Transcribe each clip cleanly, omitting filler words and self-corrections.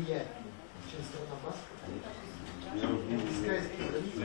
влиятельнее, чем страна Басков. Бискайские границы.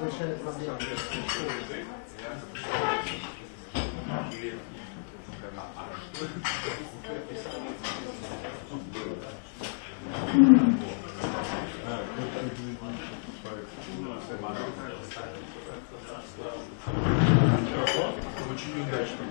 Большая проблема. Очень удачно.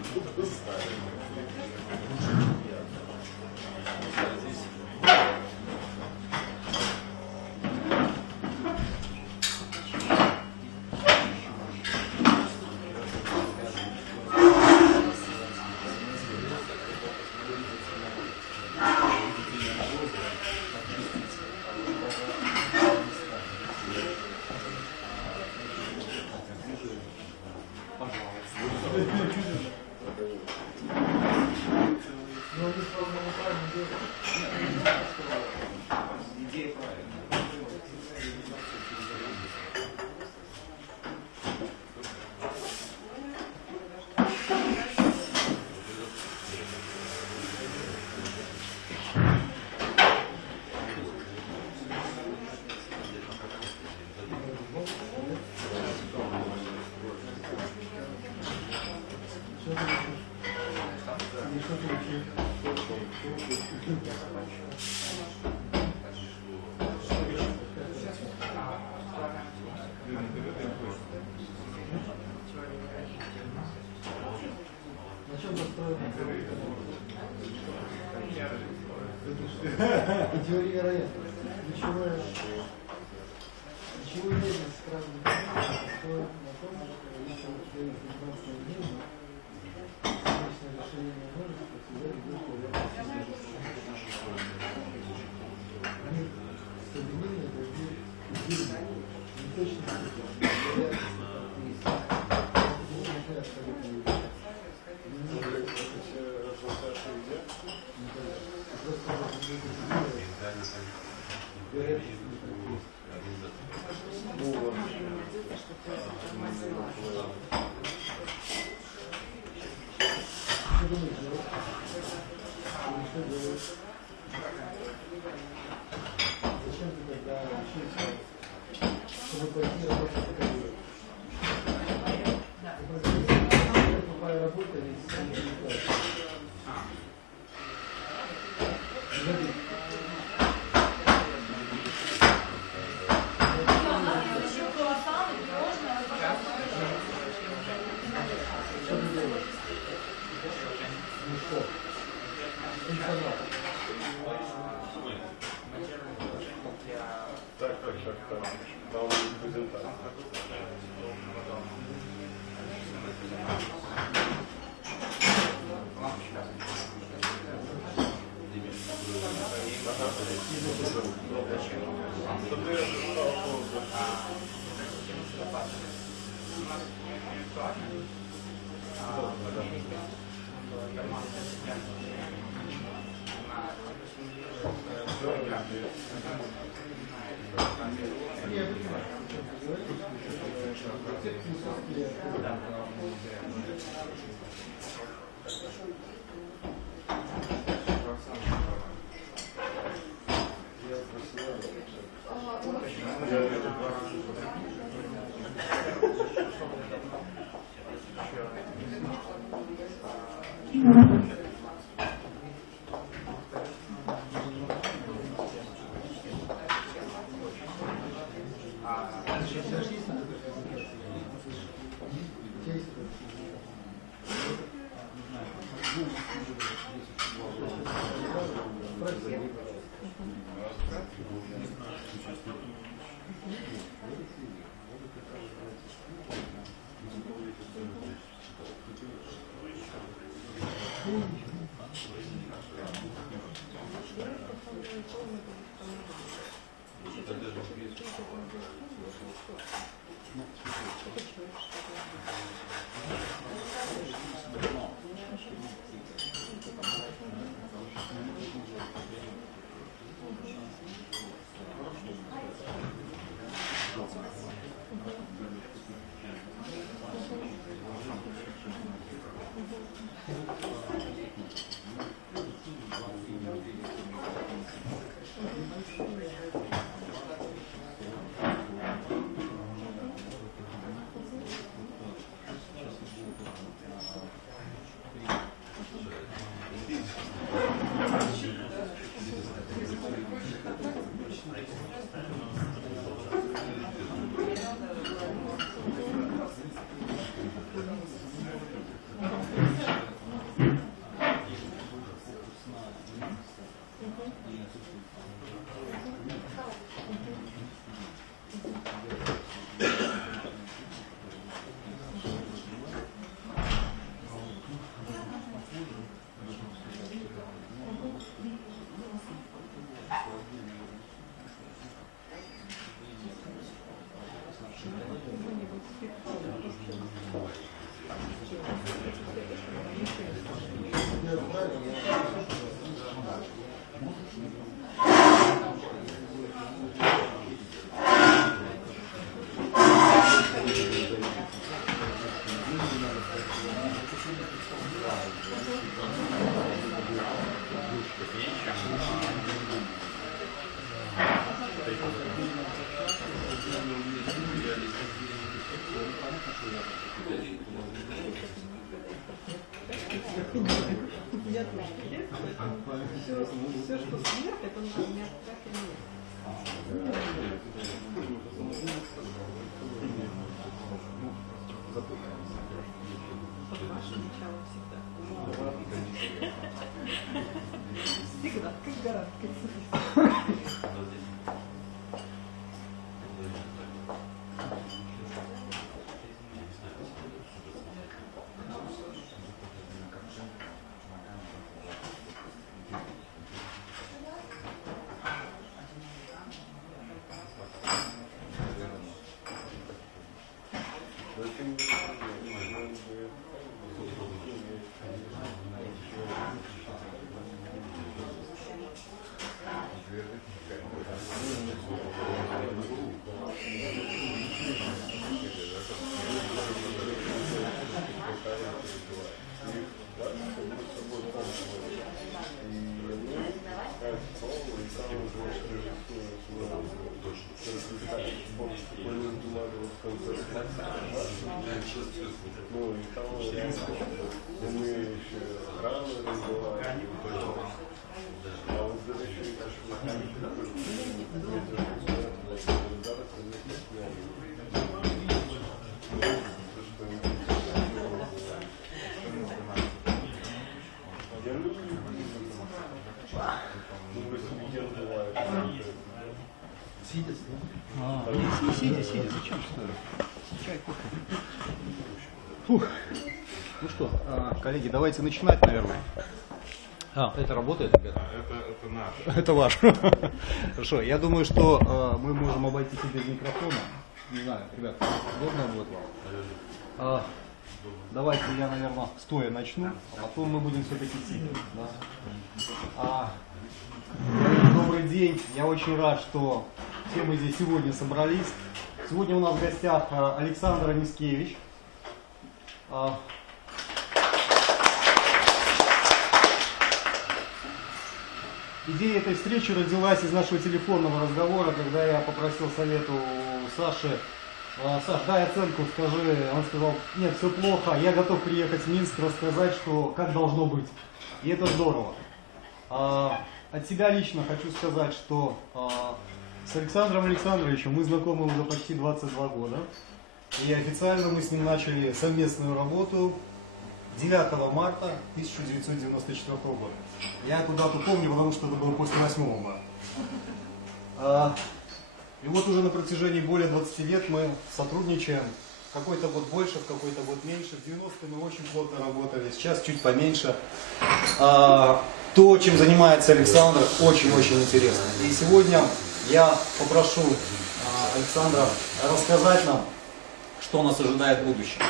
Теория вероятности. Ключевая вероятность сразу строит на том, что если информация нужна, конечное решение множества всегда ведет к вероятности. Мир современный это мир единый, неточный. Все, что сверху, это у меня так и нет. Под ваше начало всегда. Всегда, как гора. Сидя, зачем что? Чай, кофе. Фух. Ну что, коллеги, давайте начинать, наверное. Это работает, ребята? Это наш. Это ваш. Хорошо, я думаю, что мы можем обойтись без микрофона. Не знаю, ребят, удобно будет вам? Давайте я, наверное, стоя начну, а потом мы будем все-таки сидя. Да? Добрый день, я очень рад, что все мы здесь сегодня собрались. Сегодня у нас в гостях Александр Мискевич. Идея этой встречи родилась из нашего телефонного разговора, когда я попросил совета у Саши. Саш, дай оценку, скажи. Он сказал, нет, все плохо, я готов приехать в Минск, рассказать, что как должно быть. И это здорово. От себя лично хочу сказать, что с Александром Александровичем мы знакомы уже почти 22 года. И официально мы с ним начали совместную работу 9 марта 1994 года. Я куда-то помню, потому что это было после 8 марта. И вот уже на протяжении более 20 лет мы сотрудничаем. В какой-то год больше, в какой-то год меньше. В 90-е мы очень плотно работали, сейчас чуть поменьше. То, чем занимается Александр, очень-очень интересно. И сегодня я попрошу Александра рассказать нам, что нас ожидает в будущем.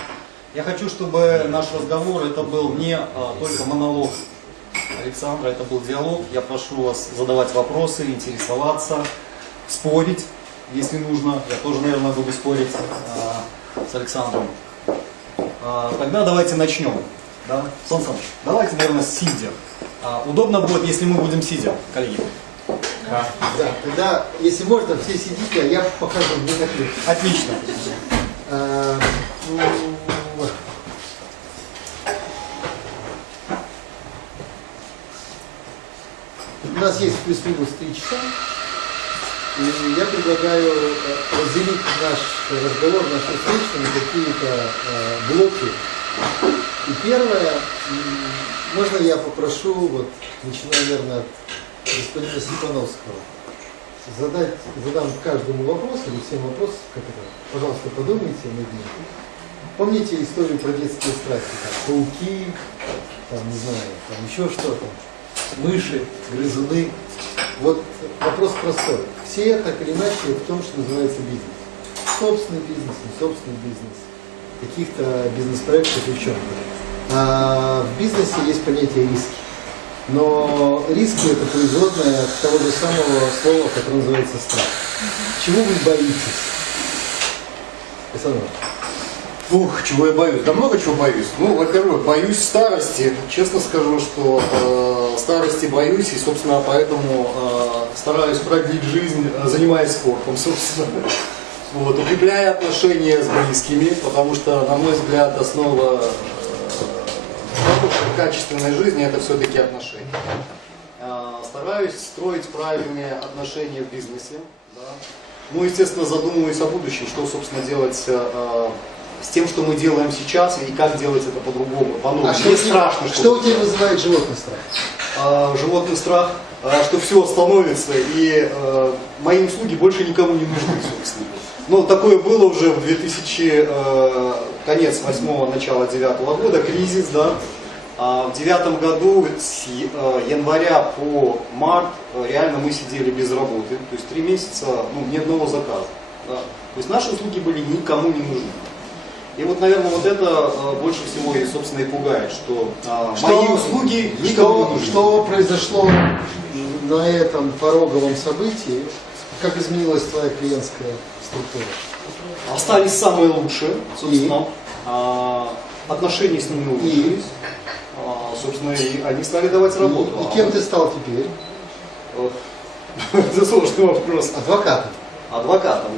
Я хочу, чтобы наш разговор это был не только монолог Александра, это был диалог. Я прошу вас задавать вопросы, интересоваться, спорить, если нужно. Я тоже, наверное, буду спорить с Александром. Тогда давайте начнем. Да? Сан Саныч, давайте, наверное, сидя. Удобно будет, если мы будем сидя, коллеги. Да, тогда, если можно, все сидите, а я покажу, где наклейки. Отлично. У нас есть плюс-минус 3 часа, и я предлагаю разделить наш разговор, нашу встречу на какие-то блоки. И первое, можно я попрошу, вот, начиная, наверное, от господина Степановского, задам каждому вопрос, или всем вопрос, как это, пожалуйста, подумайте над ним. Помните историю про детские страсти, там, пауки, там, не знаю, там еще что-то, мыши, грызуны. Вот вопрос простой. Все так или иначе в том, что называется бизнес. Собственный бизнес, не собственный бизнес, каких-то бизнес-проектов и в чем-то. В бизнесе есть понятие риски. Но риски это производное от того же самого слова, которое называется страх. Чего вы боитесь? Александр? Ух, чего я боюсь? Да много чего боюсь. Ну, во-первых, боюсь старости. Честно скажу, что старости боюсь, и, собственно, поэтому стараюсь продлить жизнь, занимаясь спортом, собственно. Вот, укрепляя отношения с близкими, потому что, на мой взгляд, основа качественной жизни это все-таки отношения. Стараюсь строить правильные отношения в бизнесе. Да. Ну, естественно, задумываюсь о будущем, что, собственно, делать с тем, что мы делаем сейчас, и как делать это по-другому, по-новому. Мне страшно. Что у тебя вызывает животный страх? Животный страх, что все остановится, и мои услуги больше никому не нужны, собственно. Ну, такое было уже в конец 8-го, начало 9-го года, кризис, да. В 9-м году с января по март реально мы сидели без работы, то есть 3 месяца, ну, ни одного заказа. Да. То есть наши услуги были никому не нужны. И вот, наверное, вот это больше всего и, собственно, и пугает, что мои услуги никому не нужны. Что произошло на этом пороговом событии? Как изменилась твоя клиентская структура? Остались самые лучшие, собственно. Отношения с ними улучшились. Собственно, и они стали давать работу. И кем ты стал теперь? Это сложный вопрос. Адвокатом. Адвокатом,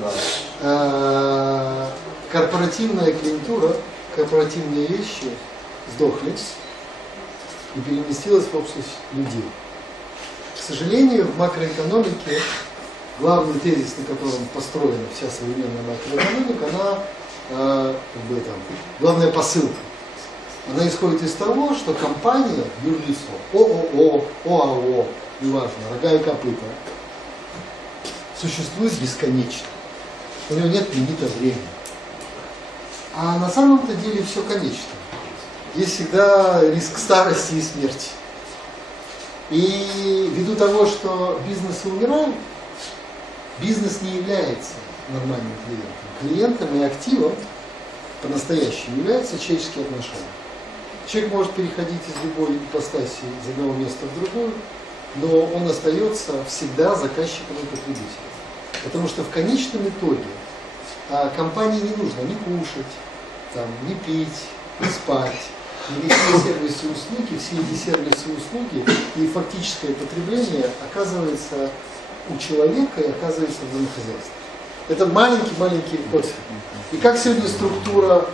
да. Корпоративная клиентура, корпоративные вещи сдохли и переместилась в общность людей. К сожалению, в макроэкономике главный тезис, на котором построена вся современная макроэкономика, она, главная посылка. Она исходит из того, что компания, юрлицо, ООО, ОАО, неважно, рога и копыта, существует бесконечно. у него нет лимита времени. А на самом-то деле все конечно. Есть всегда риск старости и смерти. И ввиду того, что бизнесы умирают, бизнес не является нормальным клиентом. Клиентом и активом по-настоящему являются человеческие отношения. Человек может переходить из любой ипостаси из одного места в другую, но он остается всегда заказчиком и потребителем. Потому что в конечном итоге компании не нужно ни кушать, там, ни пить, ни спать, никакие сервисы и услуги. Все эти сервисы и услуги и фактическое потребление оказывается у человека и оказывается в домохозяйстве. Это маленький-маленький отступ. И как сегодня структура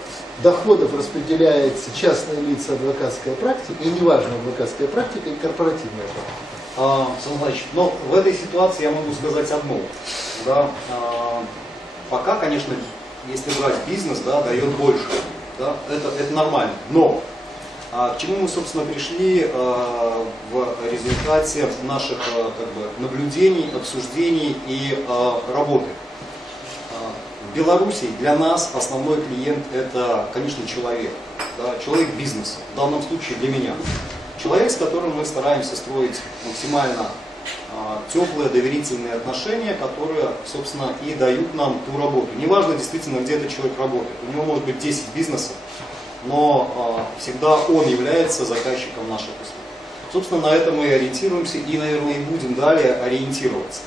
доходов распределяется частные лица, адвокатская практика, и неважно, адвокатская практика и корпоративная практика. Но в этой ситуации я могу сказать одно. Да, пока, конечно, если брать бизнес, да, дает больше. Да, это нормально. Но к чему мы, собственно, пришли в результате наших наблюдений, обсуждений и работы? В Беларуси для нас основной клиент это, конечно, человек. Да, человек бизнеса. В данном случае для меня. Человек, с которым мы стараемся строить максимально теплые, доверительные отношения, которые, собственно, и дают нам ту работу. Неважно действительно, где этот человек работает. У него может быть 10 бизнесов, но всегда он является заказчиком наших услуг. Собственно, на это мы и ориентируемся и, наверное, и будем далее ориентироваться.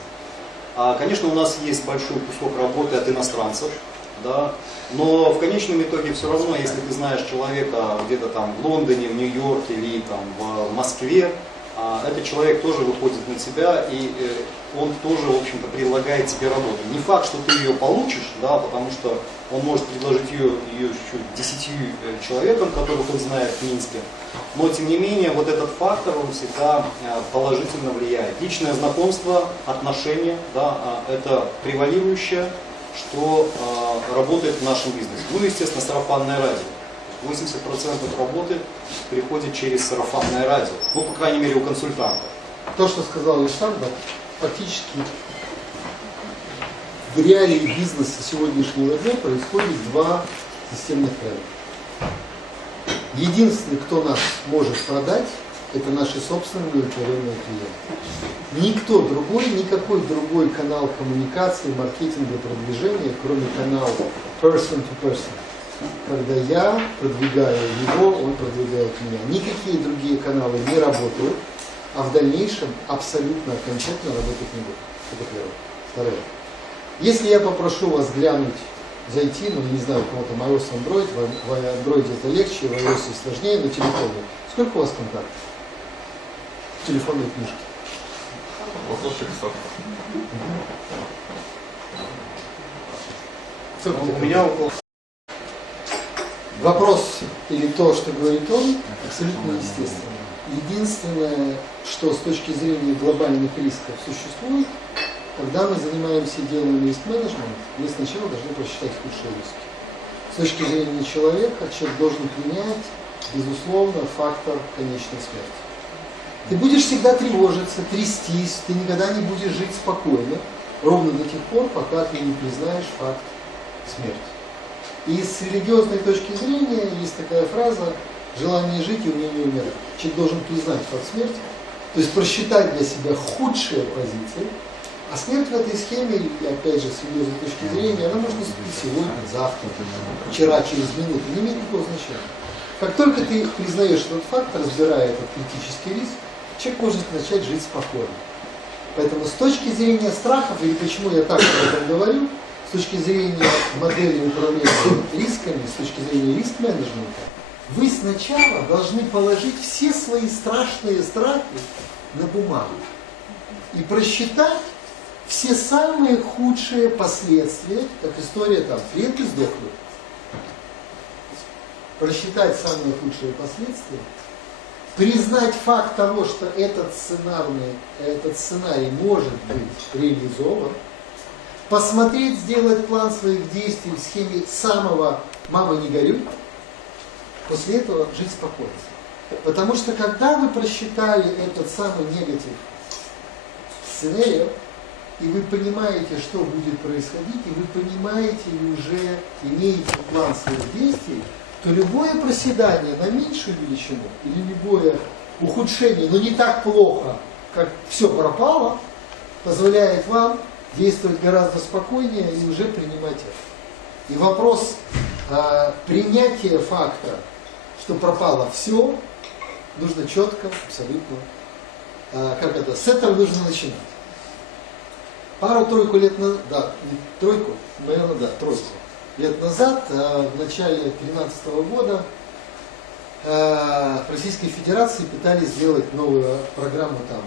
Конечно, у нас есть большой кусок работы от иностранцев, да, но в конечном итоге все равно, если ты знаешь человека где-то там в Лондоне, в Нью-Йорке или там в Москве, этот человек тоже выходит на тебя, и он тоже, в общем-то, предлагает тебе работу. Не факт, что ты ее получишь, да, потому что он может предложить ее еще 10 человекам, которых он знает в Минске, но, тем не менее, вот этот фактор, он всегда положительно влияет. Личное знакомство, отношения, да, это превалирующее, что работает в нашем бизнесе. Ну, естественно, сарафанное радио. 80% работы приходит через сарафанное радио. Ну, по крайней мере, у консультантов. То, что сказал Александр, фактически в реалии бизнеса сегодняшнего дня происходит два системных тренда. Единственный, кто нас может продать, это наши собственные удовлетворенные клиенты. Никто другой, никакой другой канал коммуникации, маркетинга, продвижения, кроме канала person to person. Когда я продвигаю его, он продвигает меня. Никакие другие каналы не работают, а в дальнейшем абсолютно окончательно работать не будут. Это первое. Второе. Если я попрошу вас глянуть, зайти, ну, не знаю, у кого-то iOS, Android, в Android это легче, в iOS сложнее, на телефоне. Сколько у вас контактов? В телефонной книжке? Около 600. У меня около... Вопрос или то, что говорит он, абсолютно естественно. Единственное, что с точки зрения глобальных рисков существует, когда мы занимаемся делом риск-менеджмент, мы сначала должны просчитать худшие риски. С точки зрения человека, человек должен принять, безусловно, фактор конечной смерти. Ты будешь всегда тревожиться, трястись, ты никогда не будешь жить спокойно, ровно до тех пор, пока ты не признаешь факт смерти. И с религиозной точки зрения есть такая фраза «желание жить и умение умирать». Человек должен признать факт смерти, то есть просчитать для себя худшие позиции, а смерть в этой схеме, опять же, с религиозной точки зрения, она может наступить сегодня, завтра, вчера, через минуту, не имеет никакого значения. Как только ты признаешь этот факт, разбирая этот критический риск, человек может начать жить спокойно. Поэтому с точки зрения страхов, или почему я так об этом говорю, с точки зрения модели управления рисками, с точки зрения риск-менеджмента, вы сначала должны положить все свои страшные страхи на бумагу и просчитать все самые худшие последствия, как история там, клиенты сдохнут. Просчитать самые худшие последствия, признать факт того, что этот сценарий может быть реализован, посмотреть, сделать план своих действий в схеме самого «мама, не горюй», после этого жить спокойно. Потому что когда вы просчитали этот самый негатив сценарий, и вы понимаете, что будет происходить, и вы понимаете и уже имеете план своих действий, то любое проседание на меньшую величину или любое ухудшение, но не так плохо, как все пропало, позволяет вам действовать гораздо спокойнее и уже принимать это. И вопрос принятия факта, что пропало все, нужно четко, абсолютно, с этого нужно начинать. Пару-тройку лет назад, тройку лет назад, в начале 2013 года, в Российской Федерации пытались сделать новую программу там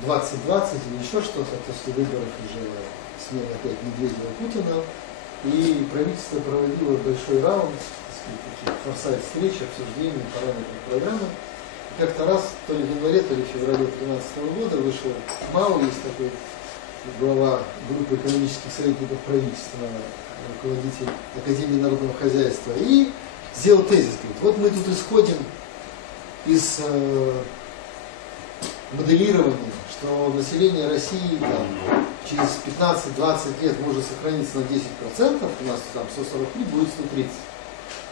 2020 или еще что-то, после выборов уже смена опять Медведева, Путина, и правительство проводило большой раунд, форсайт встреч, обсуждений параметров программы. Как-то раз, то ли в январе, то ли в феврале 2013 года вышел МАУ, есть такой глава группы экономических советников правительства, руководитель Академии народного хозяйства, и сделал тезис, говорит, вот мы тут исходим из моделирования, что население России там, через 15-20 лет может сохраниться на 10%, у нас там 143, будет 130.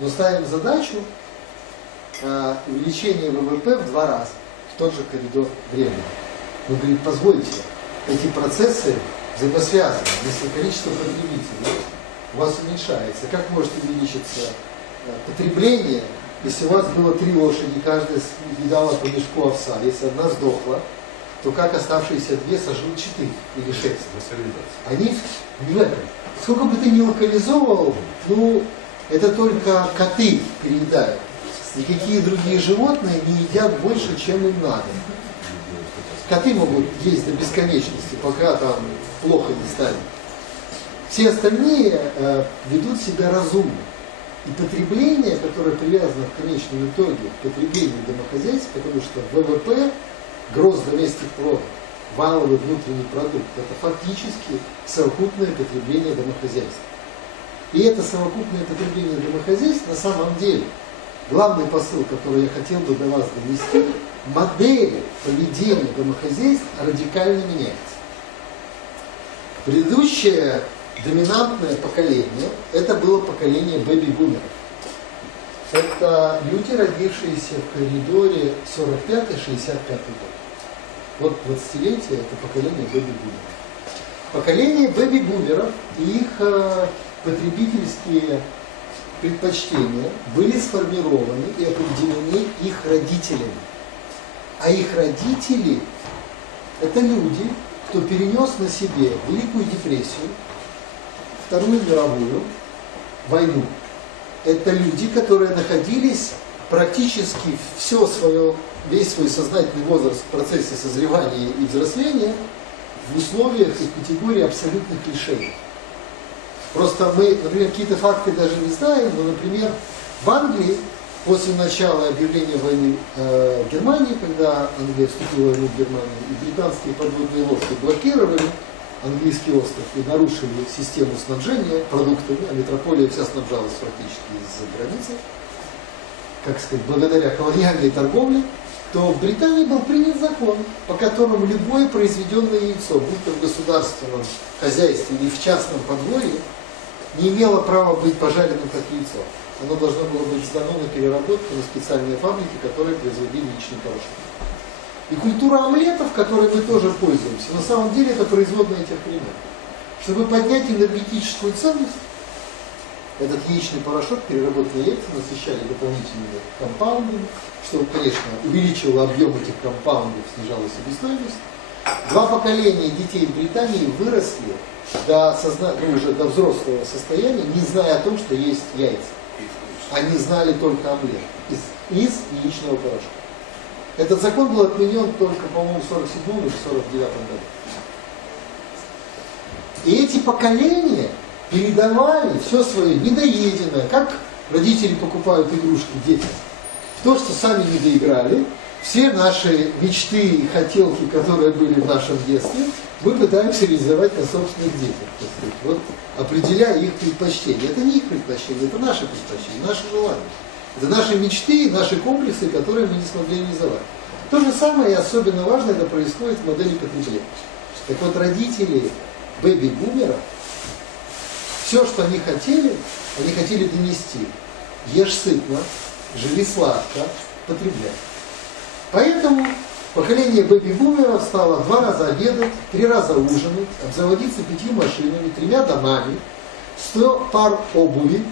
Но ставим задачу увеличения ВВП в 2 раза, в тот же коридор времени. Он говорит, позвольте, эти процессы взаимосвязаны. Если количество потребителей у вас уменьшается, как может увеличиться потребление, если у вас было 3 лошади, каждая съедала по мешку овса, если одна сдохла, то как оставшиеся 2 сожрут 4 или 6? Они не в этом. Сколько бы ты ни локализовывал, это только коты переедают. Никакие другие животные не едят больше, чем им надо. Коты могут есть до бесконечности, пока там плохо не станет. Все остальные ведут себя разумно. И потребление, которое привязано в конечном итоге к потреблению домохозяйств, потому что ВВП, Gross Domestic Product, валовый внутренний продукт, это фактически совокупное потребление домохозяйств. И это совокупное потребление домохозяйств на самом деле, главный посыл, который я хотел бы до вас донести, модель поведения домохозяйств радикально меняется. Предыдущее доминантное поколение, это было поколение бэби-бумеров. Это люди, родившиеся в коридоре 45-65 год. Вот 20-летие это поколение бэби-бумеров. Поколение бэби-бумеров и их потребительские предпочтения были сформированы и определены их родителями. А их родители – это люди, кто перенес на себе Великую депрессию, Вторую мировую, войну. Это люди, которые находились практически весь свой сознательный возраст в процессе созревания и взросления в условиях и категории абсолютных лишений. Просто мы, например, какие-то факты даже не знаем, но, например, в Англии после начала объявления войны Германии, когда Англия вступила в войну в Германию, и британские подводные лодки блокировали английский остров и нарушили систему снабжения продуктами, а метрополия вся снабжалась фактически из-за границы, как сказать, благодаря колониальной торговле, то в Британии был принят закон, по которому любое произведенное яйцо, будь то в государственном хозяйстве или в частном подворье, не имело права быть пожаренным как яйцо. Оно должно было быть сдано на переработку на специальные фабрики, которые производили яичный порошок. И культура омлетов, которой мы тоже пользуемся, на самом деле это производная этих времен. Чтобы поднять энергетическую ценность, этот яичный порошок, переработанные яйца насыщали дополнительными компаундами, что, конечно, увеличивало объем этих компаундов, снижала себестоимость. 2 поколения детей в Британии выросли уже до взрослого состояния, не зная о том, что есть яйца. Они знали только омлет из яичного порошка. Этот закон был отменен только, по-моему, в 1947 или 1949 году. И эти поколения передавали все свое недоеденное, как родители покупают игрушки детям, в то, что сами не доиграли, все наши мечты и хотелки, которые были в нашем детстве, мы пытаемся реализовать на собственных детях, так сказать, вот, определяя их предпочтения. Это не их предпочтения, это наши предпочтения, наши желания. Это наши мечты, наши комплексы, которые мы не смогли реализовать. То же самое и особенно важно это происходит в модели потребления. Так вот, родители бэби-бумеров, все, что они хотели донести. Ешь сытно, живи сладко, потребляй. Поэтому поколение бэби-бумеров стало 2 раза обедать, 3 раза ужинать, обзаводиться 5 машинами, 3 домами, 100 пар обуви.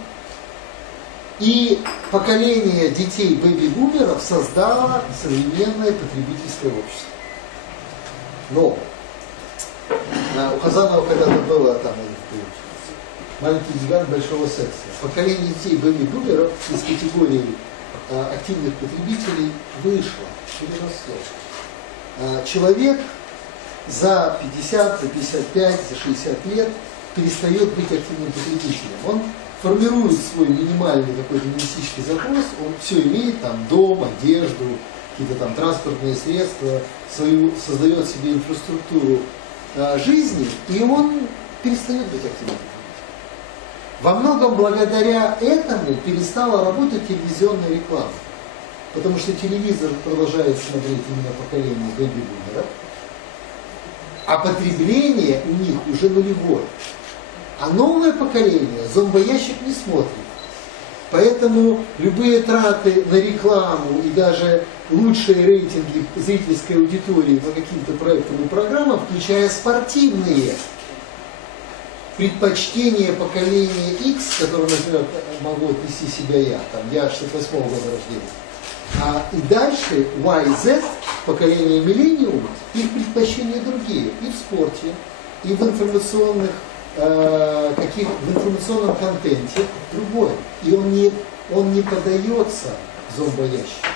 И поколение детей бэби-бумеров создало современное потребительское общество. Но у Хазанова когда-то было там маленький гигант большого секса. Поколение детей бэби-бумеров из категории активных потребителей вышло, переросло. Человек за 50, за 55, за 60 лет перестает быть активным потребителем. Он формирует свой минимальный такой генетический запрос, он все имеет, там, дом, одежду, какие-то там транспортные средства, создает себе инфраструктуру жизни, и он перестает быть активным потребителем. Во многом благодаря этому перестала работать телевизионная реклама, потому что телевизор продолжает смотреть именно поколение бэби-бумеров, а потребление у них уже нулевое. А новое поколение зомбоящик не смотрит. Поэтому любые траты на рекламу и даже лучшие рейтинги зрительской аудитории по каким-то проектам и программам, включая спортивные, предпочтение поколения X, которое, например, могу отнести себя я 68 года рождения, и дальше Y, Z, поколение миллениума, их предпочтения другие и в спорте, и в информационных в информационном контенте другое. И он не поддается зомбоящику.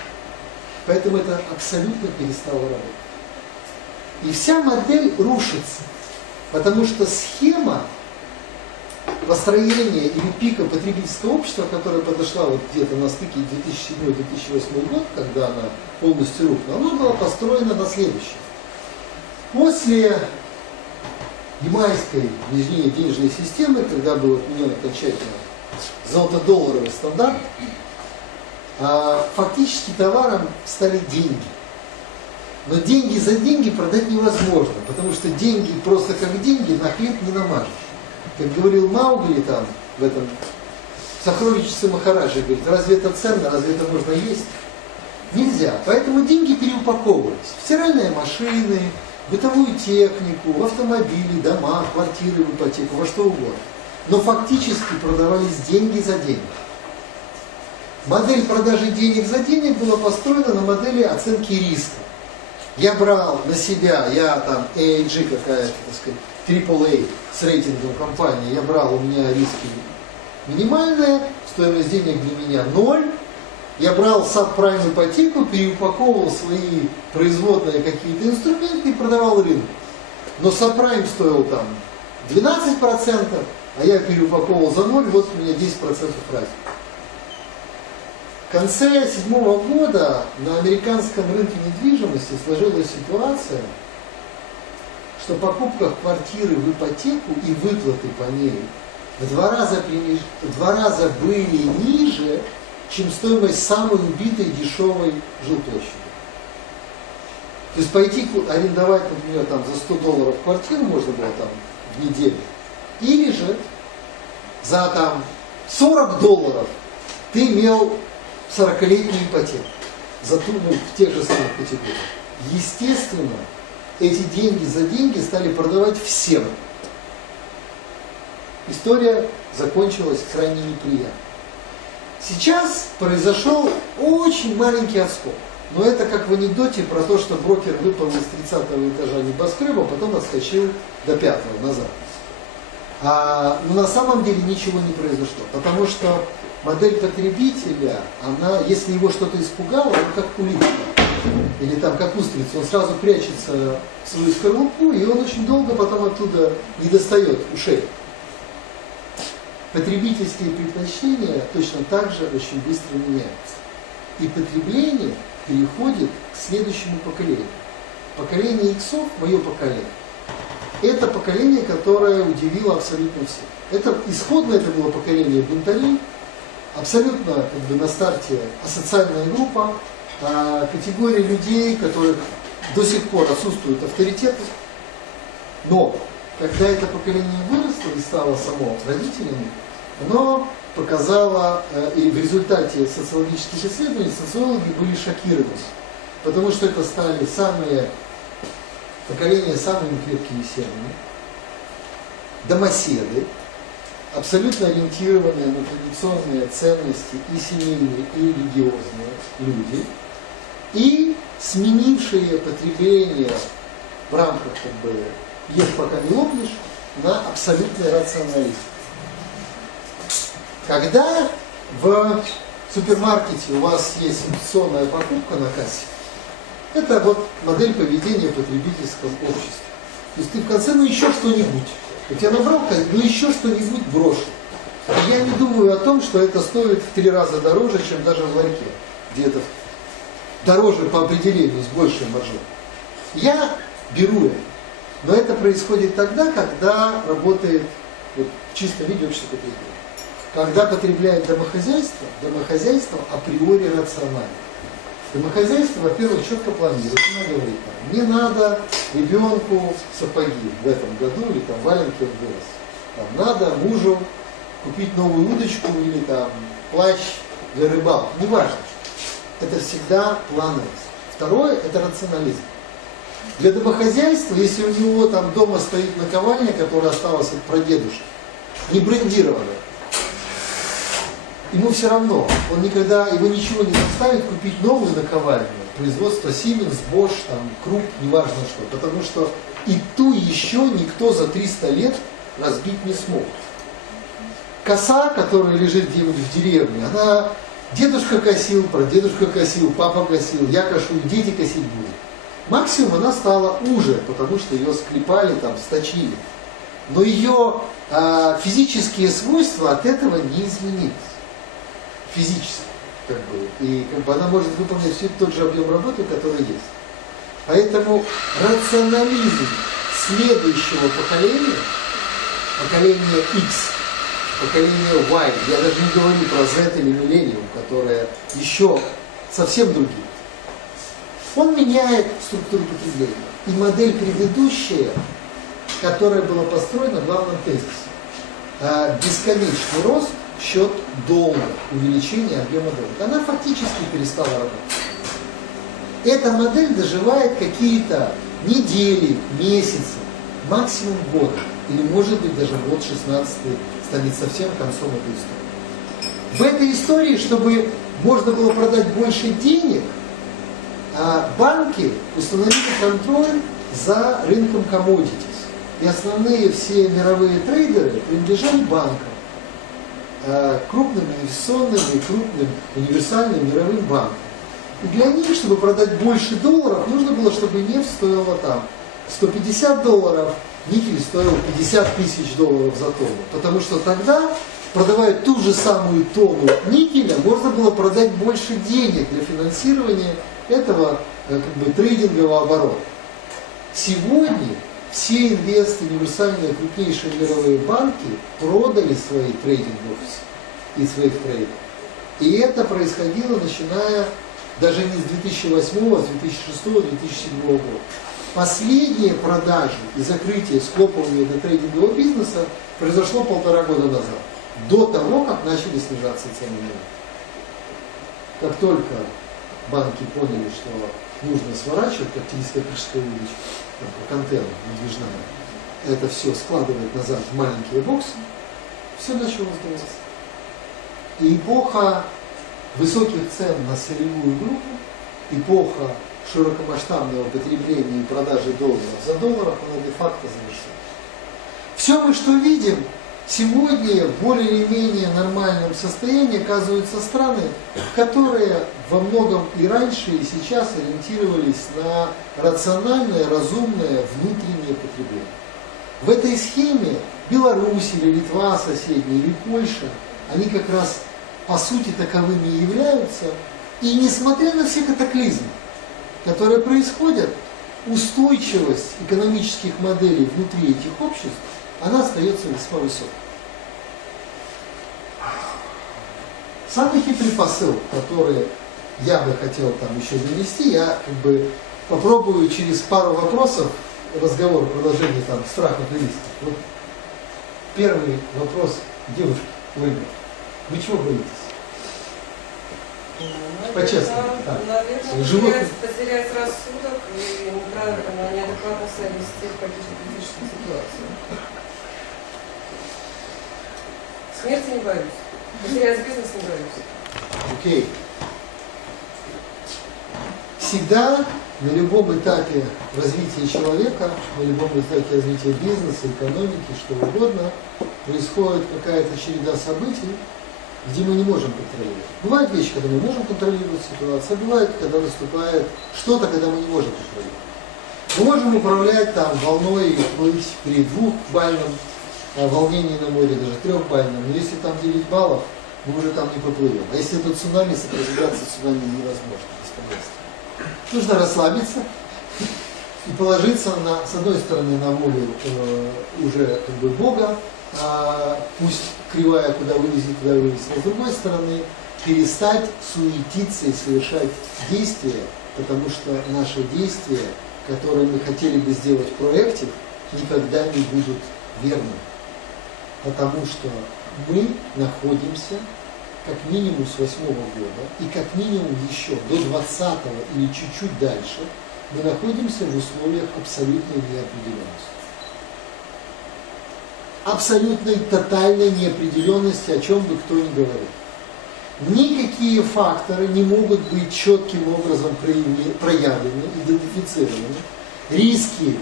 Поэтому это абсолютно перестало работать. И вся модель рушится, потому что схема построения или пика потребительского общества, которая подошла вот где-то на стыке 2007-2008 год, когда она полностью рухнула, она была построена на следующем. После ямайской денежной системы, когда был отменен окончательно золотодолларовый стандарт, фактически товаром стали деньги. Но деньги за деньги продать невозможно, потому что деньги просто как деньги на хлеб не намажешь. Как говорил Маугли там, в этом сокровищнице Махараджи, говорит, разве это ценно, разве это можно есть? Нельзя. Поэтому деньги переупаковывались. В стиральные машины, бытовую технику, в автомобили, дома, квартиры в ипотеку, во что угодно. Но фактически продавались деньги за деньги. Модель продажи денег за денег была построена на модели оценки риска. Я брал на себя, я там AIG какая-то, так сказать, AAA с рейтингом компании, я брал, у меня риски минимальные, стоимость денег для меня 0. Я брал сабпрайм ипотеку, переупаковывал свои производные какие-то инструменты и продавал рынку. Но сабпрайм стоил там 12%, а я переупаковывал за 0, вот у меня 10% разницы. В конце 2007 года на американском рынке недвижимости сложилась ситуация, что покупка квартиры в ипотеку и выплаты по ней в 2 раза были ниже, чем стоимость самой убитой дешевой жилплощади. То есть пойти арендовать, например, там, за $100 квартиру можно было там в неделю, или же за там $40 ты имел 40-летнюю ипотеку за ту, в тех же самых категориях. Естественно, эти деньги за деньги стали продавать всем. История закончилась крайне неприятно. Сейчас произошел очень маленький отскок. Но это как в анекдоте про то, что брокер выпал из 30-го этажа небоскреба, а потом отскочил до 5-го назад. Но на самом деле ничего не произошло. Потому что модель потребителя, она, если его что-то испугало, он как улитка. Или там как устрица, он сразу прячется в свою скорлупу, и он очень долго потом оттуда не достает ушей. Потребительские предпочтения точно так же очень быстро меняются. И потребление переходит к следующему поколению. Поколение иксов, мое поколение, это поколение, которое удивило абсолютно всех. Это исходно это было поколение бунтарей, абсолютно как бы на старте асоциальная группа, категория людей, которых до сих пор отсутствует авторитет. Но когда это поколение выросло и стало само родителями, оно показало, и в результате социологических исследований социологи были шокированы, потому что это стали поколения с самыми крепкими семьями, домоседы, абсолютно ориентированные на традиционные ценности и семейные, и религиозные люди, и сменившие потребление в рамках ешь пока не лопнешь на абсолютный рационализм. Когда в супермаркете у вас есть инвестиционная покупка на кассе, это вот модель поведения в потребительском обществе. То есть ты в конце, еще что-нибудь. Вот я набрал, еще что-нибудь брошу. Я не думаю о том, что это стоит в 3 раза дороже, чем даже в ларьке. Где-то дороже по определению, с большей маржой. Я беру это. Но это происходит тогда, когда работает в чистом виде общество потребления. Когда потребляет домохозяйство априори рационально. Домохозяйство, во-первых, четко планирует. Она говорит, не надо ребенку сапоги в этом году, или валенки он вырос. Надо мужу купить новую удочку или плащ для рыбалки. Неважно. Это всегда плановость. Второе, это рационализм. Для домохозяйства, если у него дома стоит наковальня, которая осталась от прадедушки, не брендированная, ему все равно, его ничего не заставит купить новую наковальню, производство Siemens, Bosch, Krupp, неважно что, потому что и ту еще никто за 300 лет разбить не смог. Коса, которая лежит где-нибудь в деревне, она дедушка косил, прадедушка косил, папа косил, я кошу, и дети косить будут. Максимум она стала уже, потому что ее склепали, сточили. Но ее физические свойства от этого не изменились. Физически. И она может выполнять все тот же объем работы, который есть. Поэтому рационализм следующего поколения, поколение X, поколение Y, я даже не говорю про Z или Millennium, которые еще совсем другие, он меняет структуру потребления. И модель предыдущая, которая была построена на главном тезисе, бесконечный рост, счет долга, увеличение объема долга, она фактически перестала работать. Эта модель доживает какие-то недели, месяцы, максимум года. Или может быть даже год 16 станет совсем концом этой истории. В этой истории, чтобы можно было продать больше денег, банки установили контроль за рынком commodities. И основные все мировые трейдеры принадлежали банкам. Крупным инвестиционным и крупным универсальным мировым банкам. И для них, чтобы продать больше долларов, нужно было, чтобы нефть стоила $150, никель стоил $50 тысяч за тонну. Потому что тогда, продавая ту же самую тонну никеля, можно было продать больше денег для финансирования этого трейдингового оборота. Сегодня все универсальные крупнейшие мировые банки продали свои трейдинг-офисы и своих трейдеров. И это происходило, начиная даже не с 2008, а с 2006, 2007 года. Последние продажи и закрытие, схлопывание до трейдингового бизнеса произошло 1,5 года назад, до того, как начали снижаться цены на нефть. Как только банки поняли, что нужно сворачивать, как телескопическая удочка, контейнер выдвижная, это все складывать назад в маленькие боксы, все начало сдаваться. И эпоха высоких цен на сырьевую группу, эпоха широкомасштабного потребления и продажи долларов за долларов, она де-факто завершена. Все мы, что видим, сегодня в более или менее нормальном состоянии оказываются страны, которые во многом и раньше, и сейчас ориентировались на рациональное, разумное внутреннее потребление. В этой схеме Беларусь или Литва соседняя, или Польша, они как раз по сути таковыми и являются. И несмотря на все катаклизмы, которые происходят, устойчивость экономических моделей внутри этих обществ, она остается весьма высокой. Самый хитрый посыл, который я бы хотел еще донести, я попробую через пару вопросов разговор, продолжение там страха туристов. Вот первый вопрос девушки, Ольга. Вы чего боитесь? По-честному. Да. Наверное, Животных. потерять рассудок и неадекватно себя вести в каких-то критических ситуациях. Смерти не боюсь. Потерять бизнес не боюсь. Окей. Всегда на любом этапе развития человека, на любом этапе развития бизнеса, экономики, что угодно, происходит какая-то череда событий, где мы не можем контролировать. Бывают вещи, когда мы можем контролировать ситуацию, а бывает, когда наступает что-то, когда мы не можем контролировать. Мы можем управлять там волной и плыть при 2-бальном волнении на море, даже 3-бальном, но если там 9 баллов, мы уже там не поплывем. А если это цунами, сопротивляться цунами невозможно, бесполезно. Нужно расслабиться и положиться с одной стороны на волю уже как бы Бога, пусть кривая куда вылезет, а с другой стороны перестать суетиться и совершать действия, потому что наши действия, которые мы хотели бы сделать в проекте, никогда не будут верными. Потому что мы находимся как минимум с 8-го года и как минимум еще до 20-го или чуть-чуть дальше мы находимся в условиях абсолютной неопределенности. Абсолютной тотальной неопределенности, о чем бы кто ни говорил. Никакие факторы не могут быть четким образом проявлены, идентифицированы. Риски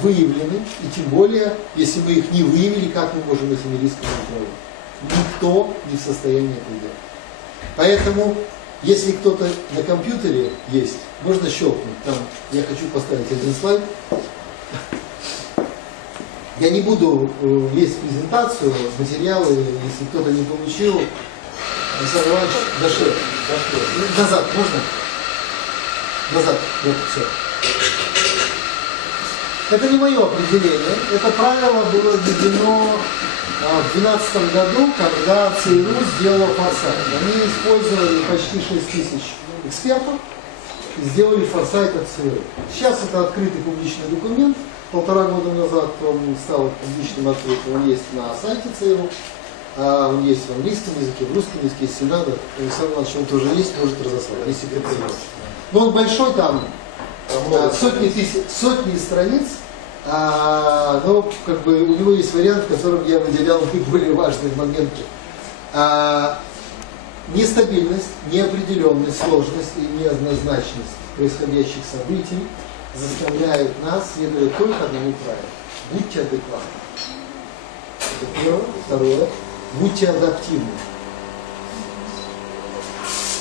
выявлены, и тем более, если мы их не выявили, как мы можем этими рисками управлять? Никто не в состоянии это делать. Поэтому, если кто-то на компьютере есть, можно щелкнуть. Там я хочу поставить один слайд. Я не буду лезть в презентацию, материалы, если кто-то не получил. Александр Иванович, дошли. Назад, можно? Назад, вот, все. Это не мое определение. Это правило было введено в 2012 году, когда ЦРУ сделала форсайт. Они использовали почти 6 тысяч экспертов и сделали форсайт от ЦРУ. Сейчас это открытый публичный документ. 1,5 года назад он стал публичным открытым. Он есть на сайте ЦРУ, он есть в английском языке, в русском языке, если надо. Александр Иванович, он тоже есть, может разослать, если секретарь. Но он большой, там сотни страниц. Но как бы у него есть вариант, в котором я выделял наиболее важные моменты. Нестабильность, неопределенность, сложность и неоднозначность происходящих событий заставляют нас следовать только одному правилу. Будьте адекватны. Это первое. Второе. Будьте адаптивны.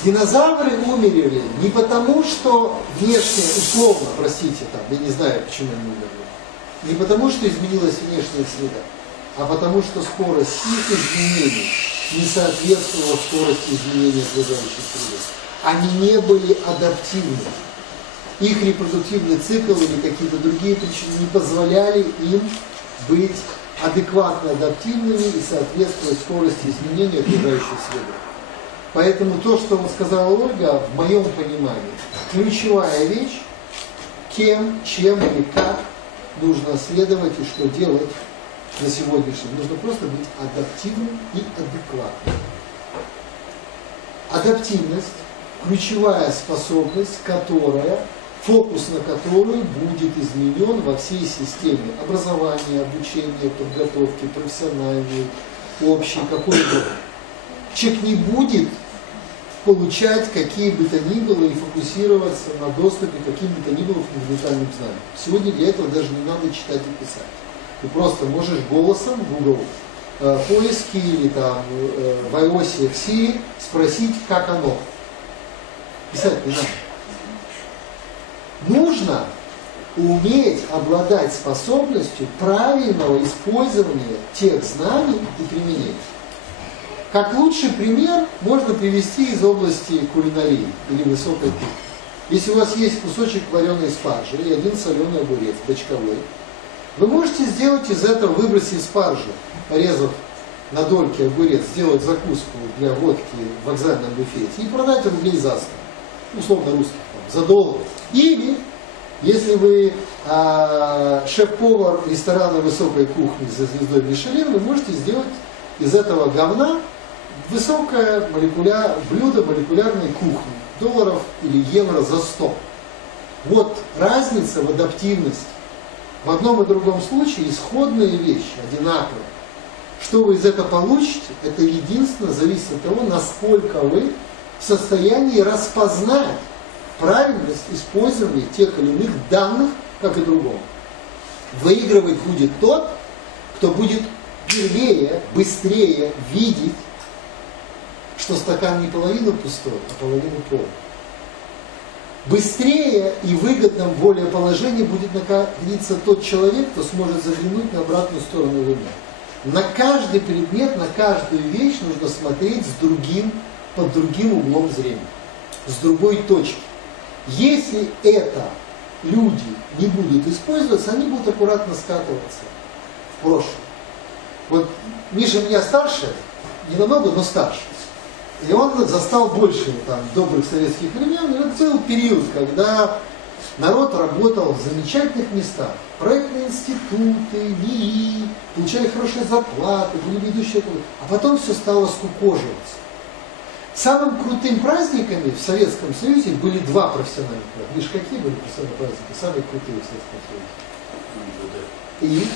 Динозавры умерли не потому, что внешне, условно, простите, там, я не знаю, почему они умерли, не потому, что изменилась внешняя среда, а потому, что скорость их изменений не соответствовала скорости изменения окружающей среды. Они не были адаптивны. Их репродуктивный цикл или какие-то другие причины не позволяли им быть адекватно адаптивными и соответствовать скорости изменения окружающей среды. Поэтому то, что сказала Ольга, в моем понимании, ключевая вещь, кем, чем или как нужно следовать и что делать на сегодняшнем. Нужно просто быть адаптивным и адекватным. Адаптивность – ключевая способность, фокус на которую будет изменен во всей системе образования, обучения, подготовки, профессиональной, общей, какой-то. Человек не будет получать какие бы то ни было и фокусироваться на доступе к каким бы то ни было фундаментальным знаниям. Сегодня для этого даже не надо читать и писать. Ты просто можешь голосом в Google поиски или там в iOS в Siri спросить, как оно. Писать не надо. Нужно уметь обладать способностью правильного использования тех знаний и применения. Как лучший пример можно привести из области кулинарии или высокой кухни. Если у вас есть кусочек вареной спаржи и один соленый огурец бочковой, вы можете сделать из этого, выбросить спаржу, порезав на дольки огурец, сделать закуску для водки в вокзальном буфете и продать рублей за 100, условно русских, за доллар. Или Если вы шеф-повар ресторана высокой кухни со звездой Мишелин, вы можете сделать из этого говна высокое блюдо молекулярной кухни, долларов или евро за 100. Вот разница в адаптивности. В одном и другом случае исходные вещи одинаковые. Что вы из этого получите, это единственно зависит от того, насколько вы в состоянии распознать правильность использования тех или иных данных, как и другого. Выигрывать будет тот, кто будет первее, быстрее видеть, что стакан не половину пустой, а половину полный. Быстрее и выгодном в более положении будет находиться тот человек, кто сможет заглянуть на обратную сторону Луны. На каждый предмет, на каждую вещь нужно смотреть под другим углом зрения, с другой точки. Если это люди не будут использоваться, они будут аккуратно скатываться в прошлое. Вот Миша меня старше, не намного, но старше. И он застал больше добрых советских времен. И это целый период, когда народ работал в замечательных местах. Проектные институты, НИИ, получали хорошие зарплаты, были ведущие. А потом все стало скукоживаться. Самым крутым праздниками в Советском Союзе были два профессиональных праздника. Видишь, какие были профессиональные праздники? Самые крутые в Советском Союзе. И?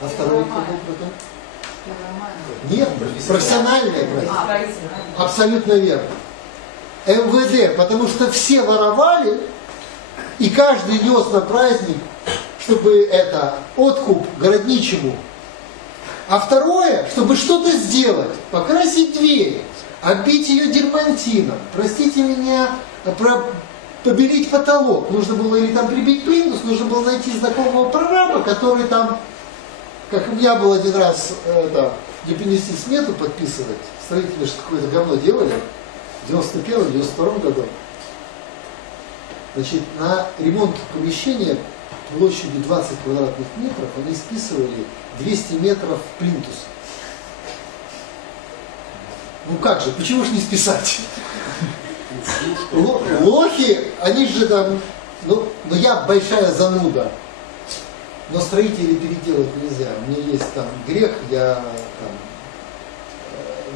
А второй кто был крутой? Нет, профессиональные праздники. Абсолютно верно. МВД, потому что все воровали, и каждый нес на праздник, чтобы это откуп городничему. А второе, чтобы что-то сделать, покрасить дверь, оббить ее дермантином, простите меня, побелить потолок. Нужно было или там прибить плинтус, нужно было найти знакомого прораба, который там, как у меня был один раз, где принесли смету подписывать, строители же какое-то говно делали, в 91-92 году. Значит, на ремонт помещения площадью 20 квадратных метров они списывали 200 метров плинтуса. Ну как же, почему же не списать? Лохи, они же там, ну я большая зануда, но строителей переделать нельзя. У меня есть там грех,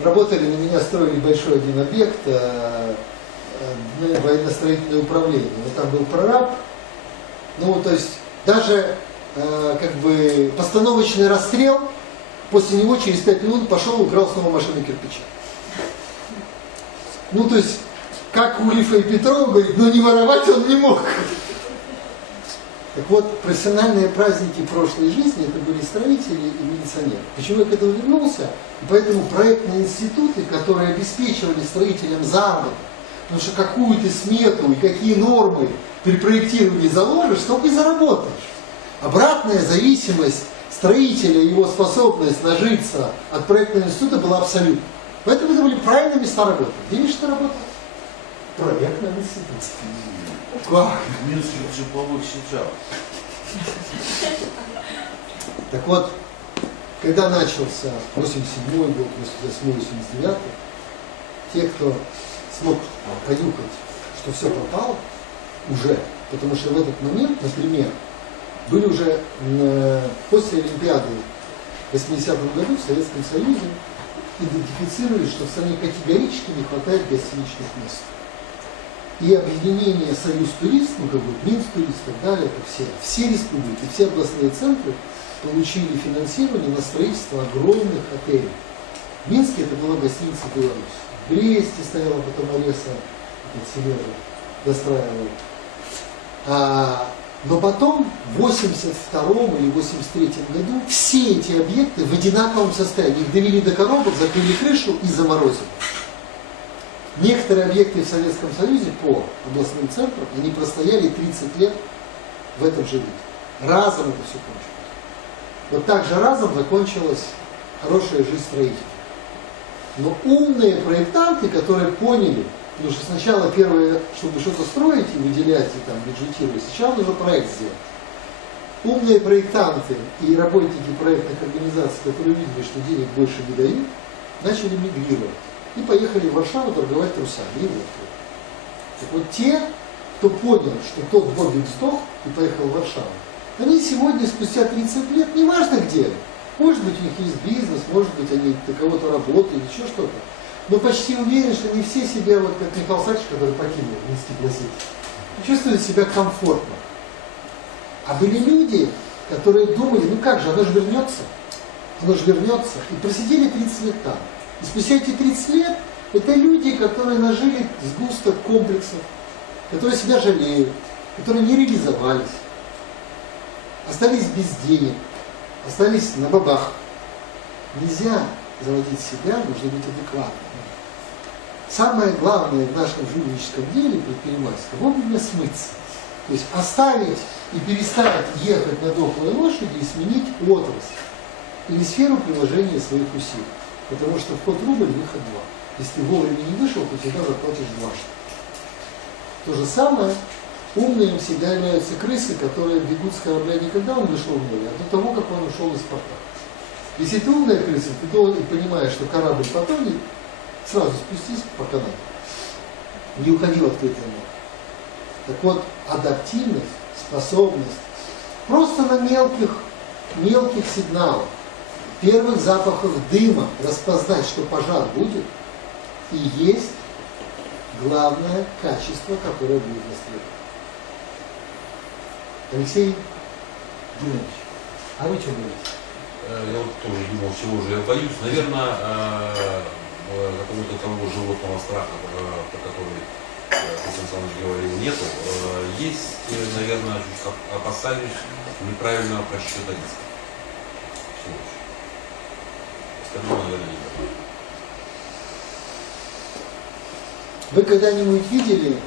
работали на меня, строили большой один объект, военно-строительное управление. Там был прораб, то есть даже постановочный расстрел, после него через 5 минут пошел и украл снова машину кирпича. То есть, как у Лифа и Петрова говорит, но не воровать он не мог. Так вот, профессиональные праздники прошлой жизни, это были строители и милиционеры. Почему я к этому вернулся? И поэтому проектные институты, которые обеспечивали строителям заработок, потому что какую ты смету и какие нормы при проектировании заложишь, столько и заработаешь. Обратная зависимость строителя и его способность нажиться от проектного института была абсолютна. Поэтому это были правильные места работы. Где Миша работал? Проектный институт. Как? Минск же получше сейчас. Так вот, когда начался 87-й год, 88-89, те, кто смог понюхать, что все пропало, уже, потому что в этот момент, например, были уже после Олимпиады в 80-м году в Советском Союзе идентифицировали, что в стране категорически не хватает гостиничных мест. И объединение Союз Турист, Минск Турист и так далее, все республики, все областные центры получили финансирование на строительство огромных отелей. В Минске это была гостиница «Беларусь». В Бресте стояла потом Олеса, Сережа достраивал. Но потом, в 82 или 83 году, все эти объекты в одинаковом состоянии. Их довели до коробок, закрыли крышу и заморозили. Некоторые объекты в Советском Союзе по областным центрам, они простояли 30 лет в этом же виде. Разом это все кончилось. Вот так же разом закончилась хорошая жизнь строителей. Но умные проектанты, которые поняли, потому что сначала первое, чтобы что-то строить и выделять, и бюджетировать, сначала нужно проект сделать. Умные проектанты и работники проектных организаций, которые видели, что денег больше не дают, начали мигрировать. И поехали в Варшаву торговать трусами и водкой. Так вот те, кто понял, что тот Бобик сдох и поехал в Варшаву, они сегодня, спустя 30 лет, неважно где, может быть, у них есть бизнес, может быть, они для кого-то работают, еще что-то, но почти уверен, что не все себя, вот как Михаил Сакович, который покинул институт классики, чувствуют себя комфортно. А были люди, которые думали, ну как же, оно же вернется, и просидели 30 лет там. И спустя эти 30 лет, это люди, которые нажили сгусток комплексов, которые себя жалеют, которые не реализовались, остались без денег, остались на бабах. Нельзя заводить себя, нужно быть адекватным. Самое главное в нашем жульническом деле, предпринимательском, вовремя смыться. То есть оставить и перестать ехать на дохлой лошади и сменить отрасль или сферу приложения своих усилий. Потому что вход рубль, выход два. Если ты вовремя не вышел, то всегда заплатишь дважды. То же самое, умными всегда являются крысы, которые бегут с корабля не когда он вышел в море, а до того, как он ушел из порта. Если ты умная крыса, ты должен понимаешь, что корабль потонет, сразу спустись по каналу. Не уходи в открытое море. Так вот, адаптивность, способность просто на мелких сигналах, первых запахах дыма распознать, что пожар будет, и есть главное качество, которое будет наследовать. Алексей Геннадьевич, а вы что говорите? Я вот тоже думал, чего же я боюсь. Наверное, какого-то того животного страха, про который Александр Александрович говорил, нету. Есть, наверное, опасаюсь неправильного просчета риска. Всего лишь. Остальное, наверное, не так. Вы когда-нибудь видели,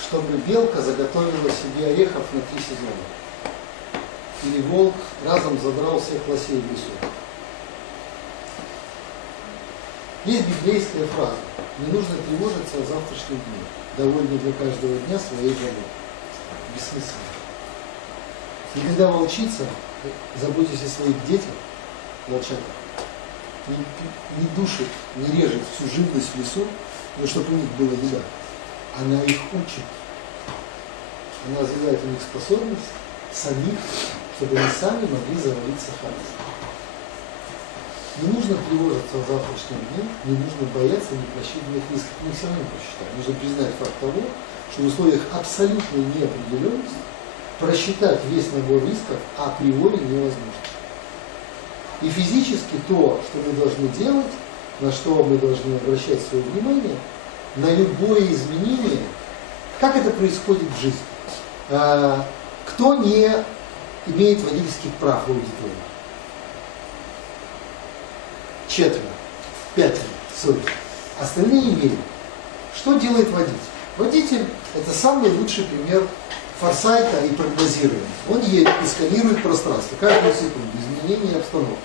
чтобы белка заготовила себе орехов на 3 сезона? Или волк разом задрал всех лосей в лесу? Есть библейская фраза: не нужно тревожиться о завтрашнем дне, довольно для каждого дня своей заботы. Бессмысленно. И когда волчица, заботясь о своих детях, волчатах, не душит, не режет всю живность в лесу, но чтобы у них была еда, она их учит. Она развивает у них способность самих, чтобы они сами могли заводить сахарность. Не нужно тревожиться о завтрашнем дне, не нужно бояться непросчитанных рисков. Мы все равно не просчитаем. Нужно признать факт того, что в условиях абсолютной неопределенности просчитать весь набор рисков априори невозможно. И физически то, что мы должны делать, на что мы должны обращать свое внимание, на любое изменение, как это происходит в жизни. Кто не имеет водительских прав в аудитории? 4, 5, 40. Остальные имеют. Что делает водитель? Водитель – это самый лучший пример форсайта и прогнозирования. Он едет и сканирует пространство каждую секунду, изменения обстановки.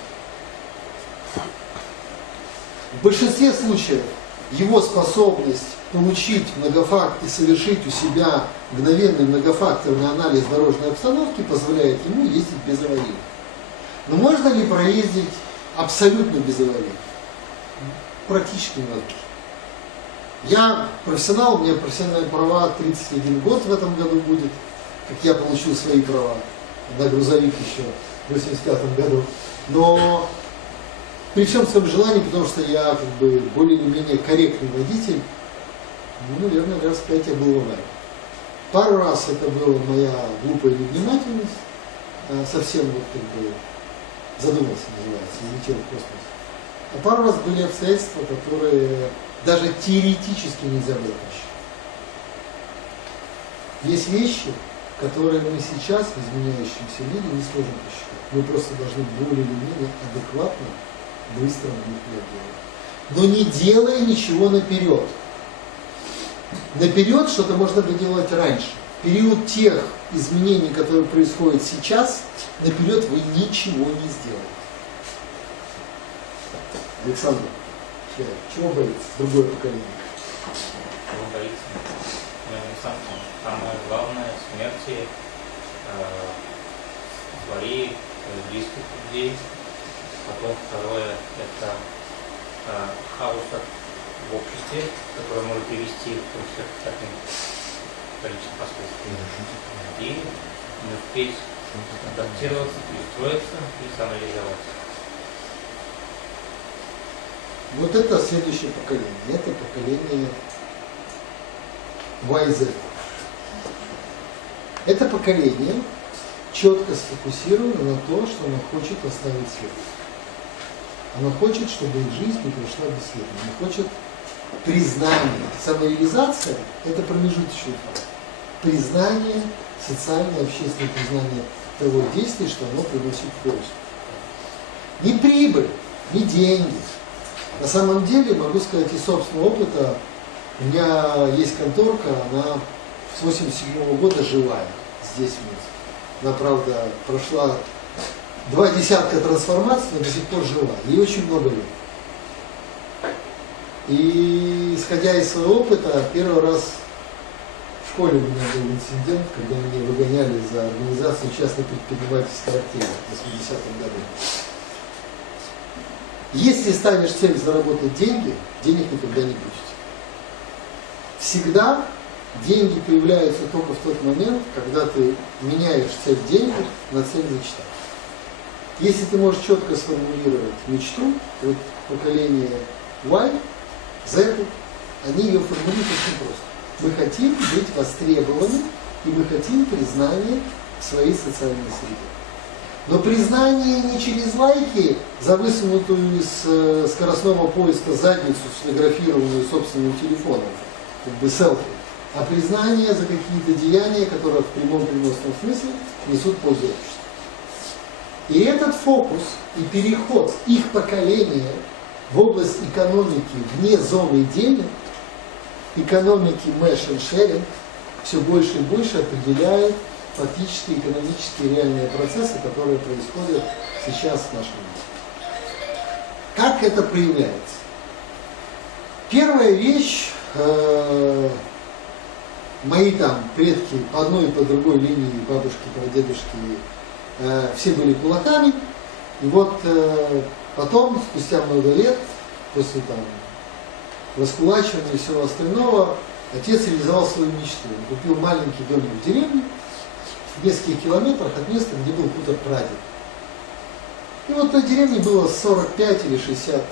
В большинстве случаев его способность получить многофакт и совершить у себя мгновенный многофакторный анализ дорожной обстановки позволяет ему ездить без аварий. Но можно ли проездить абсолютно без аварий? Практически невозможно. Я профессионал, у меня профессиональные права 31 год в этом году будет, как я получил свои права на грузовик еще в 85 году. Но при всем своем желании, потому что я как бы более или менее корректный водитель, ну, наверное, раз 5 я был в аварии. Пару раз это была моя глупая невнимательность, совсем вот как бы задумался, называется, улетел в космос. А пару раз были обстоятельства, которые даже теоретически нельзя было просчитать. Есть вещи, которые мы сейчас в изменяющемся мире не сможем просчитать. Мы просто должны более или менее адекватно, быстро на них реагировать. Но не делая ничего наперед. Наперед что-то можно бы делать раньше. В период тех изменений, которые происходят сейчас, наперед вы ничего не сделаете. Александр, чего боится другое поколение? Чего боится? Самое главное – смерти своих близких людей. Потом второе – это хаоса в обществе, которое может привести к таким количество последствий. И не успеть адаптироваться, перестроиться и самореализоваться. Вот это следующее поколение. Это поколение YZ. Это поколение четко сфокусировано на то, что оно хочет оставить след. Оно хочет, чтобы их жизнь не прошла бесследно. Оно хочет признания. Самореализация – это промежуточный факт. Признание, социальное, общественное признание того действия, что оно приносит пользу. Не прибыль, не деньги. На самом деле, могу сказать из собственного опыта, у меня есть конторка, она с 1987 года живая, здесь в Минске. Она, правда, прошла 2 десятка трансформаций, но до сих пор жива. Ей очень много лет. И, исходя из своего опыта, первый раз в школе у меня был инцидент, когда меня выгоняли за организацию частной предпринимательской активности в 80-м году. Если ставишь цель заработать деньги, денег никогда не будет. Всегда деньги появляются только в тот момент, когда ты меняешь цель денег на цель мечта. Если ты можешь четко сформулировать мечту, вот поколение Y, Z, они ее формулируют очень просто. Мы хотим быть востребованы, и мы хотим признания в своей социальной среде. Но признание не через лайки за высунутую из скоростного поезда задницу, сфотографированную собственным телефоном, как бы селфи, а признание за какие-то деяния, которые в прямом переносном смысле несут пользу обществу. И этот фокус и переход их поколения в область экономики вне зоны денег, экономики mesh and sharing, все больше и больше определяет фактически экономические реальные процессы, которые происходят сейчас в нашем мире. Как это проявляется? Первая вещь, мои там предки по одной и по другой линии, бабушки, прадедушки, все были кулаками, и вот потом, спустя много лет, после там раскулачивания и всего остального, отец реализовал свою мечту. Он купил маленький домик в деревне, в нескольких километрах от места, где был хутор прадед. И вот в той деревне было 45 или 60,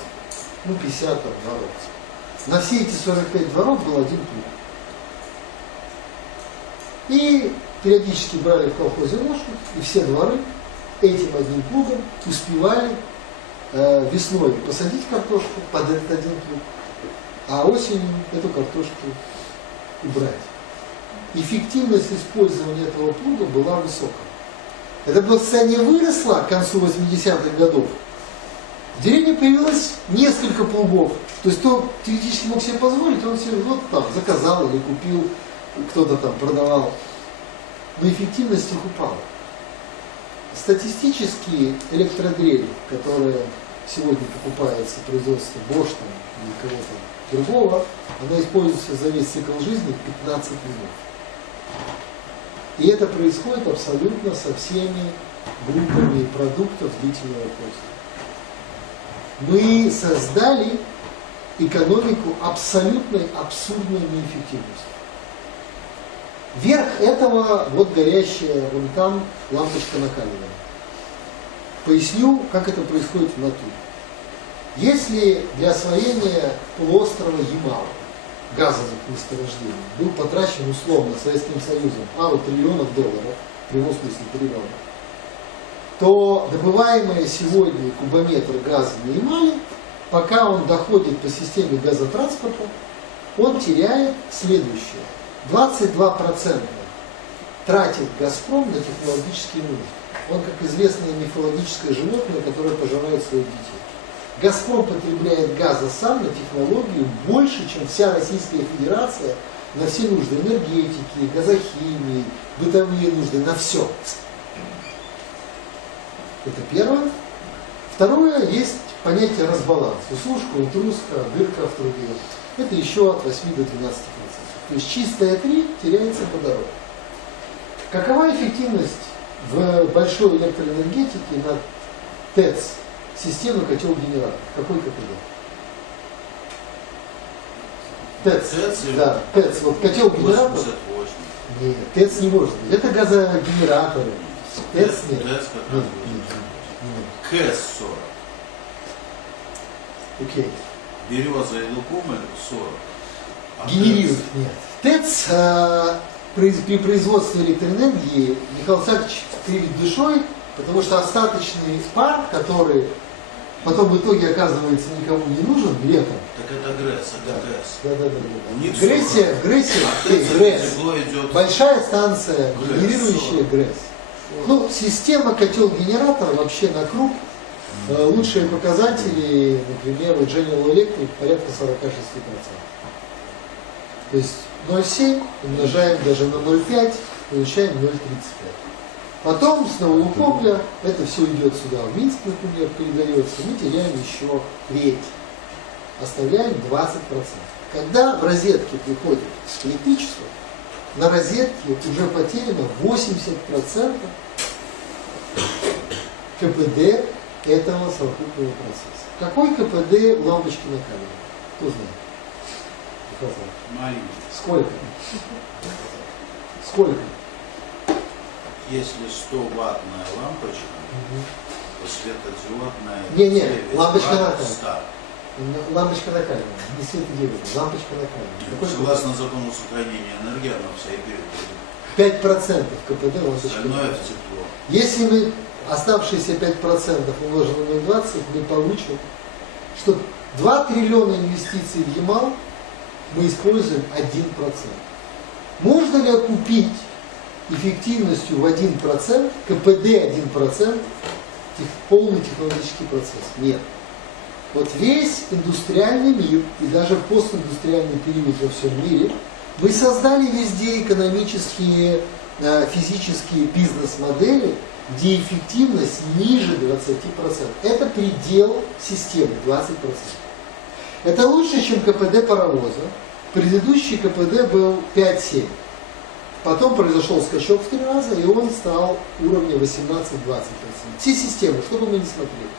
50 дворов. На все эти 45 дворов был один плуг. И периодически брали в колхозе лошадь, и все дворы этим одним плугом успевали весной посадить картошку под этот один плуг, а осенью эту картошку убрать. Эффективность использования этого плуга была высокая. Когда благосостояние выросло к концу 80-х годов, в деревне появилось несколько плугов. То есть кто теоретически мог себе позволить, он себе вот там заказал или купил, кто-то там продавал. Но эффективность их упала. Статистически электродрель, которая сегодня покупается в производстве Bosch или кого-то другого, она используется за весь цикл жизни 15 минут. И это происходит абсолютно со всеми группами продуктов длительного пользования. Мы создали экономику абсолютной абсурдной неэффективности. Верх этого вот горящая вон там лампочка накаливания. Поясню, как это происходит в натуре. Если для освоения полуострова Ямал газовых месторождений был потрачен условно Советским Союзом пару триллионов долларов, в прямом смысле триллионов, то добываемые сегодня кубометр газа на Ямале, пока он доходит по системе газотранспорта, он теряет следующее. 22% тратит «Газпром» на технологические нужды. Он, как известное мифологическое животное, которое пожирает своих детей. «Газпром» потребляет газа сам на технологию больше, чем вся Российская Федерация на все нужды энергетики, газохимии, бытовые нужды, на все. Это первое. Второе, есть понятие разбаланс. Усушка, утруска, дырка в трубе. Это еще от 8 до 12%. То есть чистая 3 теряется по дороге. Какова эффективность в большой электроэнергетике на ТЭЦ, системы котел-генератор? Какой КПД? ТЭЦ. Да, ТЭЦ. Вот котел-генератор. Нет, ТЭЦ не может быть. Это газогенераторы. ТЭЦ нет. ТЭЦ как Нет, раз нет, КЭС 40. нет. Окей. Береза и лукумы 40. А Генерирует, ТЭЦ нет. ТЭЦ при производстве электроэнергии Михаил Александрович кривит душой, потому что остаточный пар, который потом в итоге оказывается никому не нужен летом. Так это ГРЭС, это ТЭС. Да. У них Грессия, 40. Грессия, А ТЭЦ ГРЭС. тепло идет. Большая станция, ГРЭС, генерирующая 40. ГРЭС. Ну, система котел-генератор вообще на круг. Лучшие показатели, например, у General Electric порядка 46%. То есть 0,7 умножаем даже на 0,5, получаем 0,35. Потом с Новолукомля это все идет сюда, в Минск, например, передается, мы теряем еще треть. Оставляем 20%. Когда в розетке приходит электричество, на розетке уже потеряно 80% КПД этого совокупного процесса. Какой КПД в лампочке на камере? Кто знает? Маленький. Сколько? Сколько? Если 100-ваттная лампочка, то светодиодная Не, 9 лампочка ватт на 100. Лампочка на камере, не светодиодная, лампочка на камере. Какой Согласно закону сохранения энергии, она вся и перед. 5% КПД лампочки. Остальное в тепло. Если мы оставшиеся 5% умножим на 0,20, мы получим, что 2 триллиона инвестиций в Ямал мы используем 1%. Можно ли окупить эффективностью в 1%, КПД 1%, полный технологический процесс? Нет. Вот весь индустриальный мир и даже постиндустриальный период во всем мире, мы создали везде экономические, физические бизнес-модели, где эффективность ниже 20%. Это предел системы, 20%. Это лучше, чем КПД паровоза. Предыдущий КПД был 5-7. Потом произошел скачок в 3 раза, и он стал уровня 18-20%. Все системы, что бы мы ни смотрели.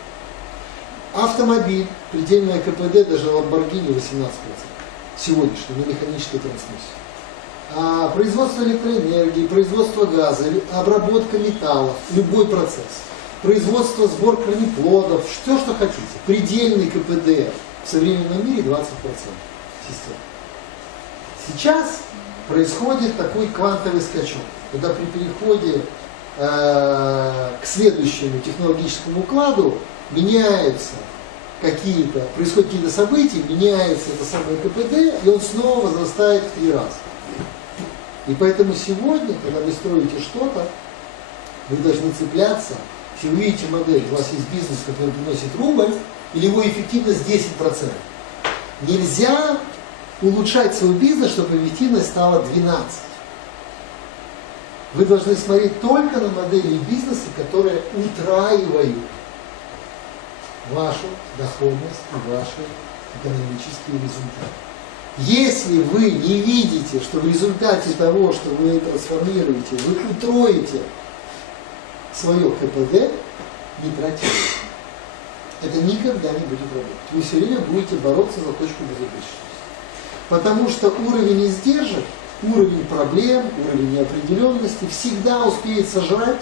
Автомобиль, предельное КПД, даже Lamborghini 18%. Сегодняшний, на механической трансмиссии. А производство электроэнергии, производство газа, обработка металлов, любой процесс. Производство, сбор корнеплодов, все, что хотите. Предельный КПД в современном мире 20% систем. Сейчас происходит такой квантовый скачок, когда при переходе к следующему технологическому укладу меняются происходят какие-то события, меняется это самое КПД, и он снова возрастает в 3 раза. И поэтому сегодня, когда вы строите что-то, вы должны цепляться. Если вы видите модель, у вас есть бизнес, который приносит рубль, или его эффективность 10%. Нельзя улучшать свой бизнес, чтобы эффективность стала 12%. Вы должны смотреть только на модели бизнеса, которые утраивают вашу доходность и ваши экономические результаты. Если вы не видите, что в результате того, что вы трансформируете, вы утроите свое КПД, не тратите. Это никогда не будет работать. Вы все время будете бороться за точку безупречности. Потому что уровень издержек, уровень проблем, уровень неопределенности всегда успеет сожрать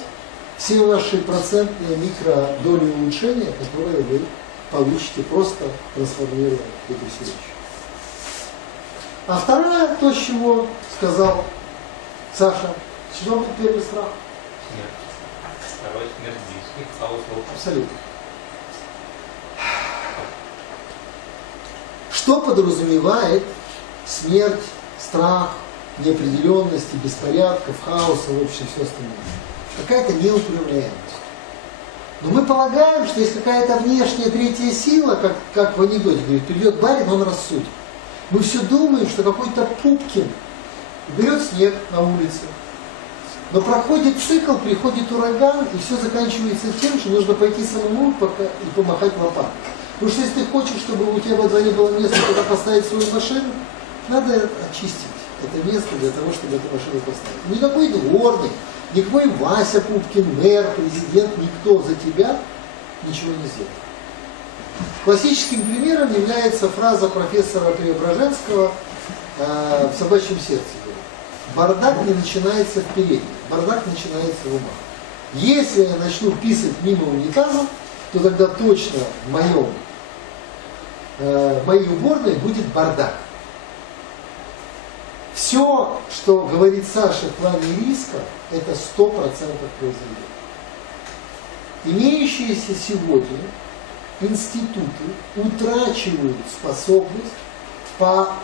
все ваши процентные микродоли улучшения, которые вы получите, просто трансформируя эту всю вещь. А вторая, то, с чего сказал Саша, что был первый страх? Смерть. Второй смерть близких, хаос вокруг. Абсолютно. Что подразумевает смерть, страх, неопределенности, беспорядков, хаоса, в общем, все остальное? Какая-то неуправляемость. Но мы полагаем, что есть какая-то внешняя третья сила, как в анекдоте говорит, придет барин, он рассудит. Мы все думаем, что какой-то Пупкин берет снег на улице, но проходит цикл, приходит ураган, и все заканчивается тем, что нужно пойти самому и помахать лопатой. Потому что если ты хочешь, чтобы у тебя во дворе было место, куда поставить свою машину, надо очистить это место для того, чтобы эту машину поставить. Никакой дворник, никакой Вася Пупкин, мэр, президент, никто за тебя ничего не сделает. Классическим примером является фраза профессора Преображенского в «Собачьем сердце». бардак не начинается в передней, бардак начинается в умах. Если я начну писать мимо унитаза, то тогда точно в моей уборной будет бардак. Все, что говорит Саша в плане риска, это 100% произведено. Имеющиеся сегодня институты утрачивают способность по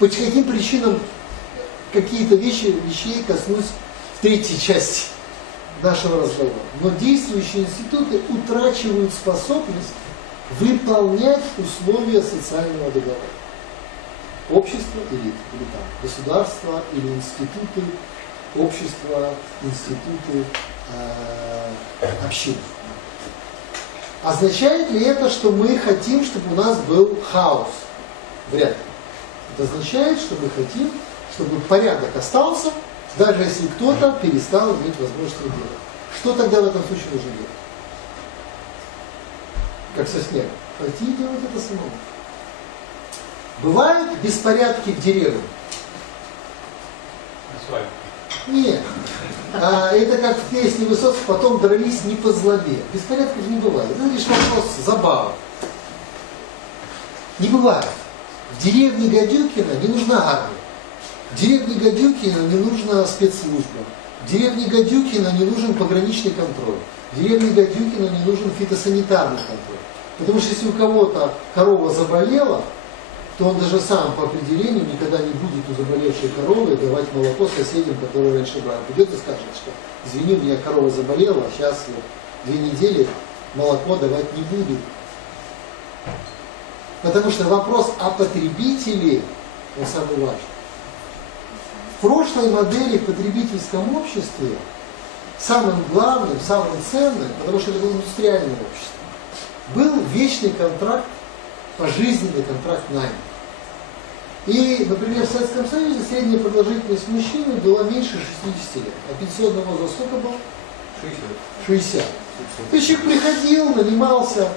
каким причинам какие-то вещей коснусь в третьей части нашего разговора. Но действующие институты утрачивают способность выполнять условия социального договора. Общество или там, государство или институты, общества, институты, общины. Означает ли это, что мы хотим, чтобы у нас был хаос? Вряд ли. Это означает, что мы хотим, чтобы порядок остался, даже если кто-то перестал иметь возможность это делать. Что тогда в этом случае нужно делать? Как со снегом. Пойти и делать это самому. Бывают беспорядки в деревне? Асфальт. Нет. Это как в песне Высоцкого, потом дрались не по злобе. Беспорядков не бывает. Это лишь вопрос забавы. Не бывает. В деревне Гадюкина не нужна армия. В деревне Гадюкина не нужна спецслужба. В деревне Гадюкина не нужен пограничный контроль. В деревне Гадюкина не нужен фитосанитарный контроль. Потому что если у кого-то корова заболела, то он даже сам по определению никогда не будет у заболевшей коровы давать молоко соседям, которые раньше брали. Придет и скажет, что извини, у меня корова заболела, сейчас 2 недели молоко давать не буду. Потому что вопрос о потребителе, он самый важный. В прошлой модели в потребительском обществе самым главным, самым ценным, потому что это было индустриальное общество, был вечный контракт, пожизненный контракт найма. И, например, в Советском Союзе средняя продолжительность мужчины была меньше 60 лет. А пенсионный возраст сколько был? 60. То есть человек приходил, нанимался.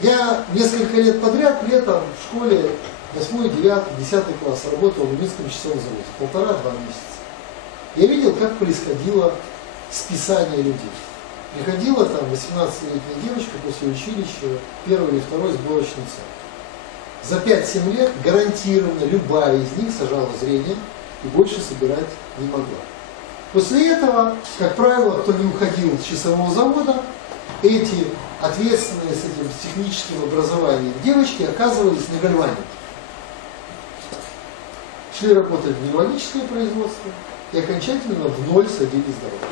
Я несколько лет подряд летом в школе 8, 9, 10 класс работал в Минском часовом заводе. 1,5-2 месяца. Я видел, как происходило списание людей. Приходила там 18-летняя девочка после училища, 1 или 2 сборочный цех. За 5-7 лет гарантированно любая из них сажала зрение и больше собирать не могла. После этого, как правило, кто не уходил с часового завода, эти ответственные с этим техническим образованием девочки оказывались на гальванике. Шли работать в гальваническое производство и окончательно в ноль садились дорогу.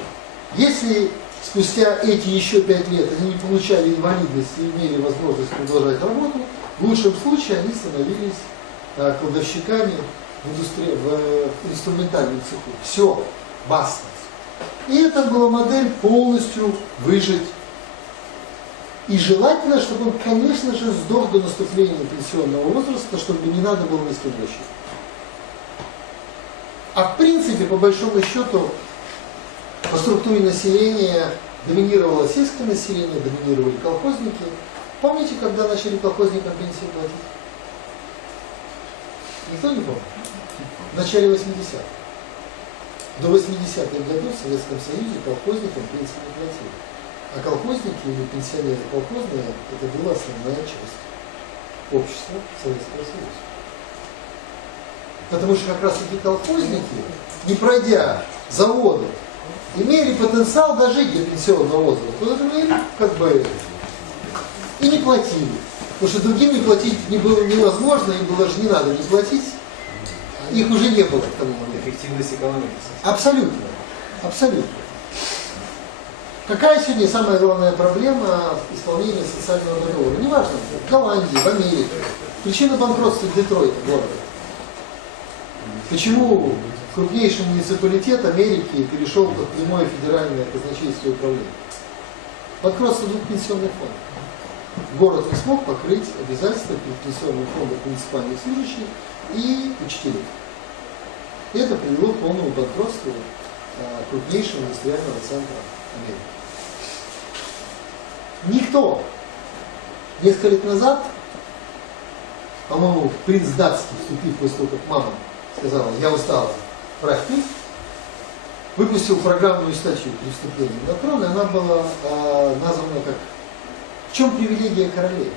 Если спустя эти еще 5 лет они не получали инвалидность и имели возможность продолжать работу, в лучшем случае они становились кладовщиками в инструментальном цеху. Все, баста. И это была модель полностью выжить. И желательно, чтобы он, конечно же, сдох до наступления пенсионного возраста, чтобы не надо было ни с кем рассчитывать. А в принципе, по большому счету, по структуре населения доминировало сельское население, доминировали колхозники. Помните, когда начали колхозникам пенсии платить? Никто не помнит? В начале 80-х. До 80-х годов в Советском Союзе колхозникам пенсии не платили. А колхозники или пенсионеры колхозные, это была основная часть общества Советского Союза. Потому что как раз эти колхозники, не пройдя заводы, имели потенциал дожить до пенсионного возраста. Поэтому им как бы и не платили. Потому что другим не платить не было невозможно, им было же не надо не платить. Их уже не было к тому моменту. Эффективность экономики. Абсолютно. Абсолютно. Какая сегодня самая главная проблема исполнения социального договора? Неважно, в Голландии, в Америке. Причина банкротства Детройта, города. Почему крупнейший муниципалитет Америки перешел под прямое федеральное казначейство управление? Банкротство 2 пенсионных фондов. Город не смог покрыть обязательства перед пенсионным фондом муниципальных служащих и учителей. Это привело к полному банкротству крупнейшего индустриального центра Америки. Никто несколько лет назад, по-моему, принц датский, вступив после того, как мама сказала, я устала, Прахпит выпустил программную статью «Преступление на троне». Она была названа как «В чем привилегия королей?»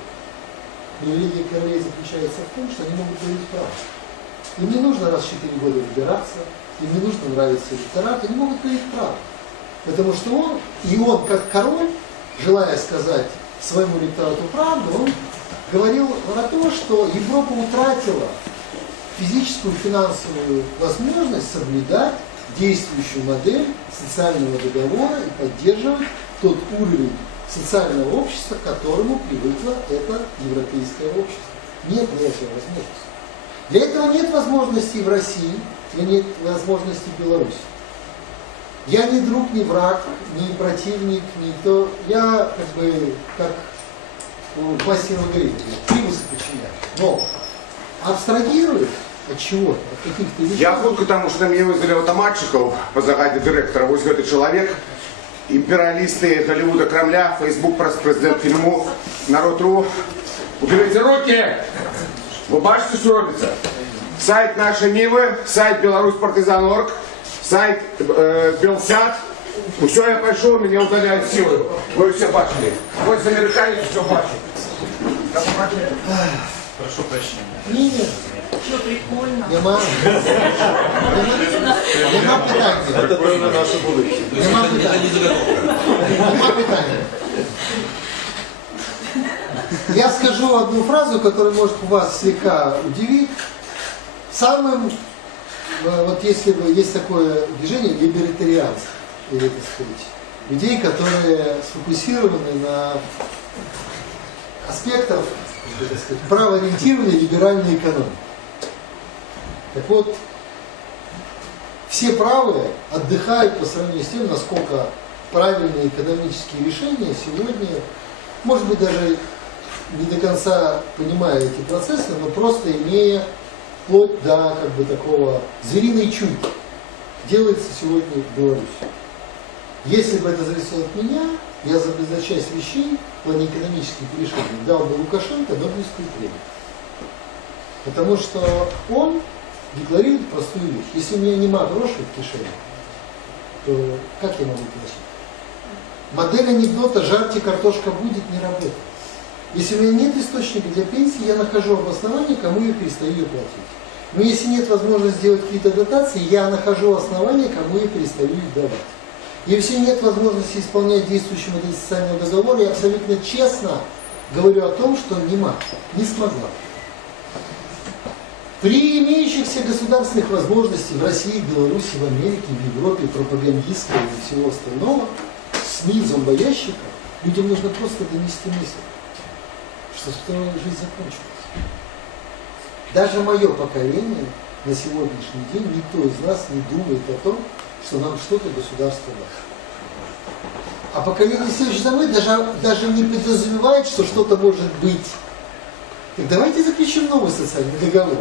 Привилегия королей заключается в том, что они могут говорить правду. Им не нужно раз в 4 года выбираться, им не нужно нравиться электорат, они могут говорить правду. Потому что он как король, желая сказать своему электорату правду, он говорил о том, что Европа утратила физическую и финансовую возможность соблюдать действующую модель социального договора и поддерживать тот уровень социального общества, к которому привыкло это европейское общество. Нет этой возможности. Для этого нет возможности в России, и нет возможности в Беларуси. Я не друг, не враг, не противник, не то. Я как мастер говорит, примусы подчиняю. Но абстрагирую от чего-то, от каких-то вещей. Я хутка тому, что меня вызвали автоматчиков по загаде директора. Вот этот человек, империалисты Голливуда, Кремля, Фейсбук, президент фильму, Народ.ру. Уберите руки! Вы бачите, что робится? Сайт нашей Нивы, сайт Беларусь Партизан.орг, сайт Белсат. Все, я пошел, меня удаляют силой. Вы все бачили. Вот американец все бачит. Прошу прощения. Нет. Что, прикольно. Нема питання. Это тоже наше будущее. То есть это не заготовка. Нема питання. Я скажу одну фразу, которая может вас слегка удивить. Вот если бы есть такое движение либертарианцев, или так сказать, людей, которые сфокусированы на аспектах, так сказать, правоориентированной либеральной экономики. Так вот, все правые отдыхают по сравнению с тем, насколько правильные экономические решения сегодня, может быть, даже не до конца понимая эти процессы, но просто имея вплоть до такого звериной чуйки, делается сегодня в Беларуси. Если бы это зависело от меня, я за часть вещей в плане экономических решений дал бы Лукашенко Нобелевскую премию. Потому что он декларирует простую вещь. Если у меня нема грошей в кишене, то как я могу платить? Модель анекдота «жарьте, картошка будет» не работает. Если у меня нет источника для пенсии, я нахожу обоснование, кому я перестаю ее платить. Но если нет возможности сделать какие-то дотации, я нахожу основания, кому я перестаю их давать. Если нет возможности исполнять действующую модель социального договора, я абсолютно честно говорю о том, что не смогла. При имеющихся государственных возможностях в России, в Беларуси, в Америке, в Европе, пропагандистского и всего остального, СМИ, зомбоящика, людям нужно просто донести мысль, что вторая жизнь закончилась. Даже мое поколение на сегодняшний день, никто из нас не думает о том, что нам что-то государство даст. А поколение следующее за мной даже не подразумевает, что что-то может быть. Так давайте заключим новый социальный договор,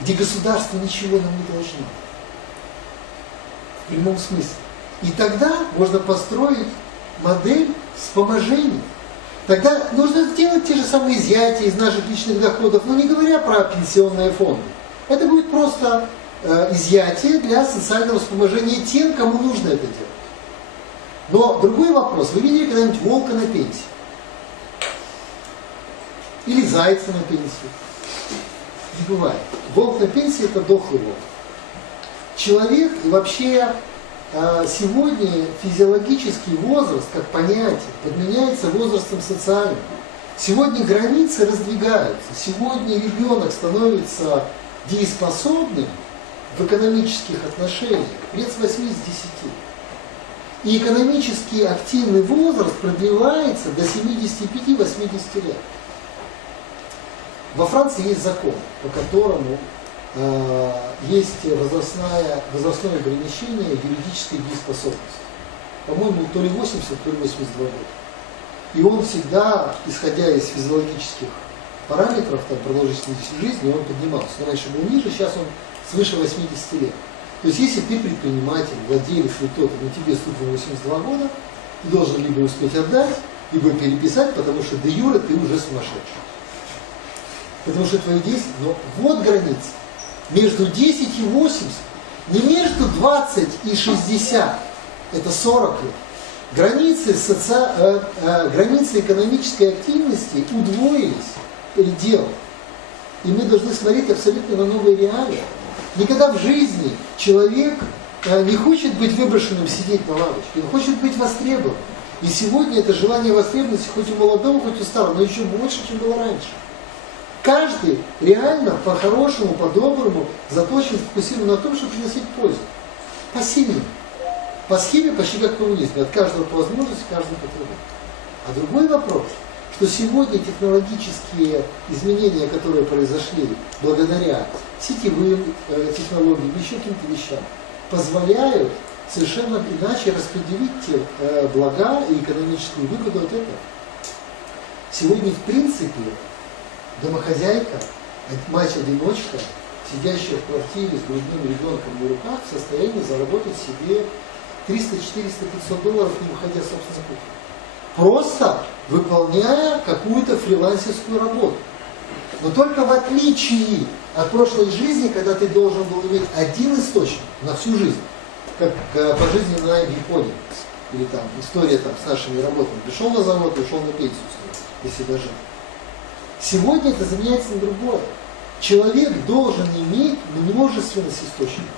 где государство ничего нам не должно. В прямом смысле. И тогда можно построить модель вспоможения. Тогда нужно сделать те же самые изъятия из наших личных доходов, но не говоря про пенсионные фонды. Это будет просто изъятие для социального вспоможения тем, кому нужно это делать. Но другой вопрос. Вы видели когда-нибудь волка на пенсии? Или зайца на пенсии? Не бывает. Волк на пенсии – это дохлый волк. Человек и вообще сегодня физиологический возраст, как понятие, подменяется возрастом социальным. Сегодня границы раздвигаются. Сегодня ребенок становится дееспособным в экономических отношениях лет с 8-10. И экономически активный возраст продлевается до 75-80 лет. Во Франции есть закон, по которому есть возрастное ограничение юридической дееспособности. По-моему, то ли 80, то ли 82 года. И он всегда, исходя из физиологических параметров продолжительности жизни, он поднимался. Он раньше был ниже, сейчас он свыше 80 лет. То есть, если ты предприниматель, владелец или кто-то, но тебе стукнуло 82 года, ты должен либо успеть отдать, либо переписать, потому что де юре ты уже сумасшедший. Потому что твои действия, но вот граница. Между 10 и 80 Не между 20 и 60, это 40 лет. Границы экономической активности удвоились предел. И мы должны смотреть абсолютно на новые реалии. Никогда в жизни человек не хочет быть выброшенным сидеть на лавочке, он хочет быть востребованным. И сегодня это желание востребованности хоть у молодого, хоть у старого, но еще больше, чем было раньше. Каждый реально по-хорошему, по-доброму заточен, сфокусирован на том, чтобы приносить пользу. По-синему. По схеме почти как в коммунизме. От каждого по возможности, каждому по требованию. А другой вопрос, что сегодня технологические изменения, которые произошли благодаря сетевым технологиям, еще каким-то вещам, позволяют совершенно иначе распределить те блага и экономическую выгоду от этого. Сегодня, в принципе, домохозяйка, мать-одиночка, сидящая в квартире с грудным ребенком на руках, в состоянии заработать себе 300, 400, 500 долларов, не выходя, собственно, на кухню. Просто выполняя какую-то фрилансерскую работу. Но только в отличие от прошлой жизни, когда ты должен был иметь один источник на всю жизнь, как пожизненный найм в Японии, или там история там, с нашими работами. Пришел на завод, ушел на пенсию, если даже. Сегодня это заменяется на другое. Человек должен иметь множественность источников.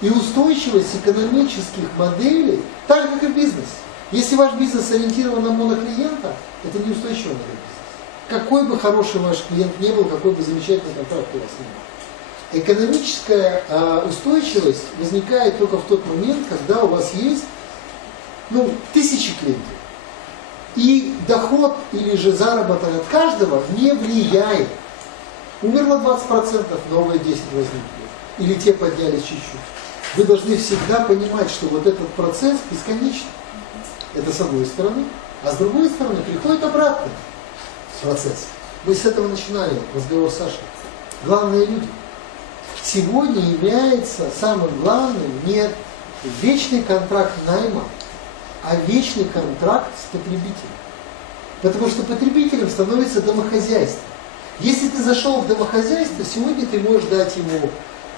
И устойчивость экономических моделей, так же, как и в бизнесе. Если ваш бизнес ориентирован на моноклиента, это неустойчивый модель бизнеса. Какой бы хороший ваш клиент не был, какой бы замечательный контракт у вас не был. Экономическая устойчивость возникает только в тот момент, когда у вас есть 1000 клиентов. И доход или же заработок от каждого не влияет. Умерло 20%, новые 10 возникли. Или те поднялись чуть-чуть. Вы должны всегда понимать, что вот этот процесс бесконечный. Это с одной стороны. А с другой стороны приходит обратный процесс. Мы с этого начинали разговор с Сашей. Главные люди. Сегодня является самым главным не вечный контракт найма, а вечный контракт с потребителем. Потому что потребителем становится домохозяйство. Если ты зашел в домохозяйство, сегодня ты можешь дать ему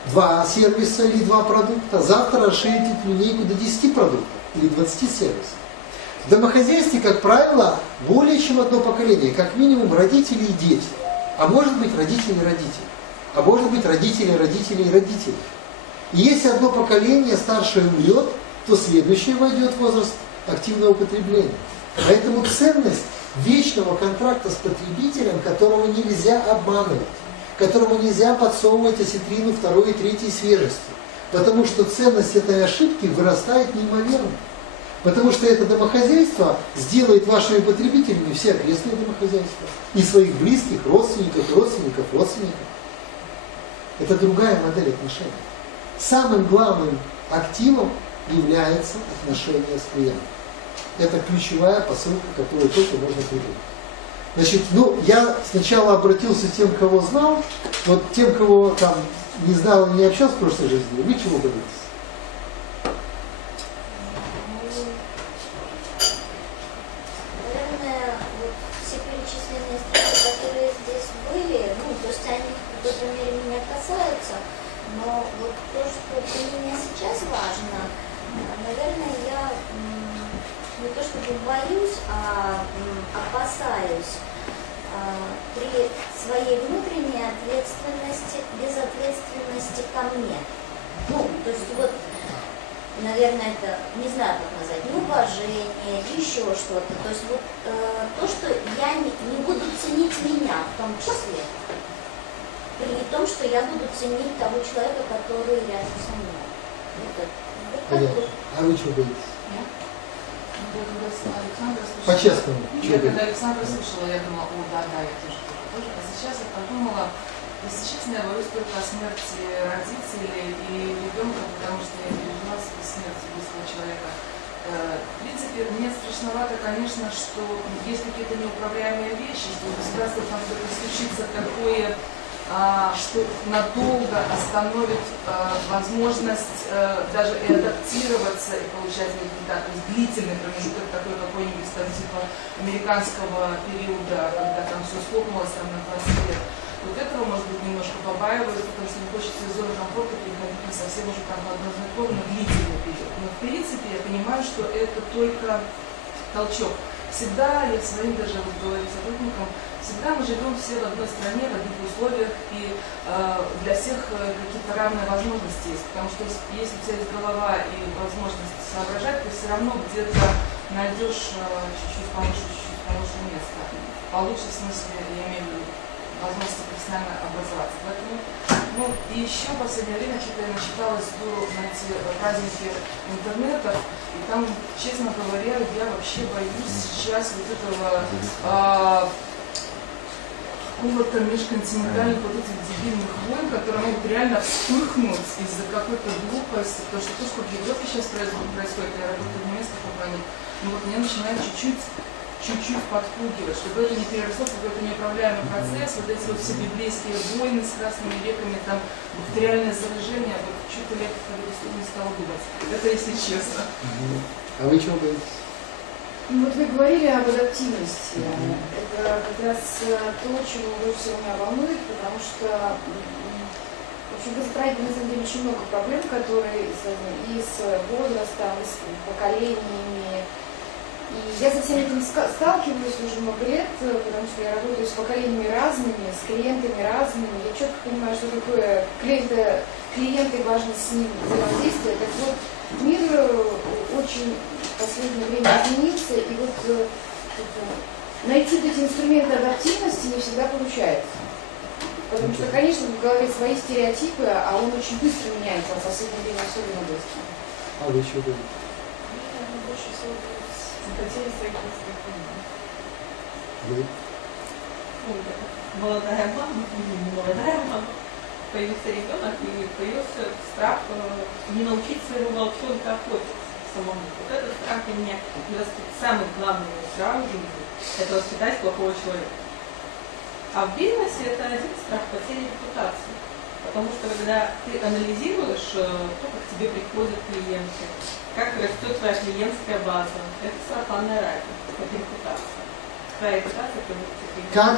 2 сервиса или 2 продукта, а завтра расширить эту линейку до 10 продуктов или 20 сервисов. В домохозяйстве, как правило, более чем одно поколение, как минимум родители и дети. А может быть родители и родители. А может быть родители, родители и родители. И если одно поколение старшее умрет, то следующее войдет в возраст активного потребления. Поэтому ценность вечного контракта с потребителем, которого нельзя обманывать, которому нельзя подсовывать осетрину 2 и 3 свежести. Потому что ценность этой ошибки вырастает неимоверно. Потому что это домохозяйство сделает вашими потребителями все окрестные домохозяйства. И своих близких, родственников, родственников, родственников. Это другая модель отношений. Самым главным активом является отношение с клиентом. Это ключевая посылка, которую только можно придумать. Значит, я сначала обратился к тем, кого знал, вот тем, кого там не знал и не общался в прошлой жизни, вы чего боитесь? Наверное, вот все перечисленные встречи, которые здесь были, то есть они в какой-то мере меня касаются, но вот то, что для меня сейчас важно, наверное, я не то чтобы боюсь, а опасаюсь при своей внутренней ответственности, безответственности ко мне. То есть вот, наверное, это, не знаю, как назвать, неуважение, еще что-то. То есть вот то, что я не буду ценить меня в том числе, при том, что я буду ценить того человека, который рядом со мной. Понятно. А вы чего боитесь? По-честному. Я когда Александра слышала, я думала, я тоже. А сейчас я подумала, если честно, я боюсь только о смерти родителей и ребенка, потому что я пережила смерть близкого человека. В принципе, мне страшновато, конечно, что есть какие-то неуправляемые вещи, что государство там что-то случится такое, что надолго остановит возможность даже и адаптироваться и получать результат. То есть длительный промежуток такой какой-нибудь там типа американского периода, когда там все схлопнулось там на 20 лет. Вот этого, может быть, немножко побаиваюсь, потому что не хочется из зоны комфорта переходить на совсем уже там однознакомый длительный период. Но в принципе я понимаю, что это только толчок. Всегда я своим даже вот говорю сотрудникам, всегда мы живем все в одной стране, в одних условиях, и для всех какие-то равные возможности есть. Потому что если у тебя есть голова и возможность соображать, ты все равно где-то найдешь чуть-чуть получше место. Получше в смысле, я имею в виду, возможности профессионально образоваться. Поэтому, ну, и еще в последнее время что-то я начиталась на эти праздники интернета, и там, честно говоря, я вообще боюсь сейчас вот этого какого-то межконтинентальных вот этих дебильных войн, которые могут реально вспыхнуть из-за какой-то глупости, потому что то, что в Европе сейчас происходит, я работаю в немецкой компании, ну вот меня начинает чуть-чуть подпугивать, чтобы это не переросло в какой-то неуправляемый процесс, вот эти вот все библейские войны с красными реками, там бактериальное заражение, вот что-то я как-то не стала думать. Это если честно. А вы чего боитесь? Ну, вот вы говорили об адаптивности. Это как раз то, чего больше всего меня волнует, потому что в общем, вы затрагиваете на самом деле очень много проблем, которые связаны и с возрастом, и с поколениями. И я со всем этим сталкиваюсь уже много лет, потому что я работаю с поколениями разными, с клиентами разными. Я четко понимаю, что такое клиенты, важно с ним взаимодействие. Так вот, мир очень в последнее время изменился, и вот найти эти инструменты адаптивности не всегда получается. Потому что, конечно, в голове свои стереотипы, а он очень быстро меняется, а в последнее время особенно быстро. А вы чего боитесь? Больше всего хотели своих Вы? молодая мама, не молодая мама, появился ребенок и появился страх не научить своего волчонка охотиться самому. Вот этот страх для меня самый главный страх в жизни – это воспитать плохого человека. А в бизнесе это один страх – потери репутации. Потому что когда ты анализируешь то, как к тебе приходят клиенты, как растет твоя клиентская база, это сарафанное радио, это репутация. Твоя репутация приводит к клиентам. Как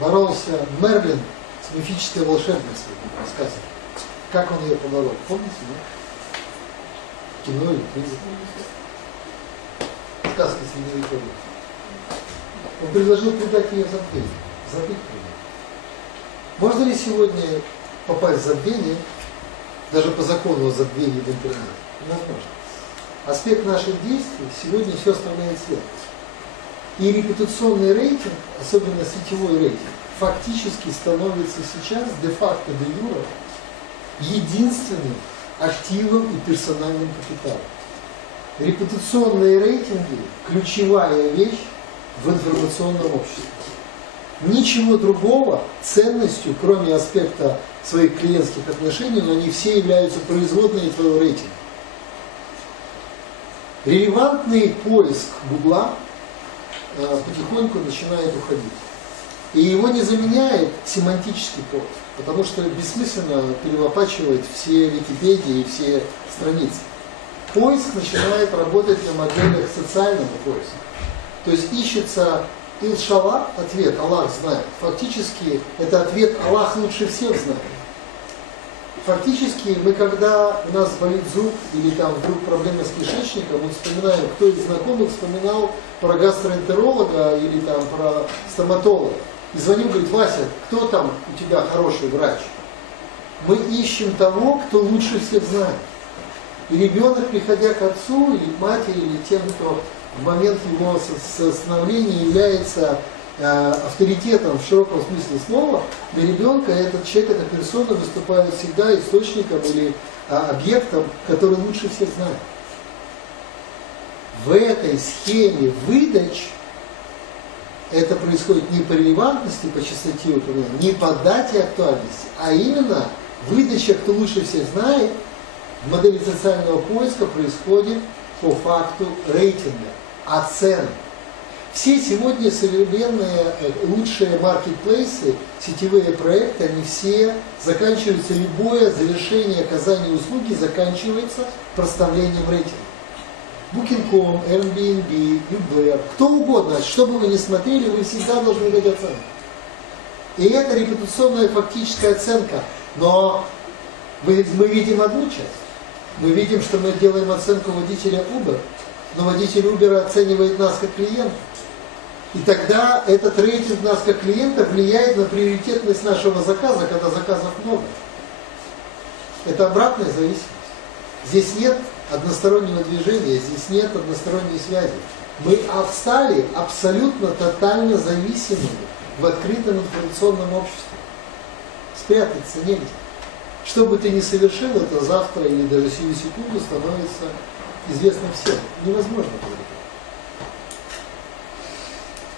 боролся Мерлин с мифической волшебницей, рассказывай. Как он ее поборол? Помните, да? Кино или книга? Сказка Средневековья. Он предложил предать ее забвению. Забыть про нее. Можно ли сегодня попасть в забвение, даже по закону о забвении в интернете? Невозможно. Аспект наших действий сегодня все оставляет след. И репутационный рейтинг, особенно сетевой рейтинг, фактически становится сейчас де-факто де-юре единственным активом и персональным капиталом. Репутационные рейтинги – ключевая вещь в информационном обществе. Ничего другого ценностью, кроме аспекта своих клиентских отношений, но они все являются производными твоего рейтинга. Релевантный поиск Гугла потихоньку начинает уходить. И его не заменяет семантический поиск, потому что бессмысленно перелопачивать все Википедии и все страницы. Поиск начинает работать на моделях социального поиска. То есть ищется Илшалла, ответ Аллах знает. Фактически это ответ Аллах лучше всех знает. Фактически мы, когда у нас болит зуб или там вдруг проблема с кишечником, мы вспоминаем, кто из знакомых вспоминал про гастроэнтеролога или там про стоматолога. И звоним, говорит: Вася, кто там у тебя хороший врач? Мы ищем того, кто лучше всех знает. И ребенок, приходя к отцу или матери, или тем, кто в момент его становления является авторитетом в широком смысле слова, для ребенка этот человек, эта персона выступает всегда источником или объектом, который лучше всех знает. В этой схеме выдач это происходит не по релевантности, по частоте упоминания, не по дате актуальности, а именно выдача, кто лучше всех знает, в модели социального поиска происходит по факту рейтинга, оценки. Все сегодня современные лучшие маркетплейсы, сетевые проекты, они все заканчиваются, любое завершение оказания услуги заканчивается проставлением рейтинга. Booking.com, Airbnb, Uber, кто угодно, что бы вы ни смотрели, вы всегда должны дать оценку. И это репутационная фактическая оценка. Но мы видим одну часть. Мы видим, что мы делаем оценку водителя Uber, но водитель Uber оценивает нас как клиента. И тогда этот рейтинг нас как клиента влияет на приоритетность нашего заказа, когда заказов много. Это обратная зависимость. Здесь нет одностороннего движения, здесь нет односторонней связи. Мы стали абсолютно тотально зависимыми в открытом информационном обществе. Спрятаться негде. Что бы ты ни совершил, это завтра или даже сию секунду становится известно всем. Невозможно говорить.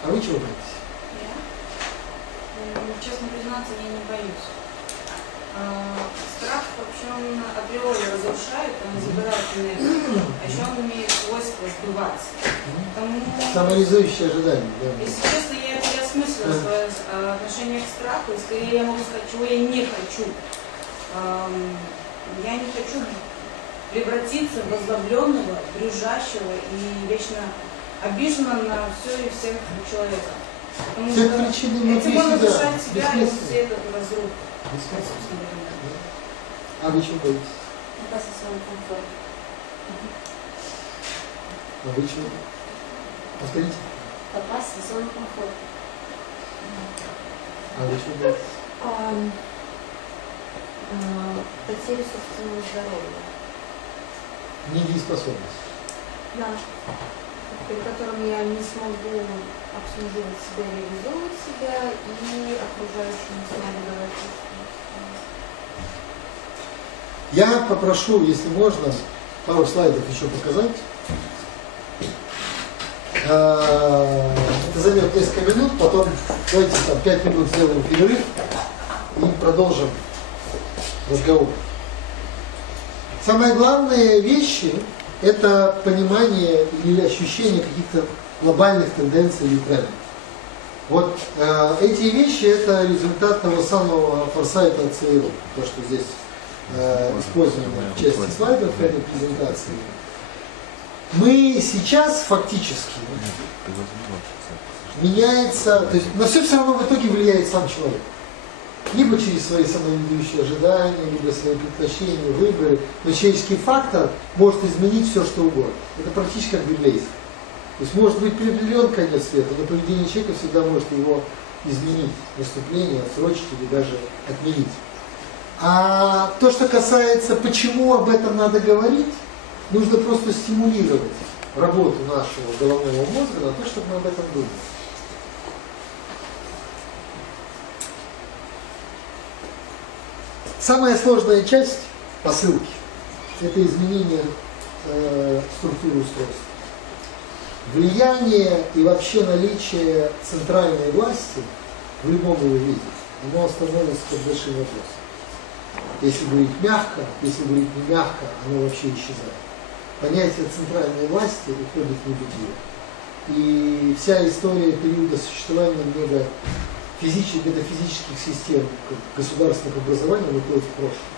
А вы чего боитесь? Я? Честно признаться, я не боюсь. Страх вообще он априори разрушает, он забирает энергию, а еще он имеет свойство сбываться. Потому... Самореализующее ожидание. Да. Если честно, я переосмыслила свое отношение к страху, и скорее я могу сказать, чего я не хочу. Я не хочу превратиться в озлобленного, брюзжащего и вечно обиженного на все и всех человека. Потому что этим он разрушает себя и все это разрушит. А вы чего боитесь? Опасный свой комфорт. А вы чего? Повторите. Опасный свой комфорт. А вы чего боитесь? Потерю собственного здоровья. Недееспособность. Да. При котором я не смогу обслуживать себя, реализовывать себя и окружающим не смогу давать чувства. Я попрошу, если можно, пару слайдов еще показать. Это займет несколько минут, потом давайте там 5 минут сделаем перерыв и продолжим разговор. Самые главные вещи – это понимание или ощущение каких-то глобальных тенденций или трендов. Вот эти вещи – это результат того самого форсайта от ЦРУ, то, что здесь использовано в части слайдов в этой презентации. Мы сейчас фактически меняется, то есть на все равно в итоге влияет сам человек. Либо через свои самоведущие ожидания, либо свои предпочтения, выборы. Но человеческий фактор может изменить все, что угодно. Это практически как библейское. То есть может быть определен конец света, но поведение человека всегда может его изменить, наступление, отсрочить или даже отменить. А то, что касается, почему об этом надо говорить, нужно просто стимулировать работу нашего головного мозга на то, чтобы мы об этом думали. Самая сложная часть посылки – это изменение структуры устройства. Влияние и вообще наличие центральной власти в любом его виде, оно становится под большим вопросом. Если говорить мягко, если говорить не мягко, оно вообще исчезает. Понятие центральной власти уходит в небытие. И вся история периода существования метафизических систем государственных образований уходит в прошлое.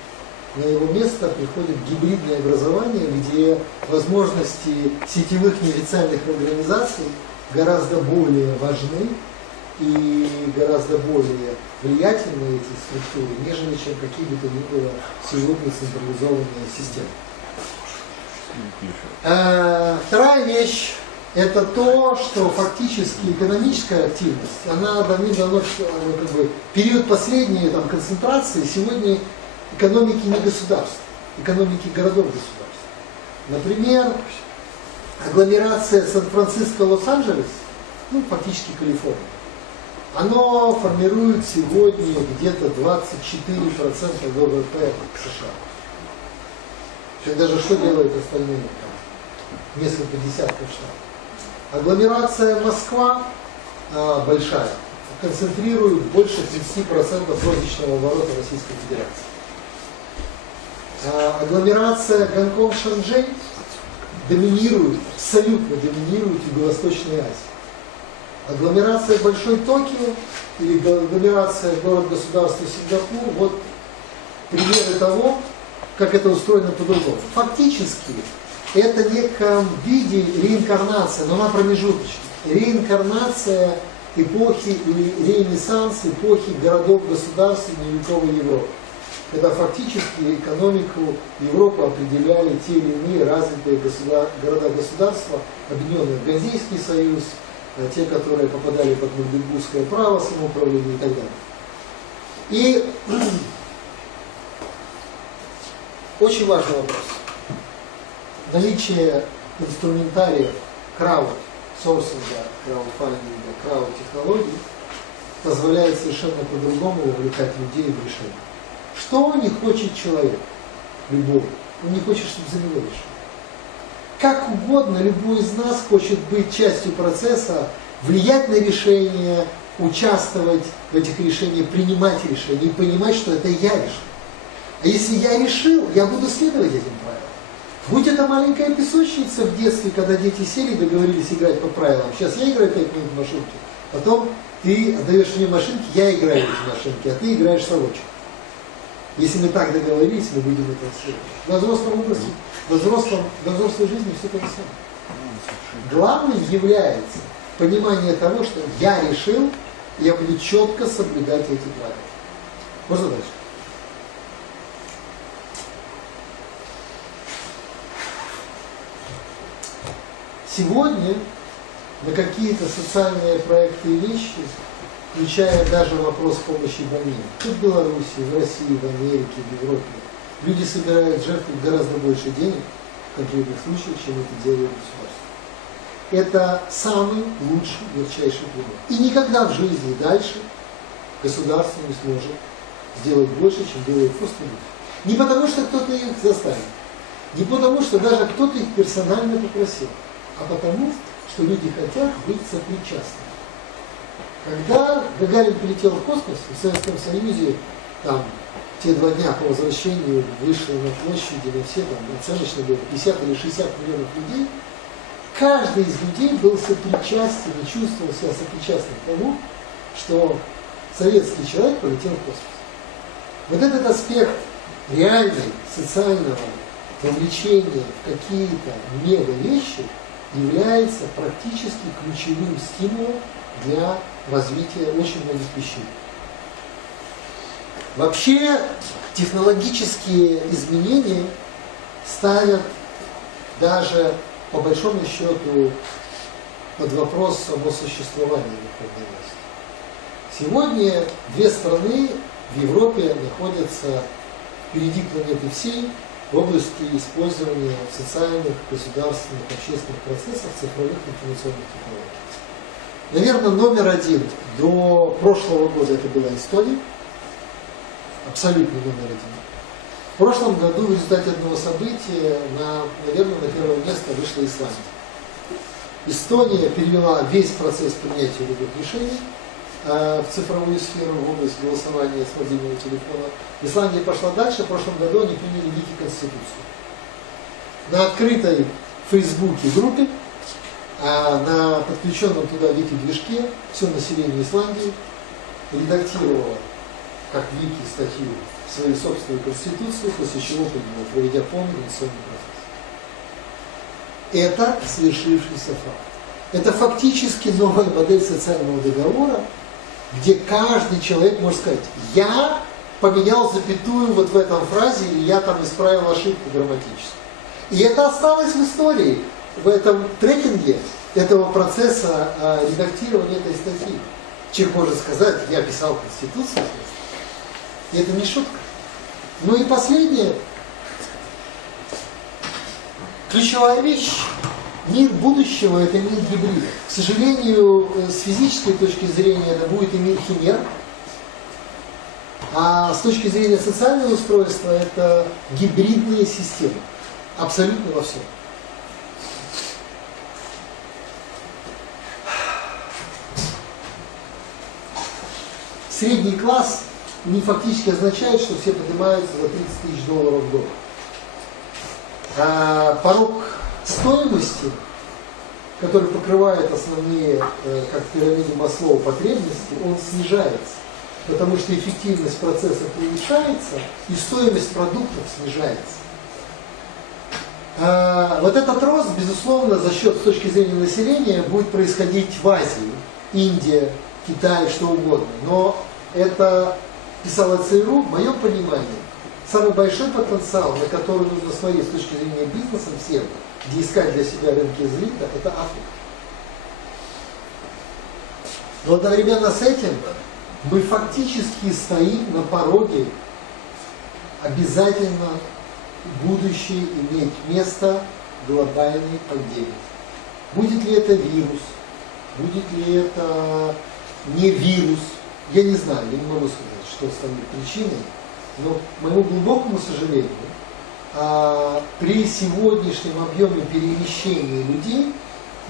На его место приходит гибридное образование, где возможности сетевых неофициальных организаций гораздо более важны и гораздо более влиятельны эти структуры, нежели чем какие бы то ни было сегодня централизованные системы. Вторая вещь – это то, что фактически экономическая активность, она давным-давно, период последней концентрации, сегодня экономики не государств, экономики городов-государств. Например, агломерация Сан-Франциско, Лос-Анджелес, фактически Калифорния, оно формирует сегодня где-то 24% ВВП США. Даже что делают остальные? Несколько десятков штатов. Агломерация Москва большая, концентрирует больше 30% розничного оборота Российской Федерации. Агломерация Гонконг-Шанчжэнь доминирует, абсолютно доминирует в Юго-Восточной Азии. Агломерация Большой Токио или агломерация город-государства Сингапур, вот примеры того, как это устроено по-другому. Фактически, это в неком виде реинкарнация, но она промежуточная. Реинкарнация эпохи Ренессанс, эпохи городов-государств средневековой Европы. Когда фактически экономику Европы определяли те или иные развитые города-государства, объединенный Ганзейский союз, те, которые попадали под Магдебургское право, самоуправление и так далее. И очень важный вопрос. Наличие инструментариев краудсорсинга, краудфандинга, крауд-технологий позволяет совершенно по-другому увлекать людей в решение. Что не хочет человек? Любой. Он не хочет, чтобы за него решили. Как угодно, любой из нас хочет быть частью процесса, влиять на решения, участвовать в этих решениях, принимать решения и понимать, что это я решил. А если я решил, я буду следовать этим правилам. Будь это маленькая песочница в детстве, когда дети сели и договорились играть по правилам. Сейчас я играю 5 минут в машинке, потом ты отдаешь мне машинки, я играю в эти машинки, а ты играешь в совочек. Если мы так договорились, мы будем это следовать. Во взрослом образе, во взрослой жизни все то же самое. Главным является понимание того, что я решил, и я буду четко соблюдать эти правила. Можно дальше? Сегодня на какие-то социальные проекты и вещи, включая даже вопрос помощи больным, тут в Беларуси, в России, в Америке, в Европе, люди собирают жертвы гораздо больше денег в конкретных случаях, чем это делает государство. Это самый лучший, ярчайший пример. И никогда в жизни дальше государство не сможет сделать больше, чем делает просто люди. Не потому, что кто-то их заставил, не потому, что даже кто-то их персонально попросил, а потому, что люди хотят быть сопричастными. Когда Гагарин полетел в космос, в Советском Союзе, там, те 2 дня по возвращению вышло на площади, на все, там, оценочно было 50 или 60 миллионов людей, каждый из людей был сопричастен и чувствовал себя сопричастным к тому, что советский человек полетел в космос. Вот этот аспект реальной, социального вовлечения в какие-то мега-вещи является практически ключевым стимулом для развития очень многих вещей. Вообще технологические изменения ставят даже по большому счету под вопрос само существования верховной власти. Сегодня 2 страны в Европе находятся впереди планеты всей в области использования социальных, государственных, общественных процессов цифровых информационных технологий. Наверное, номер 1 до прошлого года это была Эстония, абсолютно номер 1. В прошлом году в результате одного события, наверное, на первое место вышла Исландия. Эстония перевела весь процесс принятия любых решений в цифровую сферу, в область голосования с мобильного телефона. Исландия пошла дальше, в прошлом году они приняли Вики-конституцию. На открытой в Фейсбуке группе, на подключенном туда Вики-движке все население Исландии редактировало, как Вики, статью, свою собственную конституцию, после чего приняла, проведя полный конституционный процесс. Это свершившийся факт. Это фактически новая модель социального договора, где каждый человек может сказать: я поменял запятую вот в этом фразе, или я там исправил ошибку грамматическую. И это осталось в истории, в этом трекинге этого процесса редактирования этой статьи. Человек может сказать: я писал Конституцию. И это не шутка. Ну и последнее. Ключевая вещь. Мир будущего – это мир гибрида. К сожалению, с физической точки зрения это будет и мир химер, а с точки зрения социального устройства это гибридные системы. Абсолютно во всем. Средний класс не фактически означает, что все поднимаются за $30 000 в год. Порог стоимости, который покрывает основные, как в пирамиде Маслоу, потребности, он снижается. Потому что эффективность процесса повышается, и стоимость продуктов снижается. Вот этот рост, безусловно, за счет, с точки зрения населения, будет происходить в Азии, Индия, Китай, что угодно. Но это писала ЦРУ, в моем понимании, самый большой потенциал, на который нужно смотреть с точки зрения бизнеса всем, где искать для себя рынки зрита, это Африка. Но одновременно с этим мы фактически стоим на пороге обязательно будущее иметь место глобальной пандемии. Будет ли это вирус, будет ли это не вирус, я не знаю, я не могу сказать, что станет причиной, но, к моему глубокому сожалению, при сегодняшнем объеме перемещения людей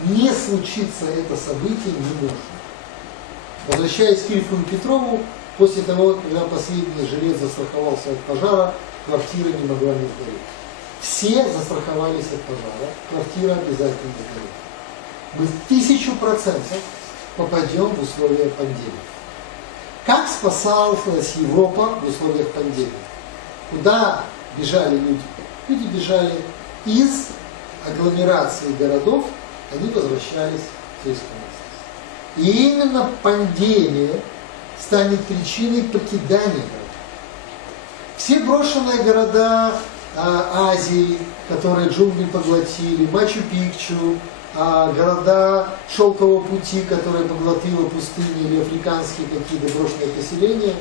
не случится это событие не может. Возвращаясь к Ильфу и Петрову, после того, когда последний жилец застраховался от пожара, квартира не могла не сгореть. Все застраховались от пожара, квартира обязательно сгорит. Мы 1000% попадем в условия пандемии. Как спасалась Европа в условиях пандемии? Куда бежали люди? Люди бежали из агломерации городов, они возвращались в сельскую местность. И именно пандемия станет причиной покидания городов. Все брошенные города Азии, которые джунгли поглотили, Мачу-Пикчу, города Шелкового пути, которые поглотила пустыни, или африканские какие-то брошенные поселения,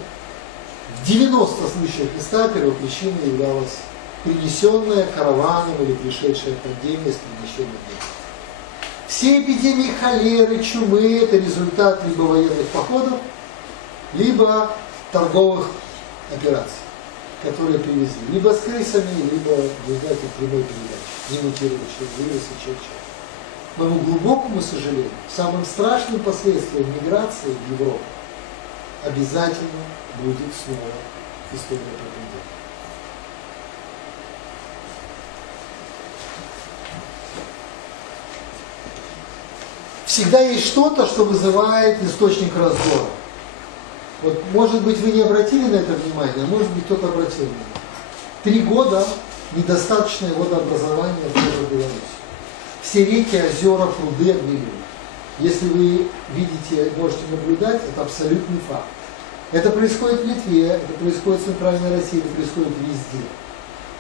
в 90 случаях из 100 первопричиной являлась принесенная караваном или пришедшая пандемия с перемещением людей. Все эпидемии холеры, чумы – это результат либо военных походов, либо торговых операций, которые привезли либо с крысами, либо в результате прямой передачи, не мутирующие вирусы, чего-чего. К моему глубокому сожалению, самым страшным последствием миграции в Европу обязательно будет снова история про пандемию. Всегда есть что-то, что вызывает источник раздора. Вот, может быть, вы не обратили на это внимание, а может быть, кто-то обратил внимание. 3 года недостаточное водообразование в Беларуси. Все реки, озера, пруды обмелели. Если вы видите, можете наблюдать, это абсолютный факт. Это происходит в Литве, это происходит в Центральной России, это происходит везде.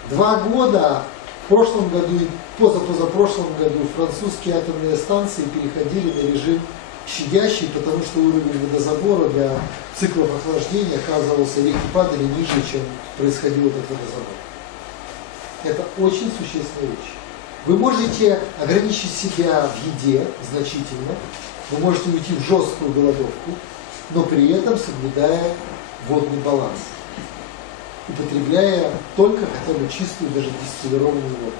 2 года, в прошлом году и позапрошлом году, французские атомные станции переходили на режим щадящий, потому что уровень водозабора для циклов охлаждения оказывался, реки падали ниже, чем происходил этот водозабор. Это очень существенная вещь. Вы можете ограничить себя в еде значительно, вы можете уйти в жесткую голодовку, но при этом соблюдая водный баланс, употребляя только хотя бы чистую, даже дистиллированную воду.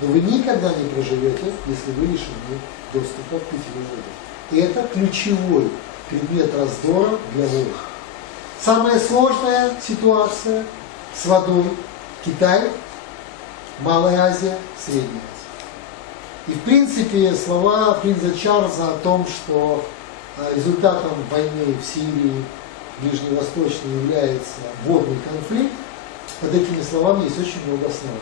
Но вы никогда не проживете, если вы лишены доступа к питьевой воде. И это ключевой предмет раздора для воды. Самая сложная ситуация с водой – Китай, Малая Азия, Средняя Азия. И в принципе слова принца Чарльза о том, что результатом войны в Сирии, Ближневосточной является водный конфликт, под этими словами есть очень много оснований.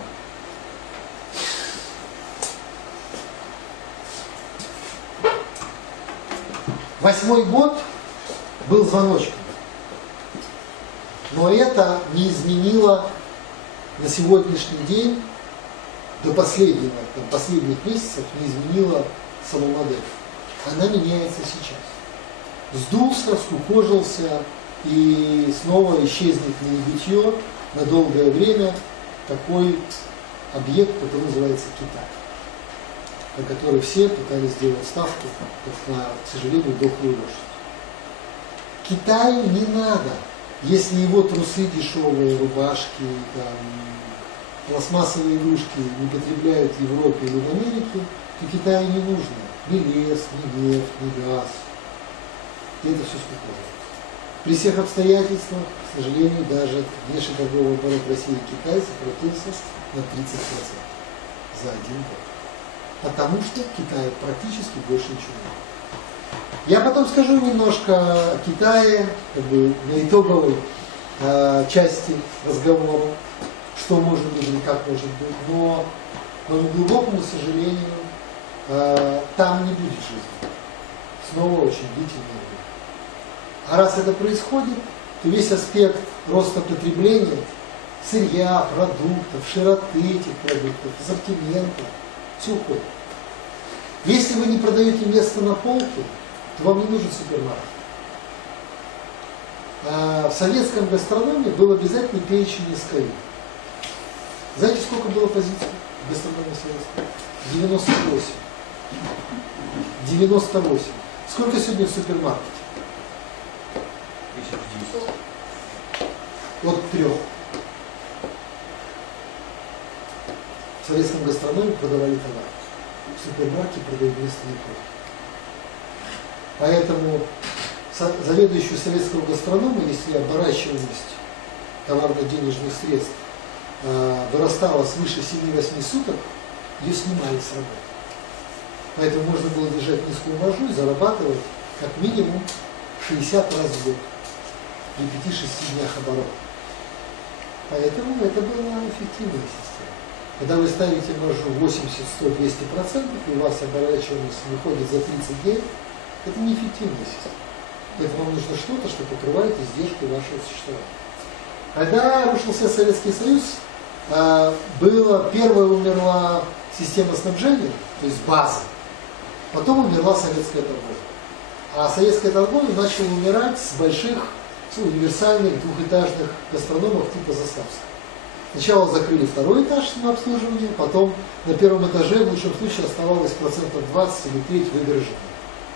Восьмой год был звоночком, но это не изменило на сегодняшний день, до последних месяцев, не изменило саму модель. Она меняется сейчас. Сдулся, скукожился и снова исчезнет в небытие на долгое время такой объект, который называется Китай, на который все пытались сделать ставку, как на, к сожалению, дохлую лошадь. Китаю не надо, если его трусы дешевые, рубашки, там, пластмассовые игрушки не потребляют в Европе или в Америке, то Китаю не нужно ни лес, ни нефть, ни газ. И это все скукожится. При всех обстоятельствах, к сожалению, даже внешний торговый оборот России и Китая сократился на 30% за 1 год. Потому что Китай практически больше ничего нет. Я потом скажу немножко о Китае, как бы на итоговой части разговора, что может быть и как может быть, но к моему глубокому сожалению, там не будет жизни. снова очень длительное время. А раз это происходит, то весь аспект роста потребления, сырья, продуктов, широты этих продуктов, ассортимента, все уходит. Если вы не продаете место на полке, то вам не нужен супермаркет. В советском гастрономе был обязательный перечень СКИ. Знаете, сколько было позиций в гастрономе советской? 98. 98. Сколько сегодня в супермаркете? 1010. От 3. В советском гастрономе продавали товар. В супермаркете продают место не продают. Поэтому заведующую советского гастронома, если оборачиваемость товарно-денежных средств вырастала свыше 7-8 суток, ее снимали с работы. Поэтому можно было держать низкую маржу и зарабатывать как минимум 60 раз в год при 5-6 днях оборота. Поэтому это была эффективная система. Когда вы ставите маржу 80, 100, 200%, и у вас оборачиваемость выходит за 30 дней, это неэффективная система. Поэтому вам нужно что-то, что покрывает издержки вашего существования. Когда рушился Советский Союз, первая умерла система снабжения, то есть база, потом умерла советская торговля. А советская торговля начала умирать с больших универсальных двухэтажных гастрономов типа Заставского. Сначала закрыли второй этаж на обслуживание, потом на первом этаже в лучшем случае оставалось 20% или треть выгороженной.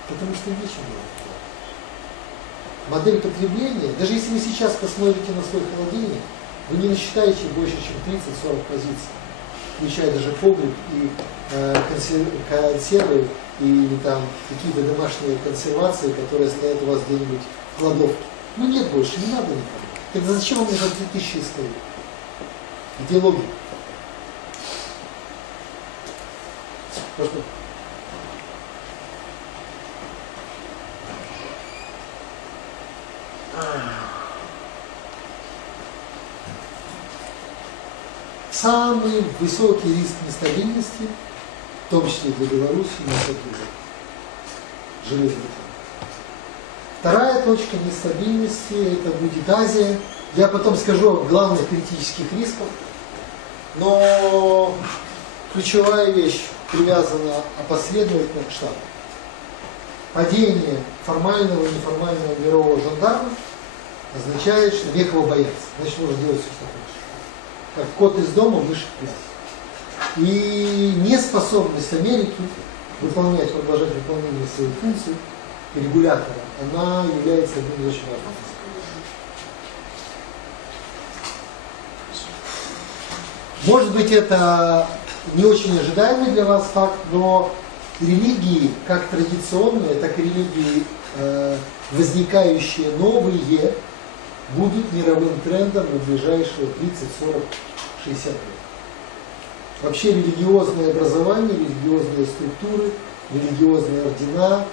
Потому что нечем было. Модель потребления, даже если вы сейчас посмотрите на свой холодильник, вы не насчитаете больше, чем 30-40 позиций, включая даже погреб и консервы, и там какие-то домашние консервации, которые стоят у вас где-нибудь в кладовке. Ну нет больше, не надо никому. Тогда зачем вам нужно 3000 стоит? Где логика? Прошу. Самый высокий риск нестабильности, в том числе для Беларуси, железный. Вторая точка нестабильности, это будет Азия. Я потом скажу о главных критических рисках, но ключевая вещь привязана опосредованно к Штатам. Падение формального и неформального мирового жандарма означает, что век его боятся. Значит, можно делать все, что хочешь. Как кот из дома, мышь в пляс. И неспособность Америки продолжать выполнение своей функции регулятора, она является одним из очень важных. Может быть, это не очень ожидаемый для вас факт, но религии, как традиционные, так и религии, возникающие новые, будут мировым трендом на ближайшие 30, 40, 60 лет. Вообще религиозное образование, религиозные структуры, религиозные ордена,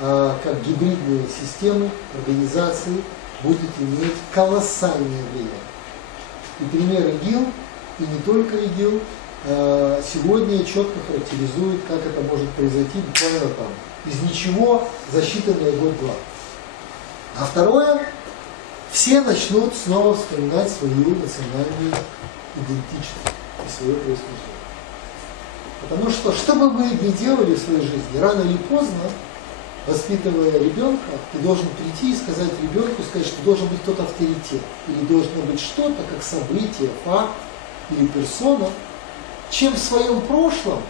как гибридные системы, организации, будут иметь колоссальное влияние. И пример ИГИЛ, и не только ИГИЛ, сегодня четко характеризует, как это может произойти буквально там. Из ничего за считанные год-два. А второе, все начнут снова вспоминать свою национальную идентичность и свое происхождение. Потому что бы вы ни делали в своей жизни, рано или поздно, воспитывая ребенка, ты должен прийти и сказать ребенку, что должен быть кто-то авторитет, или должно быть что-то, как событие, факт или персона, чем в своем прошлом,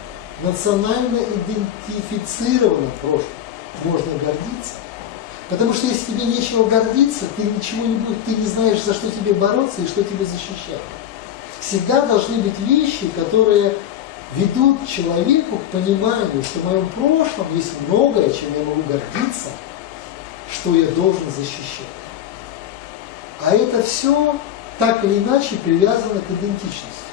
национально идентифицированном прошлом, можно гордиться. Потому что если тебе нечего гордиться, ты ничего не будешь, ты не знаешь, за что тебе бороться и что тебе защищать. Всегда должны быть вещи, которые ведут человеку к пониманию, что в моем прошлом есть многое, чем я могу гордиться, что я должен защищать. А это все так или иначе привязано к идентичности.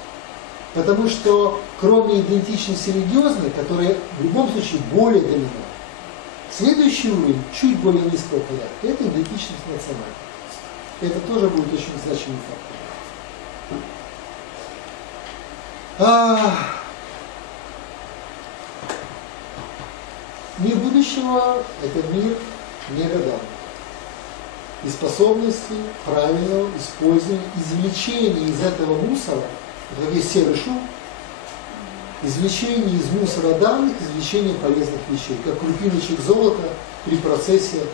Потому что кроме идентичности религиозной, которая в любом случае более доминантна, следующий уровень, чуть более низкого порядка, это идентичность национальная. Это тоже будет очень значимый фактор. Мир будущего – это мир негаданный. И способности правильного использования, извлечения из этого мусора, вот есть серый шум, извлечение из мусора данных, извлечение полезных вещей, как крупиночек золота при процессе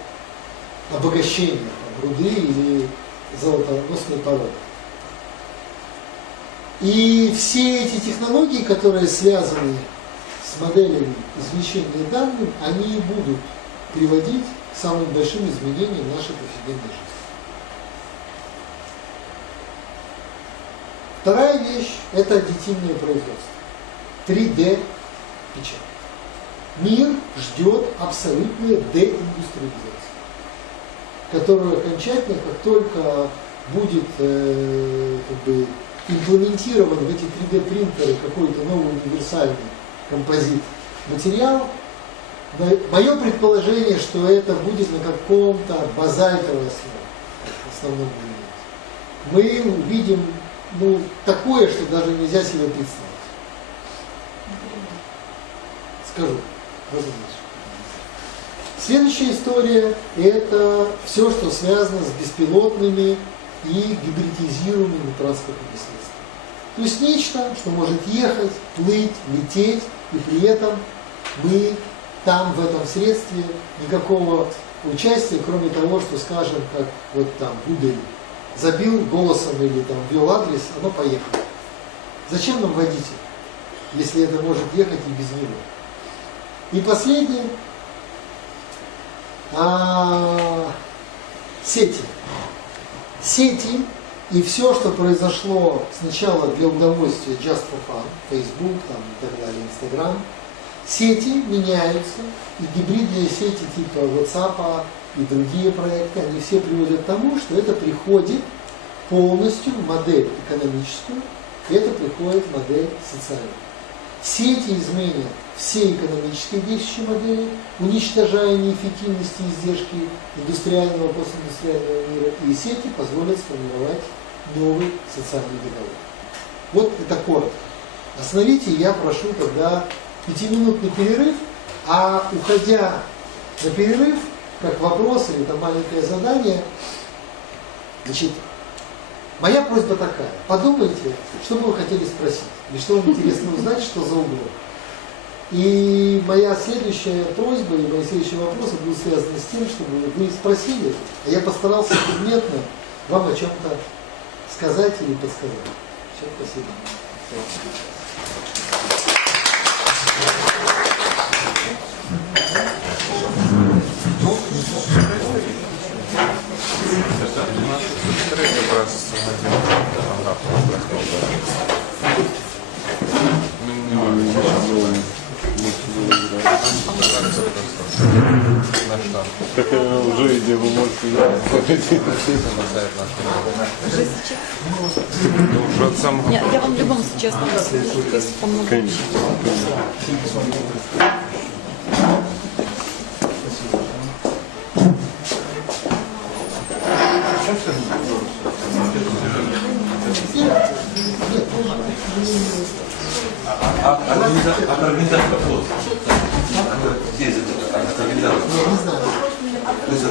обогащения там, руды или золотоносной породы. И все эти технологии, которые связаны с моделями извлечения данных, они будут приводить к самым большим изменениям нашей повседневной жизни. Вторая вещь – это аддитивное производство. 3D печать. Мир ждет абсолютной деиндустриализации, которая окончательно, как только будет имплементирован в эти 3D принтеры какой-то новый универсальный композит материал, мое предположение, что это будет на каком-то базальтовой основе, основном элементе. Мы увидим такое, что даже нельзя себе представить. Скажу. Следующая история – это все, что связано с беспилотными и гибридизируемыми транспортными средствами. То есть нечто, что может ехать, плыть, лететь, и при этом мы там, в этом средстве, никакого участия, кроме того, что, скажем, как вот там Google забил голосом или там ввел адрес, оно поехало. Зачем нам водитель, если это может ехать и без него? И последнее – сети. Сети и все, что произошло сначала для удовольствия just for fun, Facebook там, и так далее, Instagram, сети меняются, и гибридные сети типа WhatsApp и другие проекты, они все приводят к тому, что это приходит полностью в модель экономическую, и это приходит в модель социальную. Сети изменят все экономические действующие модели, уничтожая неэффективность и издержки индустриального, постиндустриального мира, и сети позволят сформировать новый социальный договор. Вот это коротко. Остановите, я прошу тогда 5-минутный перерыв, а уходя на перерыв, как вопрос или там маленькое задание, значит, моя просьба такая. Подумайте, что бы вы хотели спросить, или что вам интересно узнать, что за углом. И моя следующая просьба и мои следующие вопросы будут связаны с тем, чтобы вы спросили, а я постарался предметно вам о чем-то сказать или подсказать. Все, спасибо. Так уже иди, вы можете уже от самого... Нет, я вам в любом случае оставлю. Конечно. От организатора вот. Здесь от организатора. Не знаю. То есть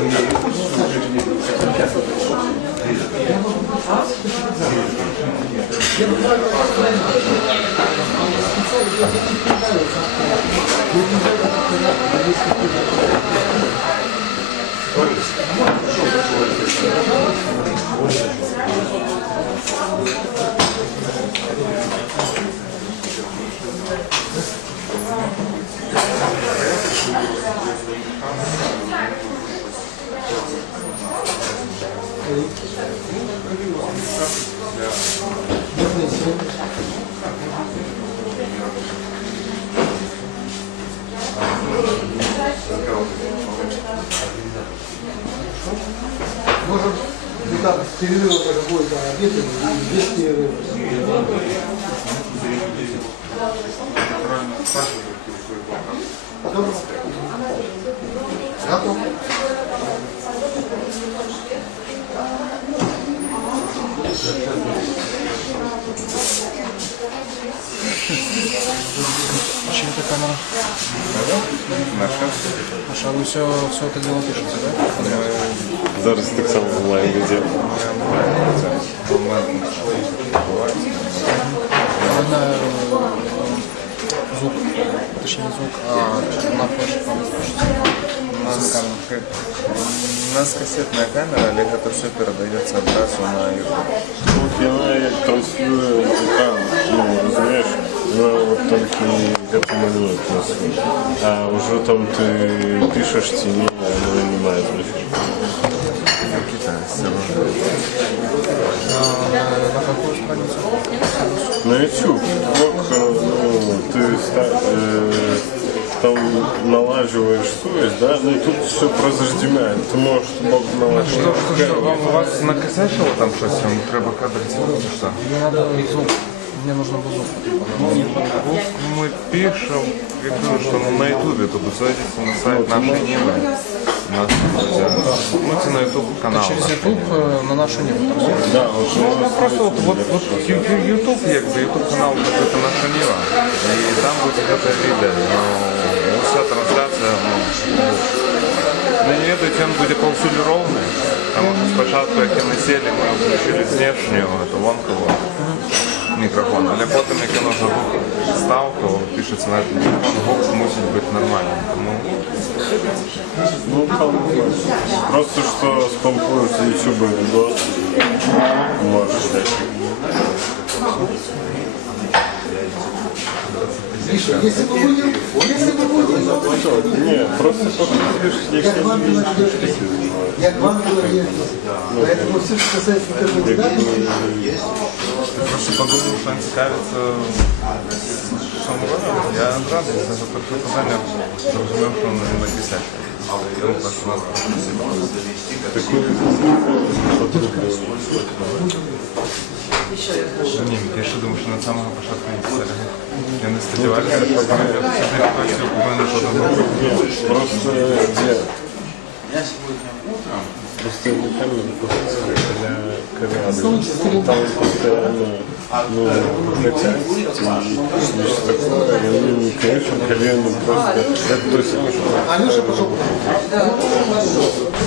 Может, там перерыв какой-то обед или без перерыва. Готов. Чем-то камера? Наша. Наша, вы все это дело пишете, да? Зараз так само онлайн веде. Одна звук, точнее не звук, а на флеш пишете. У нас кассетная камера, але это все передается одразу на YouTube. Вот я як транслюю экран, ну, розумієш, вот только это малюет нас. А уже там ты пишешь тени, оно не мает значения. На какую страницу? На YouTube. Ты там налаживаешь совесть, да? Ну и тут все прозаждемяет. Ты можешь налаживать. Что, у вас накосячило там щось? Треба кадр делать, что? Мне надо звук. Мне нужно был звук. Мы пишем, я говорю, что на ютубе, то зайдите на сайт нашей Нивы. На ютуб канал. Через ютуб на нашу Ниву. Да, просто вот ютуб, ютуб канал это наша Нива. И там будет это видео. Вся трансляция, не ведаете, он будет повсюду ровный. Потому что спочатку, як ми сели, ми включили знешню, это вонкову мікрофон. Але потім, як воно звук став, то пишеться на этот мікрофон, голос мусить бути нормальним. Тому... Ну, там просто что спампуют YouTube видос, можешь дать. Миша, если мы будем... Нет, просто Я к вам говорю, поэтому все, что касается интернета, да? Просто подумал, что он цікавиться саморобом. Я радий за таке питання. Зрозумів, що не накисячує. Ну, так у нас ні, я ще думаю, що на самого початку не писали. Я не сподіваюся, що повинен подобати. Просто я... Я сегодня утром Просто не камеру для кориандры. Там постоянно хотят и что такое. И они, конечно, кориандру просто... Это то есть, Алеша пошел.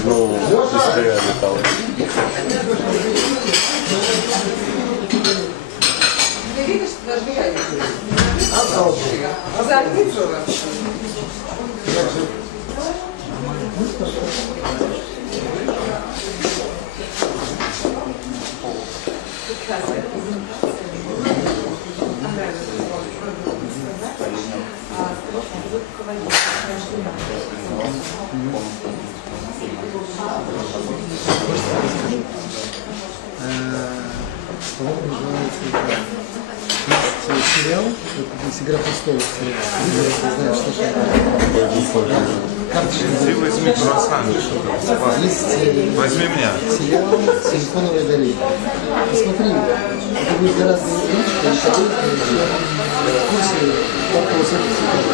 ну, если я летал. Ты видишь, что даже я не вижу. А закрыться вообще. По-моему, называется есть сериал, есть «Игра престолов», если знаешь, что это. Ты возьми круассан. Есть Возьми меня. сериал «Силиконовая долина». Посмотри его. Это будет гораздо лучше, и полезно, чем в курсе паркового сертификата.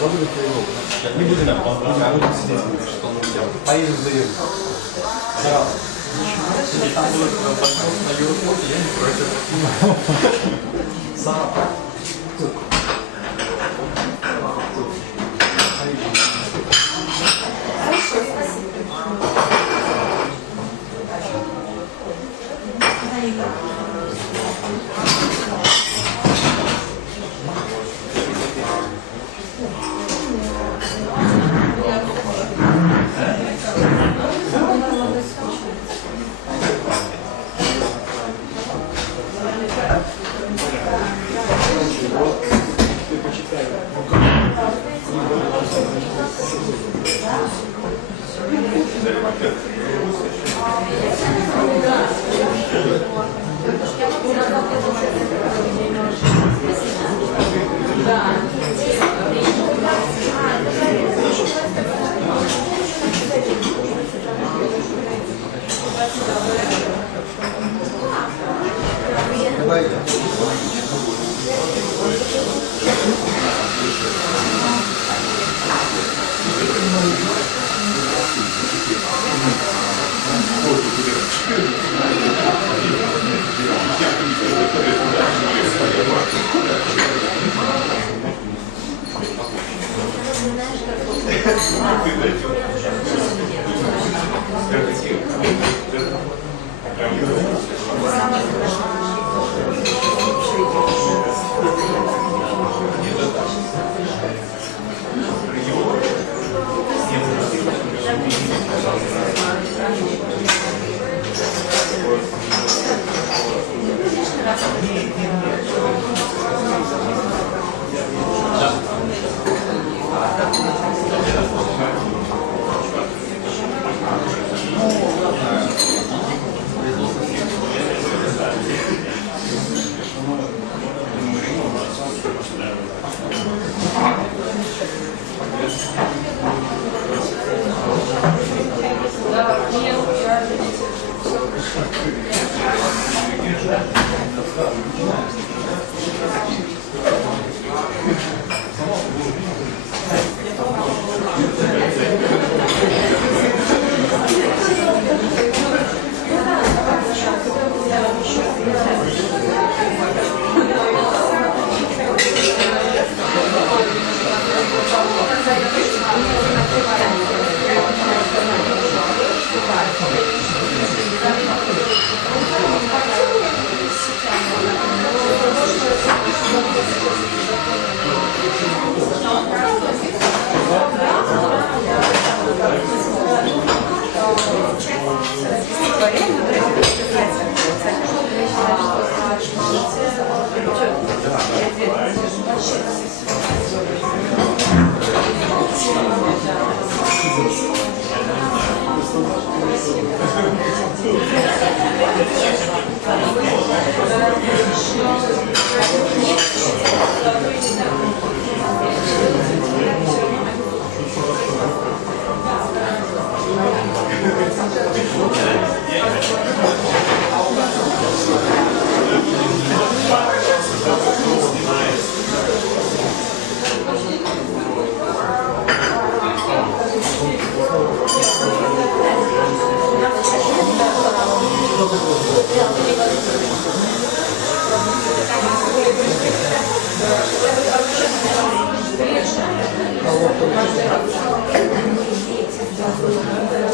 Не будем сидеть, что он взял. Поедем за Юрий.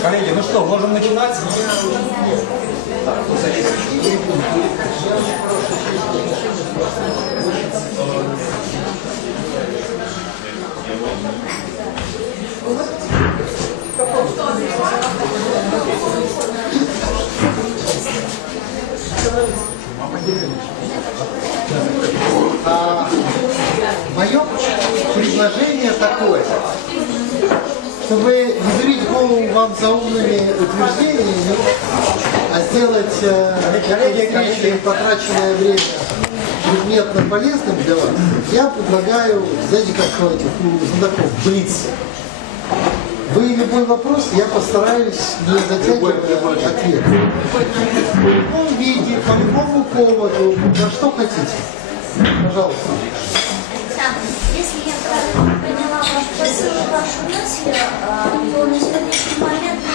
Коллеги, ну что, можем начинать? Мое предложение такое, чтобы не давить голову вам заумными утверждениями, а сделать встречу потраченное время предметно полезным для вас, я предлагаю, знаете, как у знатоков, блиц. Вы любой вопрос, я постараюсь не затягивать ответ. В любом виде, по любому поводу, на что хотите. Пожалуйста. Александр, если я правильно поняла ваш спросила вашу мысль, то на сегодняшний момент мы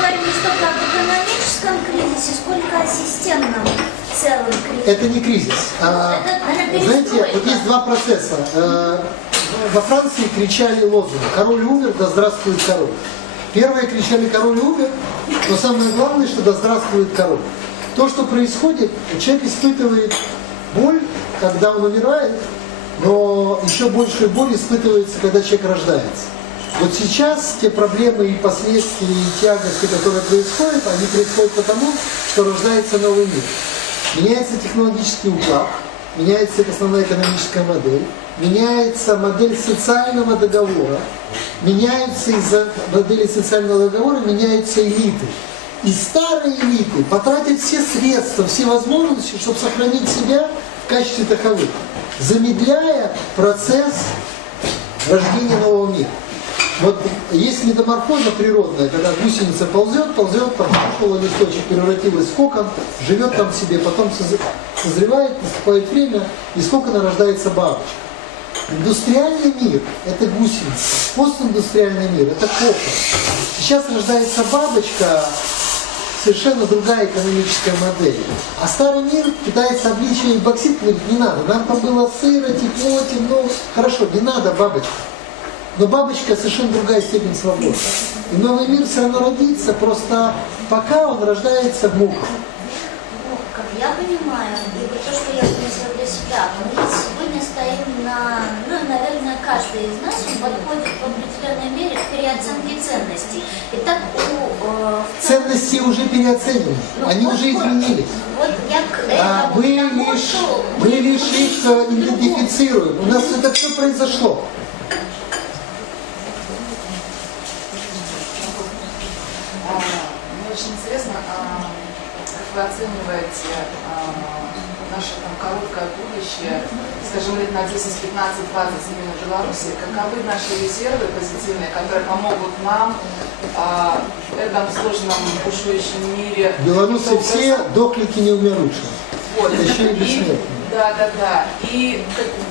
говорим не столько об экономическом кризисе, сколько о системном целом кризисе. Это не кризис. Знаете, вот есть два процесса. Во Франции кричали лозунг «Король умер, да здравствует король». Первые кричали «Король умер», но самое главное, что «да здравствует король». То, что происходит, человек испытывает боль, когда он умирает, но еще большую боль испытывается, когда человек рождается. Вот сейчас те проблемы и последствия, и тягости, которые происходят, они происходят потому, что рождается новый мир. Меняется технологический уклад, меняется основная экономическая модель, меняется модель социального договора, меняются из-за модели социального договора, меняются элиты. И старые элиты потратят все средства, все возможности, чтобы сохранить себя в качестве таковых, замедляя процесс рождения нового мира. Вот есть метаморфоза природная, когда гусеница ползет, там пошел листочек, превратилась в кокон, живет там себе, потом созревает, наступает время, из кокона рождается бабочка. Индустриальный мир – это гусеница, постиндустриальный мир – это кокон. Сейчас рождается бабочка, совершенно другая экономическая модель. А старый мир пытается обличь ее боксит, говорит, не надо, нам там было сыро, тепло, темно, хорошо, не надо бабочка. Но бабочка совершенно другая степень свободы. И новый мир все равно родится, просто пока он рождается в муках. Как я понимаю, и то, что я вынесла для себя, мы сегодня стоим на, наверное, каждый из нас подходит в определенной мере к переоценке ценностей. Итак, ценности уже переоценены, они уже изменились. Вот я к этому мы лишь их идентифицируем. У нас это все произошло. Мне очень интересно, как вы оцениваете наше там короткое будущее, скажем, лет на 10, 15, 20 именно в Беларуси, каковы наши резервы позитивные, которые помогут нам в этом сложном бушующем мире. В Беларуси все дохлики не умершие. Вот. Еще и бессмертные. Да. И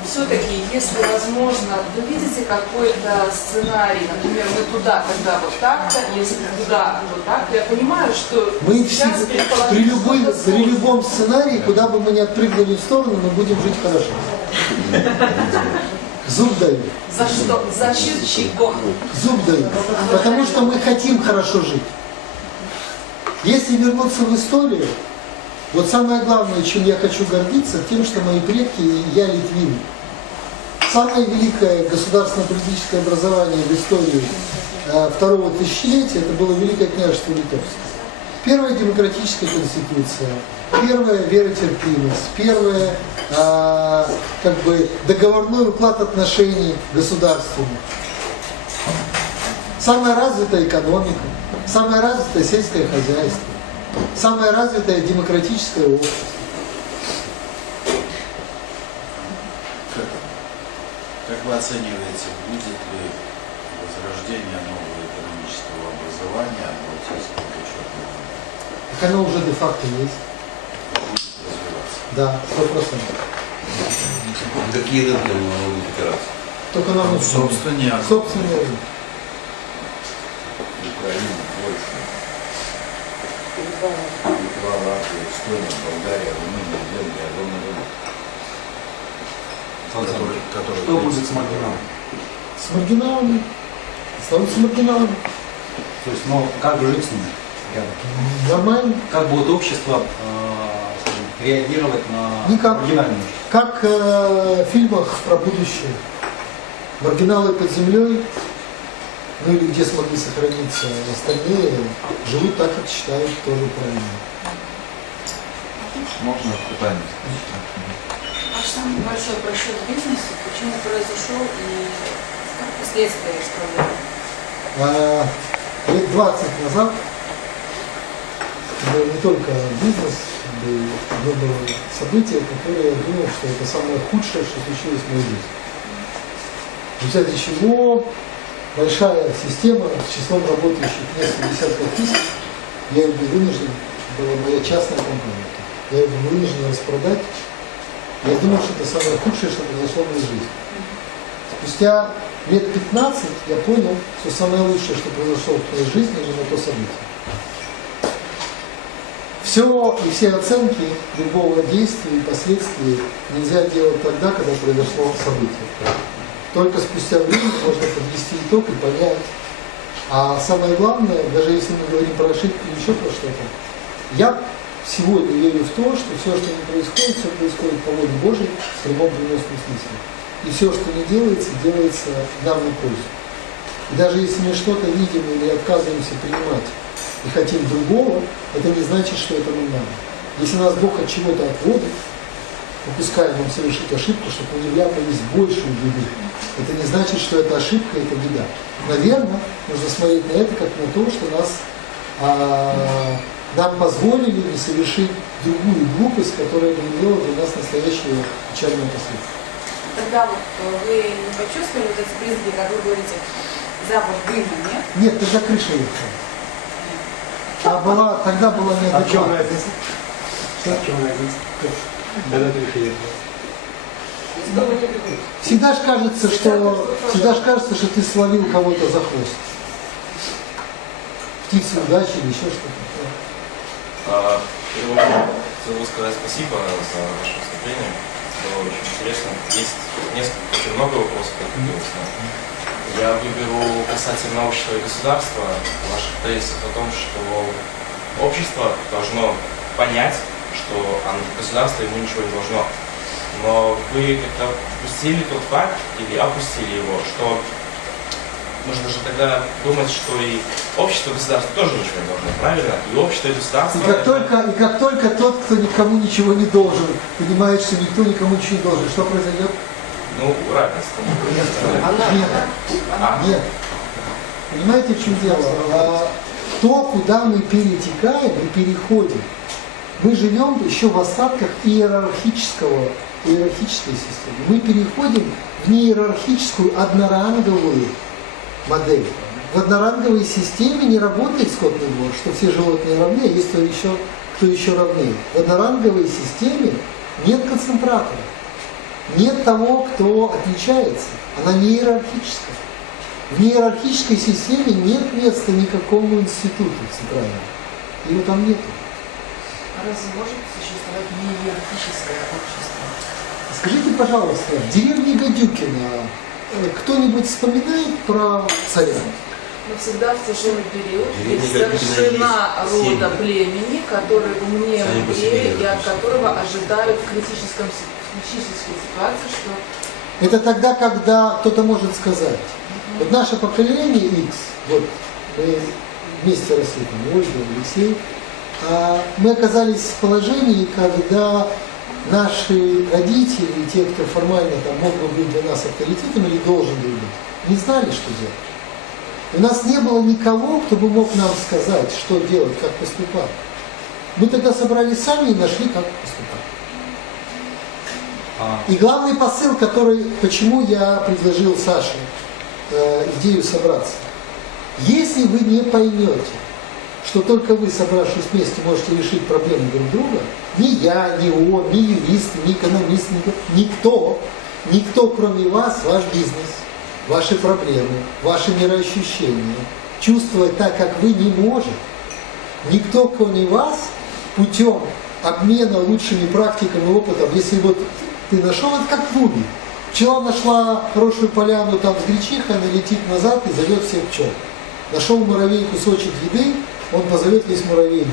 все-таки, если возможно, вы видите какой-то сценарий, например, мы туда, тогда вот так-то, если туда, вот так-то, я понимаю, что мы сейчас при любом сценарии, куда бы мы ни отпрыгнули в сторону, мы будем жить хорошо. Зуб даю. За что? За счет чего? Зуб даю. Потому что мы хотим хорошо жить. Если вернуться в историю, вот самое главное, чем я хочу гордиться, тем, что мои предки и я литвин. Самое великое государственно-политическое образование в истории второго тысячелетия, это было Великое княжество Литовское. Первая демократическая конституция, первая веротерпимость, первая договорной уклад отношений государственных. Самая развитая экономика, самое развитое сельское хозяйство. Самое развитое демократическое общество. Как вы оцениваете, будет ли возрождение нового экономического образования от Балтийского учетного? Так оно уже де-факто есть. Будет развиваться? Да, 100%. Какие рынки мы будем опираться? Только нам собственные рынки. Украина, Польша. Литва, Латвия, Эстония, Болгария, Румыния, Венгрия, огромный рынок. Что будет с маргиналами? С маргиналами. Останутся маргиналами. То есть, как же жить с ними? Нормально. Как будет общество реагировать на маргинальность? Как в фильмах про будущее. Маргиналы под землей, ну или где смогли сохраниться остальные, живут так, как считают тоже правильно. Можно питание? Ваш самый большой просчет в бизнесе, почему произошел и как последствия исправления? Лет 20 назад не только бизнес, но было событие, которое я думал, что это самое худшее, что случилось в моей жизни. В результате чего большая система с числом работающих несколько десятков тысяч, я ее вынужден, была моя частная компания, я ее вынужден распродать Я думал, что это самое худшее, что произошло в моей жизни. Спустя лет 15 я понял, что самое лучшее, что произошло в моей жизни, именно то событие. Все и все оценки любого действия и последствий нельзя делать тогда, когда произошло событие. Только спустя время можно подвести итог и понять. А самое главное, даже если мы говорим про ошибки или еще про что-то, я сегодня верю в то, что все, что не происходит, все происходит по воле Божьей в прямом переносном смысле. И все, что не делается, делается нам на пользу. И даже если мы что-то видим или отказываемся принимать и хотим другого, это не значит, что это нам надо. Если нас Бог от чего-то отводит, попуская нам совершить ошибку, чтобы мы не вляпались в большую беду, это не значит, что это ошибка, это беда. Наверное, нужно смотреть на это как на то, что нам позволили не совершить другую глупость, которая бы имела для нас настоящее печальное последствие. Тогда вот вы не почувствовали вот эти признаки, как вы говорите, запах дыма, нет? Нет, тогда крыша ехала. Тогда была не А в чем разница? В чем разница? Когда крыша ехала? Всегда же кажется, что ты словил кого-то за хвост. Птицы удачи или еще что-то. Хотел бы сказать спасибо за ваше выступление. Было очень интересно. Есть очень много вопросов, как говорилось. Я выберу касательно общества и государства ваших тезисов о том, что общество должно понять, что государство ему ничего не должно. Но вы как-то упустили тот факт, или опустили его, что нужно же тогда думать, что и общество и государство тоже ничего не должно, правильно? И общество и государство... И как только тот, кто никому ничего не должен, понимает, что никто никому ничего не должен, что произойдет? Ну, разница. Нет. Понимаете, в чем дело? То, куда мы перетекаем и переходим, мы живем еще в остатках иерархической системы. Мы переходим в неиерархическую одноранговую модель. В одноранговой системе не работает скотный двор, что все животные равны, а есть кто еще равнее. В одноранговой системе нет концентратора. Нет того, кто отличается. Она не иерархическая. В неиерархической системе нет места никакому институту центральному. Его там нету. А разве может существовать неиерархическое общество? Скажите, пожалуйста, в деревне Гадюкино кто-нибудь вспоминает про царя? Но всегда в тяжелый период есть старшина рода племени, который умнее, мудрее и от которого ожидают в критической ситуации, что... Это тогда, когда кто-то может сказать. Вот наше поколение X, вот мы вместе росли, там, Ольга, Алексей, мы оказались в положении, когда наши родители, те, кто формально там, мог бы быть для нас авторитетом или должен был быть, не знали, что делать. У нас не было никого, кто бы мог нам сказать, что делать, как поступать. Мы тогда собрались сами и нашли, как поступать. И главный посыл, почему я предложил Саше идею собраться. Если вы не поймете, что только вы, собравшись вместе, можете решить проблемы друг друга, ни я, ни он, ни юрист, ни экономист, никто, кроме вас, ваш бизнес, ваши проблемы, ваши мироощущения, чувствовать так, как вы, не может. Никто, кроме вас, путем обмена лучшими практиками и опытом, если вот ты нашел, это как в Уби. Пчела нашла хорошую поляну там с гречихой, она летит назад и зовет всех пчел. Нашел муравей кусочек еды, он позовет весь муравейник.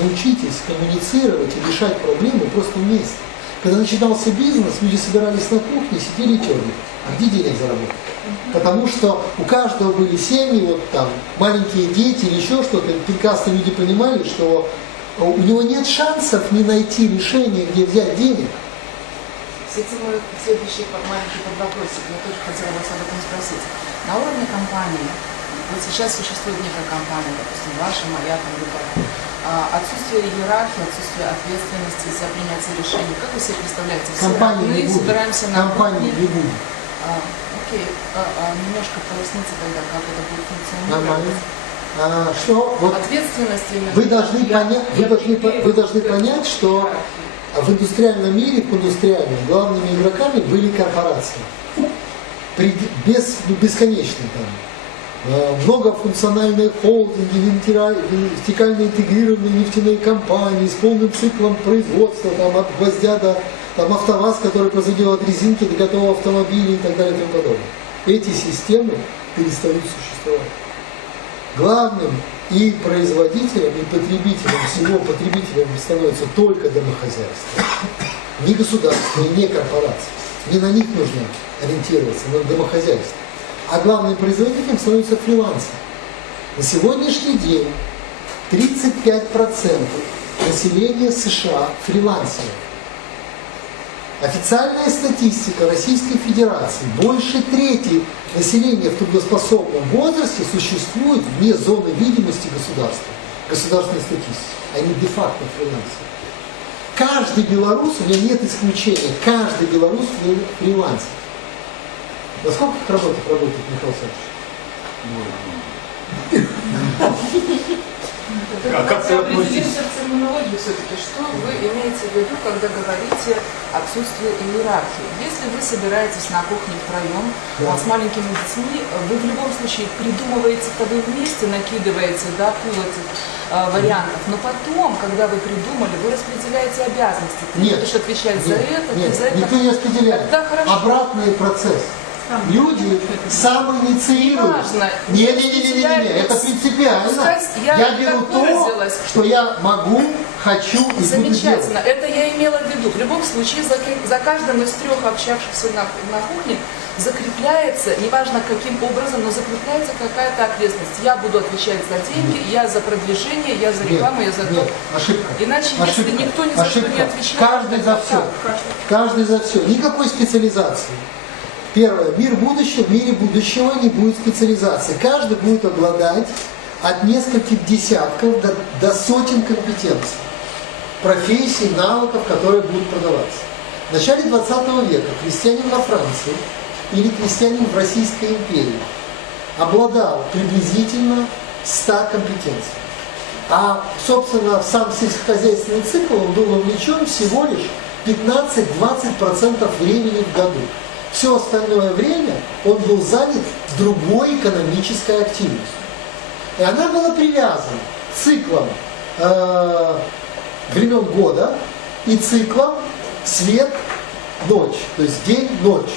Научитесь коммуницировать и решать проблемы просто вместе. Когда начинался бизнес, люди собирались на кухне, сидели и терли. А где денег заработать? Потому что у каждого были семьи, вот там, маленькие дети или еще что-то. Прекрасно люди понимали, что у него нет шансов не найти решение, где взять денег. С этим мой следующий маленький подвопросик, я тоже хотела вас об этом спросить. На уровне компании, вот сейчас существует некая компания, допустим, ваша, моя, там, любая, отсутствие иерархии, отсутствие ответственности за принятие решений. Как вы себе представляете? Компании не будет. Собираемся на Компании не будет. Окей, немножко проясните тогда, как это будет функционировать. Нормально. Что? Вот ответственность именно. вы должны понять, что А в индустриальном мире, главными игроками были корпорации. Бесконечно там. Многофункциональные холдинги, вертикально интегрированные нефтяные компании с полным циклом производства, там, от гвоздя до там, АвтоВАЗ, который производил от резинки до готового автомобиля и так далее и тому подобное. Эти системы перестают существовать. Главным и производителем, и потребителем, всего потребителем становится только домохозяйство. Не государство, и не корпорации. Не на них нужно ориентироваться, на домохозяйство. А главным производителем становится фрилансер. На сегодняшний день 35% населения США фрилансеры. Официальная статистика Российской Федерации: больше трети населения в трудоспособном возрасте существует вне зоны видимости государства, государственной статистики. Они де-факто фрилансеры. Каждый белорус, у меня нет исключения, каждый белорус фрилансер. Во сколько работает Михаил Александрович? А как ты определимся в терминологии все-таки, что вы имеете в виду, когда говорите отсутствие иерархии? Если вы собираетесь на кухне втроем, с маленькими детьми, вы в любом случае придумываете-то вы вместе, накидываете, да, пул этих вариантов, но потом, когда вы придумали, вы распределяете обязанности. Ты будешь отвечать за это, ты за это. Никто не распределяет. Обратный процесс. Люди самоинициируют. Не, это принципиально. Я беру то, что я могу, хочу и замечательно. Это я имела в виду. В любом случае, за каждым из трех общавшихся на кухне закрепляется, неважно каким образом, но закрепляется какая-то ответственность. Я буду отвечать за деньги, я за продвижение, я за рекламу, я за то. Ошибка. Иначе, если никто ни за что не отвечает, каждый за все. Каждый за все. Никакой специализации. Первое. В мире будущего не будет специализации. Каждый будет обладать от нескольких десятков до сотен компетенций, профессий, навыков, которые будут продаваться. В начале 20 века крестьянин во Франции или крестьянин в Российской империи обладал приблизительно 100 компетенций. А, собственно, в сам сельскохозяйственный цикл он был вовлечен всего лишь 15-20% времени в году. Все остальное время он был занят другой экономической активностью. И она была привязана циклом времен года и циклом свет-ночь, то есть день-ночь.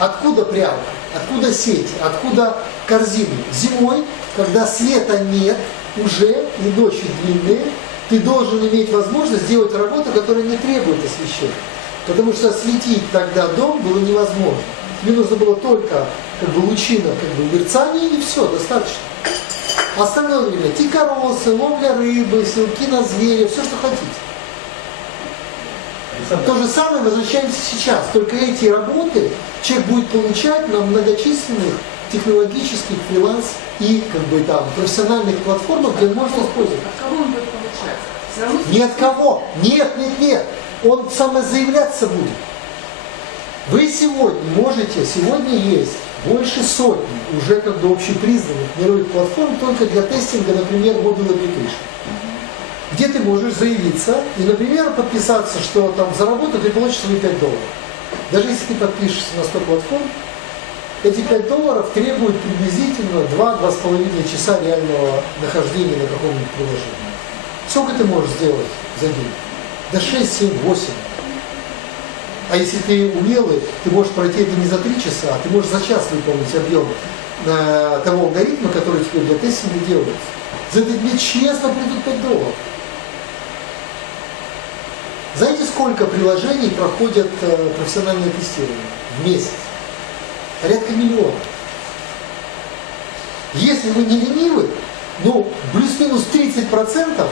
Откуда прялка, откуда сети, откуда корзины? Зимой, когда света нет уже и ночи длинные, ты должен иметь возможность сделать работу, которая не требует освещения. Потому что осветить тогда дом было невозможно. Мне нужно было только лучина, мерцание, и все, достаточно. Остальное время дикоросы, ловля рыбы, селки на зверя, все, что хотите. То же самое возвращаемся сейчас. Только эти работы человек будет получать на многочисленных технологических фриланс и профессиональных платформах, где он может использовать. От кого он будет получать? Ни от кого. Нет. Он самозаявляться будет. Вы сегодня есть больше сотни уже общепризнанных мировых платформ только для тестинга, например, Mobile Application. Где ты можешь заявиться и, например, подписаться, что там за работу ты получишь свои $5. Даже если ты подпишешься на 100 платформ, эти $5 требуют приблизительно 2-2,5 часа реального нахождения на каком-нибудь приложении. Сколько ты можешь сделать за день? До 6, 7, 8. А если ты умелый, ты можешь пройти это не за 3 часа, а ты можешь за час выполнить объем того алгоритма, который теперь для тестинга делается. За это тебе честно придут $5. Знаете, сколько приложений проходят профессиональное тестирование в месяц? Порядка 1 миллиона. Если вы не ленивы, плюс-минус 30%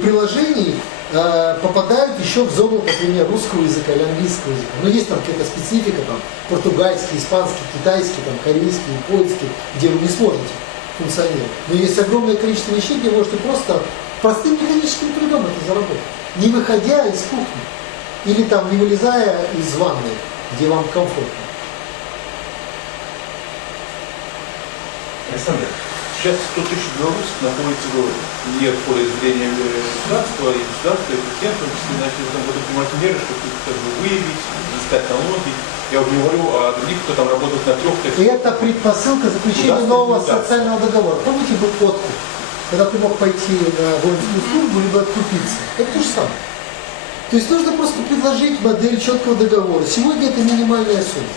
приложений попадают еще в зону, например, русского языка или английского языка. Но есть там какая-то специфика, португальский, испанский, китайский, корейский, японский, где вы не сможете функционировать. Но есть огромное количество вещей, где вы можете просто простым механическим трудом это заработать, не выходя из кухни или не вылезая из ванной, где вам комфортно. Александр, сейчас 100 тысяч белорусов находится не в поле зрения государства, и государство, и президент, в том числе, значит, в этом году принимать меры, чтобы как бы выявить, взыскать налоги. Я уже не говорю о других, кто там работает на 3 И это предпосылка заключения нового социального договора. Помните бы подкуп, когда ты мог пойти на воинскую службу, либо откупиться? Это то же самое. То есть нужно просто предложить модель четкого договора. Сегодня это минимальная сумма.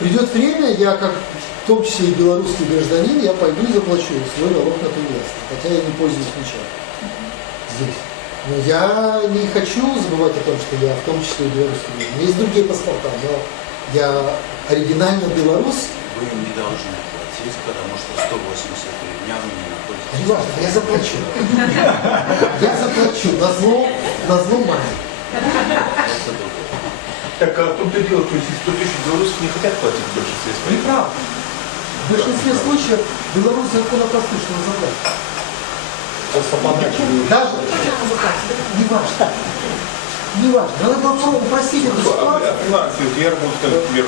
Придет время, я как в том числе и белорусский гражданин, я пойду и заплачу свой налог на то место. Хотя я не пользуюсь ничем здесь. Но я не хочу забывать о том, что я в том числе и белорусский гражданин. Есть другие паспорта, но я оригинально белорус. Вы не должны платить, потому что 183 дня вы не находитесь. Не важно, я заплачу. Я заплачу. Назло маме. Так, а в том-то дело, что если 100 тысяч белорусов не хотят платить в большинстве своих. Неправда. В большинстве случаев Беларусь законопослушно заплатит. Даже не важно. Не важно. Надо было упростить эту ситуацию. Я работаю, например,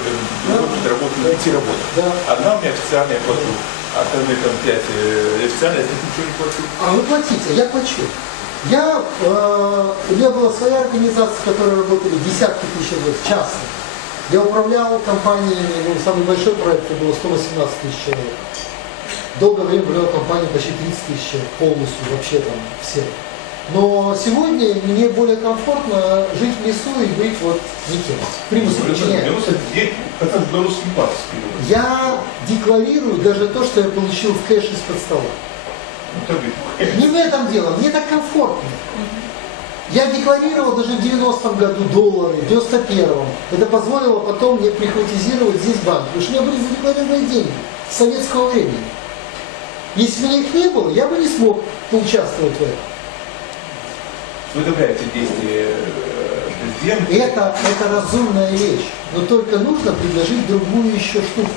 работаю на 5 работах. Одна у меня официальная, я плачу. А остальные там 5 официальные, я ничего не плачу. А вы платите, я плачу. У меня была своя организация, в которой работали десятки тысяч человек, часто. Я управлял компаниями, самый большой проект было 118 тысяч человек. Долгое время управлял компанией почти 30 тысяч человек, полностью, вообще там все. Но сегодня мне более комфортно жить в лесу и быть вот никем. Примусу подчиняю. Я декларирую даже то, что я получил в кэш из-под стола. Не в этом дело, мне так комфортно. Я декларировал даже в 90-м году доллары, в 91-м. Это позволило потом мне прихватизировать здесь банк. Потому что у меня были задекларированные деньги с советского времени. Если бы меня их не было, я бы не смог поучаствовать в этом. Вы одобряете действия президента? Это разумная вещь. Но только нужно предложить другую еще штуку.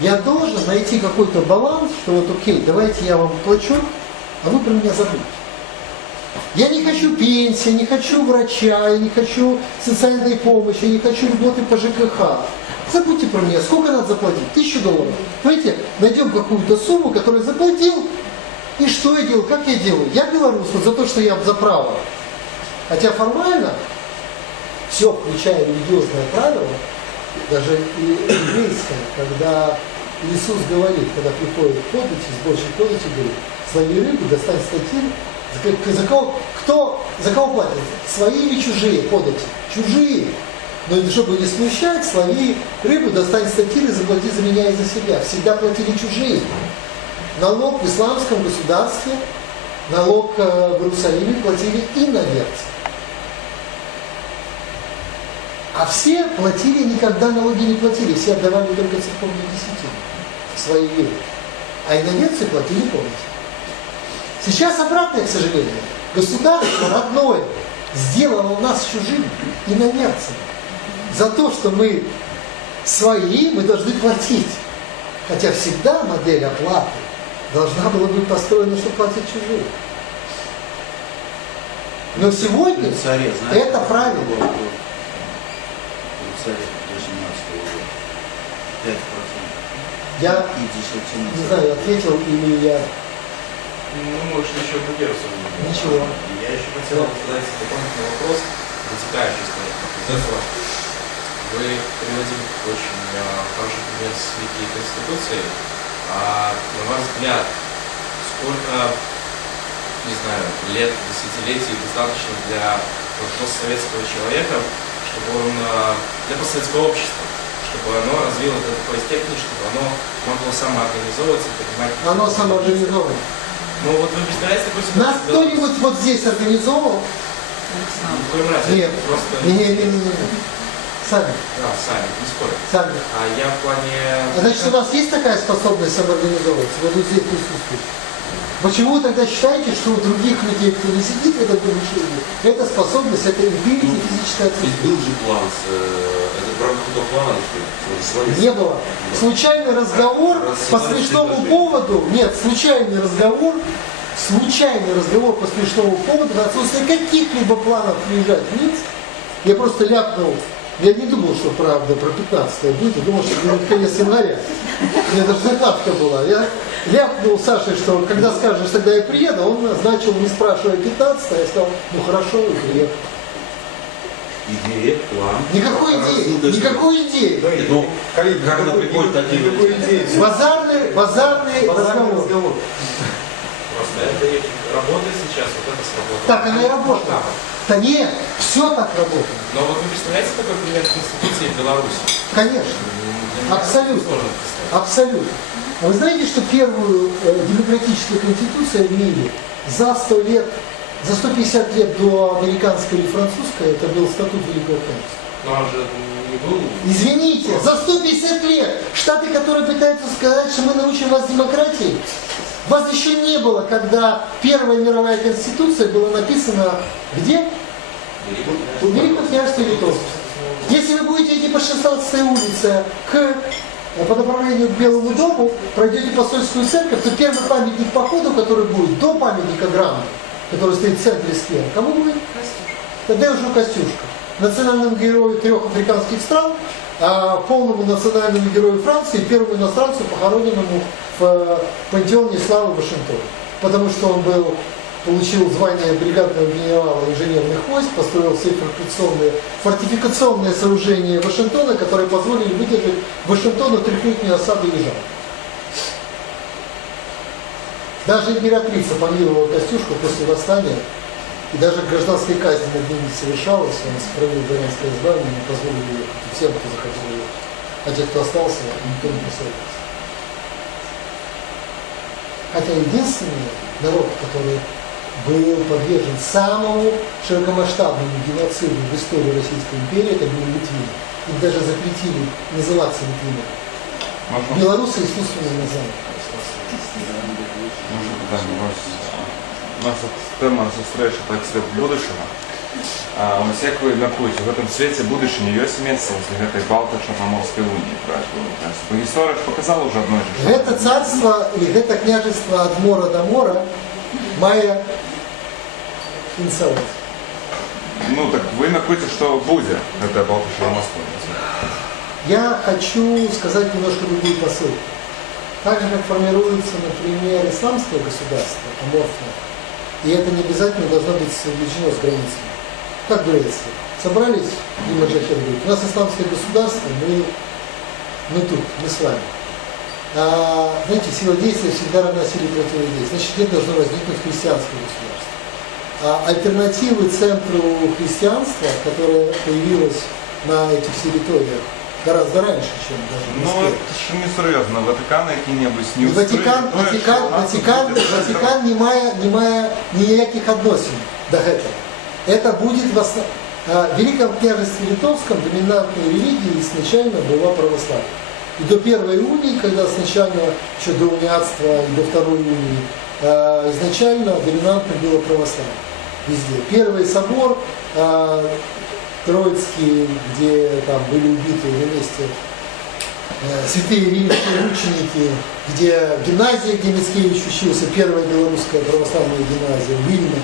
Я должен найти какой-то баланс, что вот окей, давайте я вам плачу, а вы про меня забудьте. Я не хочу пенсии, не хочу врача, я не хочу социальной помощи, я не хочу льготы по ЖКХ. Забудьте про меня, сколько надо заплатить? $1000. Давайте найдем какую-то сумму, которую я заплатил, и что я делаю, как я делаю. Я белорус, вот за то, что я за право. Хотя формально, все, включая религиозное правило, даже и еврейское, когда Иисус говорит, когда приходит подати, сборщик подати, говорит, слови рыбу, достань статир, за кого платят? Свои или чужие подати? Чужие. Но чтобы не смущать, слови рыбу, достань статир и заплати за меня и за себя. Всегда платили чужие. Налог в исламском государстве, налог в Иерусалиме платили иноверцы. А все платили, никогда налоги не платили, все отдавали только церковные десятины, свои веры. А иноверцы платили полностью. Сейчас обратное, к сожалению. Государство родное сделало нас чужими, иноверцами. За то, что мы свои, мы должны платить. Хотя всегда модель оплаты должна была быть построена, что платят чужие. Но сегодня это правильно. Я не знаю, ответил или я... Ну, может, еще другие рассуждения. Ничего. Я еще хотел задать дополнительный вопрос, вытекающий из этого. Вы приводили очень хороший пример с Великой Конституцией. А на ваш взгляд, сколько, не знаю, лет, десятилетий достаточно для постсоветского человека, чтобы он, для постсоветского общества, чтобы оно развилось до такой степени, чтобы оно могло самоорганизовываться, понимать... Оно самоорганизовано. Ну вот вы представляете такую ситуацию? Нас кто-нибудь вот здесь организовал? Нет. Просто... Не. Сами. Да, сами, не спорю. Сами. А я в плане... Значит, у нас есть такая способность самоорганизовываться? Вот здесь присутствует. Почему вы тогда считаете, что у других людей, кто не сидит в этом помещении, эта способность, это эмпирия и физическая отсутствие? Был же план, это в рамках этого плана, что не было. Случайный разговор по смешному поводу, нет, случайный разговор по смешному поводу, в отсутствие каких-либо планов приезжать в Минск, я просто ляпнул. Я не думал, что правда про 15-е будет, я думал, что будет конец января. У меня даже закладка была. Я ляпнул Саше, что когда скажешь, тогда я приеду, он назначил, не спрашивая, 15-е, я сказал, ну хорошо, и приеду. Идея, план. Никакой идеи, никакой идеи. Ну, как она приходит, так и Базарный разговор. Просто это и работает сейчас, вот это сработало. Так она и работает. Да нет, все так работает. Но вот вы представляете, какой пример Конституции в Беларуси? Конечно. Абсолютно. Абсолютно. А вы знаете, что первую демократическую конституцию в мире за 100 лет, за 150 лет до американской или французской, это был статут Великого княжества. Но он же не был... Извините, за 150 лет Штаты, которые пытаются сказать, что мы научим вас демократии, вас еще не было, когда Первая мировая конституция была написана где? В Великом княжестве Литовском. Если вы будете идти по 16-й улице по направлению к Белому дому, пройдете посольскую церковь, то первый памятник походу, который будет до памятника Гранта, который стоит в центре сквера, кому будет? Тогда уже Костюшка. Национальному герою 3 африканских стран, полному национальному герою Франции, первому иностранцу, похороненному в пантеоне славы в Вашингтоне. Потому что он получил звание бригадного генерала инженерных войск, построил все фортификационные сооружения Вашингтона, которые позволили выдержать Вашингтону трехлетнюю осаду ежа. Даже императрица помиловала Костюшку после восстания, и даже гражданской казни над ним не совершалось, он сохранил дворянское звание, не позволили уехать всем, кто захотел уехать. А те, кто остался, никто не присоединился. Хотя единственный народ, который был подвержен самому широкомасштабному геноциду в истории Российской империи, это были литвины. Им даже запретили называться литвинами. Белорусы искусственно назвали. Наша тема зустрічі так світ будущего. Ось як ви міркуєте, в этом світі будущего є место возле этой Балто-Чорноморской унии, правильно? История показала уже одно и то же. Это царство и это княжество от мора до мора має кінцевість. Ну так вы міркуєте, что будет это Балто-Чорноморское? Я хочу сказать немножко другую посылку. Так же, как формируется, например, исламское государство, аморфное, и это не обязательно должно быть совмещено с границами. Как в Греции. Собрались и маджахеды говорят, у нас исламское государство, мы тут, мы с вами. Знаете, сила действия всегда равна силе противодействия. Значит, где должно возникнуть христианское государство. Альтернативы центру христианства, которое появилось на этих территориях гораздо раньше, чем даже в Москве. Ну, это же не серьезно. Ватикан який-небудь не Ватикан не має ніяких відносин до этого. Это будет в Великом княжестве Литовском доминантной религией изначально была православие. И до первой унии, когда сначала еще до униатства и до второй унии, изначально доминантным было православие. Везде. Первый собор Троицкий, где там были убиты на месте святые римские мученики, где гимназия, где Мицкевич учился, первая белорусская православная гимназия, Вильна.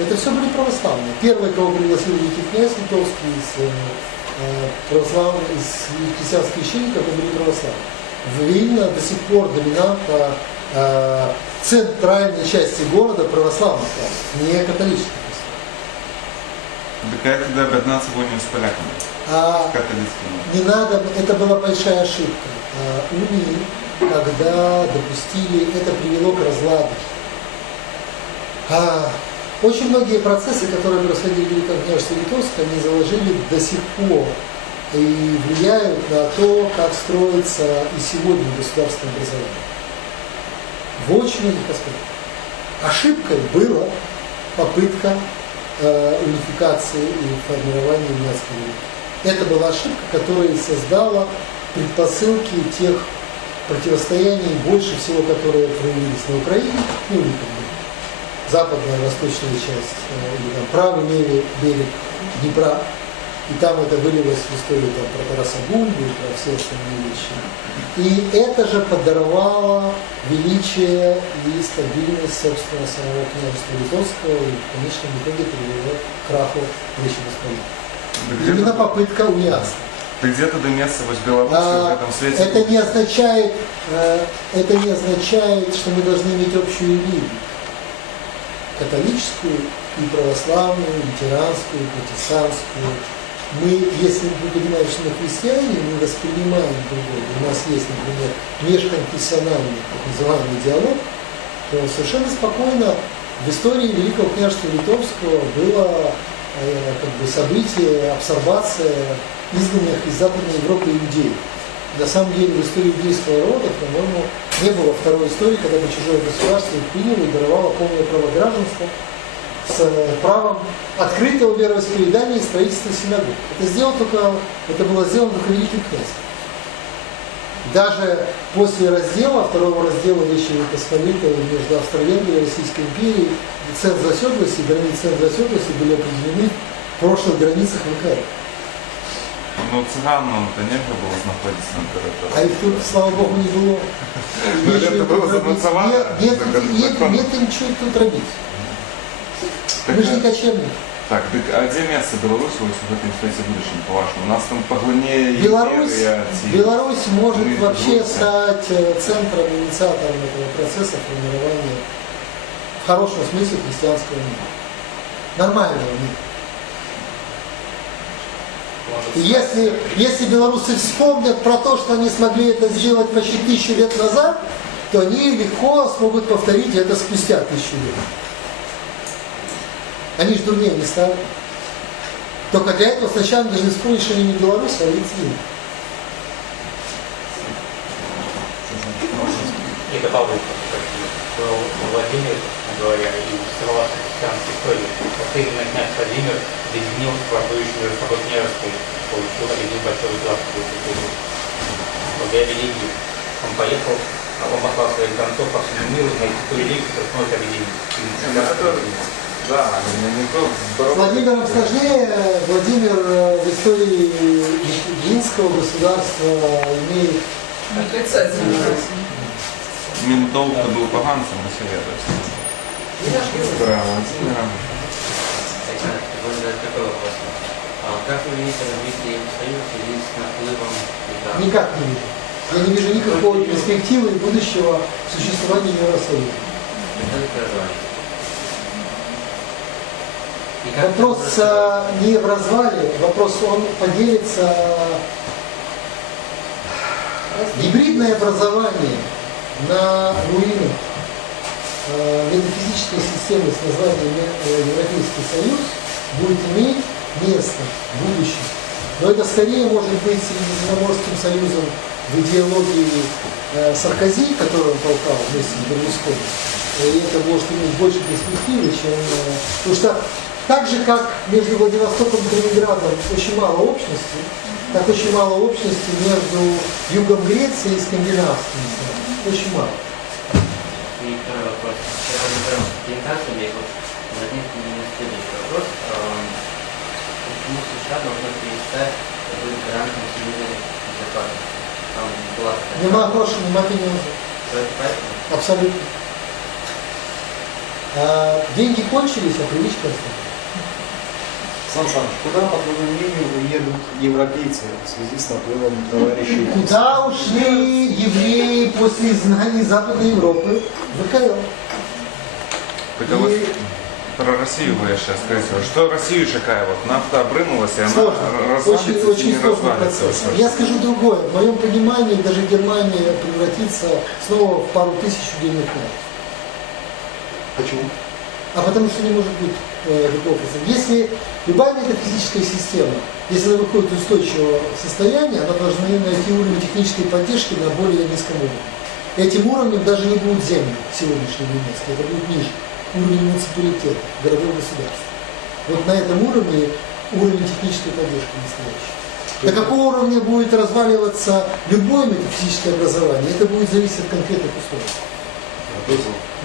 Это все были православные. Первый, кого пригласил великий князь Литовский из христианских священников, это были православные. В Вильно до сих пор доминанта центральной части города православных, не католических. Так это тогда объединяться войной с поляками. Не надо, это была большая ошибка. Унии, когда допустили, это привело к разладу. Очень многие процессы, которые происходили в Великом княжестве Литовском, они заложили до сих пор и влияют на то, как строится и сегодня государственное образование. В очень многих аспектах. Ошибкой была попытка унификации и формирования немецкой религии. Это была ошибка, которая создала предпосылки тех противостояний, больше всего, которые проявились на Украине, ну или как бы западная, восточная часть, или там правый берег Днепра. И там это вылилось в историю там, про Тараса Бульбу и про все остальные вещи. И это же подорвало величие и стабильность, собственно, самого княжества Литовского и в конечном итоге привело к краху Речи Посполитой. Именно попытка униатства. Ты где-то до места в Беларуси в этом свете. Это не означает, что мы должны иметь общую религию. Католическую и православную, лютеранскую, протестантскую. Мы, если мы понимаем, что мы христиане, мы воспринимаем друг друга. У нас есть, например, межконфессиональный, так называемый диалог, то совершенно спокойно в истории Великого княжества Литовского было событие, абсорбация изгнанных из Западной Европы иудеев. На самом деле в истории иудейского рода, по-моему, не было второй истории, когда бы чужое государство их приняло и даровало полное право гражданства с правом открытого вероисповедания и строительства синагог. Это было сделано только великим князем. Даже после раздела, второго раздела Речи Посполитой между Австро-Венгрией и Российской империей, центр заседлости и границы центра заседлости были определены в прошлых границах ВКР. Ну, цыганам-то нельзя было находиться на территории. А их тут, слава богу, не было. Это было замацовано. Нет ничего тут робить. Мы же не кочевники. Так, а где место Беларуси в этом свете будущем, по-вашему? У нас там по глубине Беларусь может вообще стать центром, инициатором этого процесса формирования в хорошем смысле христианского мира. Нормального мира. И если белорусы вспомнят про то, что они смогли это сделать почти 1000 лет назад, то они легко смогут повторить это спустя 1000 лет. Они же дурнее не станут. Только для этого сначала должны вспомнить, что они не белорусы, а литвины. И добавлю, что был Владимир, говоря, и сырова христианской истории, что именно князь Владимир объединил враждующую между княжеской, получил один большой государственный культуру. Благодаря религии он поехал, он послал своих гонцов по всему миру найти ту религию, которая сможет объединить. Да, не то. С Владимиром сложнее. Владимир в истории Минского государства имеет отрицательный. Ментовка был поганцем на себе. Владимиром. Такой вопрос. Как вы видите развитие Союза в связи с наплывом? Никак не вижу. Я не вижу никакой перспективы и будущего существования Евросоюза. Вопрос не в развале, вопрос он поделится. Гибридное образование на руинах метафизической системы с названием Европейский Союз будет иметь место в будущем. Но это скорее может быть Средиземноморским союзом в идеологии Саркози, который он толкал вместе с Берлускони. И это может иметь больше перспективы, чем... Потому что так же, как между Владивостоком и Калининградом очень мало общности, так очень мало общности между югом Греции и скандинавскими странами. Очень мало. И второй вопрос. Вчера мы говорим о презентации, и вот возник у меня следующий вопрос. Почему США должны перестать быть гарантом всемирной безопасности? Там была такая... Нема грошей, нема пенёнза. Абсолютно. Деньги кончились, а привычка осталась. Сан Саныч, куда, по твоему мнению, уедут европейцы в связи с наплывом товарищей? Куда ушли евреи после изгнания Западной Европы? В ВКЛ. Так а вот про Россию вы сейчас сказали. Что Россию чекает? Вот нафта обрынулась, и она развалится, очень сложный процесс. Я скажу другое. В моем понимании даже Германия превратится снова в пару тысяч удельных край. Почему? А потому что не может быть такого процесса. Если любая метафизическая система, если она выходит из устойчивого состояния, она должна найти уровень технической поддержки на более низком уровне. Этим уровнем даже не будут земли сегодняшней немецкие, это будет ниже. Уровень муниципалитета, городов государства. Вот на этом уровне уровень технической поддержки настоящий. До какого уровня будет разваливаться любое метафизическое образование, это будет зависеть от конкретных условий.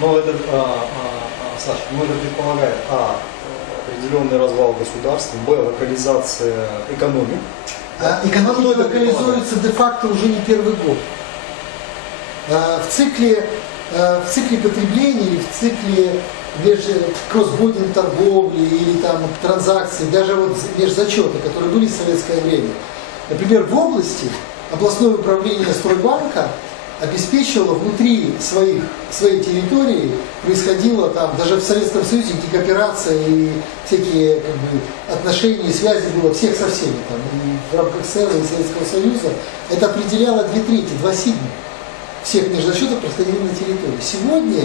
Но это, Саша, это предполагает определенный развал государства, локализация экономик. Экономика локализуется де-факто уже не первый год. В цикле потребления или в цикле кросс-бодинг торговли или там транзакций, даже вот межзачеты, которые были в советское время, Например, в области областное управление Стройбанка обеспечило внутри своей территории, происходило там, даже в Советском Союзе, где кооперация и всякие как бы, отношения и связи было всех со всеми, там, и в рамках СССР и Советского Союза, это определяло 2/3, 2/7 всех межрасчетов происходили на территории. Сегодня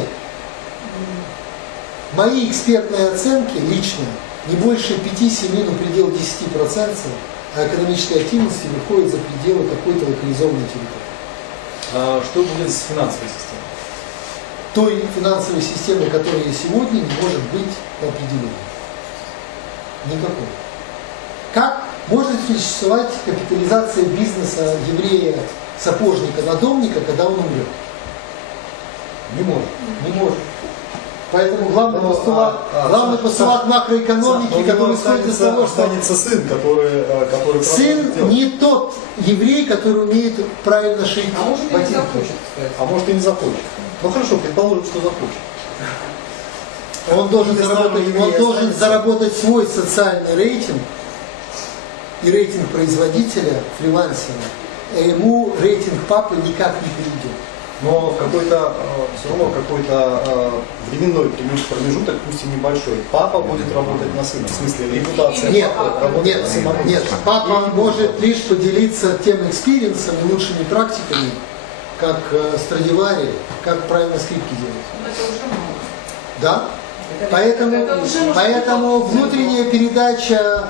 мои экспертные оценки, личные, не больше 5-7, но предел 10% экономической активности выходит за пределы какой-то локализованной территории. А что будет с финансовой системой? Той финансовой системы, которая сегодня, не может быть по определению. Никакой. Как может существовать капитализация бизнеса еврея-сапожника-надомника, когда он умрет? Не может. Не может. Поэтому главный постулат макроэкономики, который исходит из того, что останется сын, который сын не тот еврей, который умеет правильно шить ботинки. А может и не захочет. Ну хорошо, предположим, что захочет. Он должен заработать свой социальный рейтинг и рейтинг производителя, фрилансера. Ему рейтинг папы никак не перейдет. Но какой-то, все равно какой-то временной промежуток, пусть и небольшой, папа будет работать на сына, в смысле репутация Нет, папа может лишь поделиться тем экспириенсом и лучшими практиками, как Страдивари, как правильно скрипки делать. Да? Поэтому внутренняя передача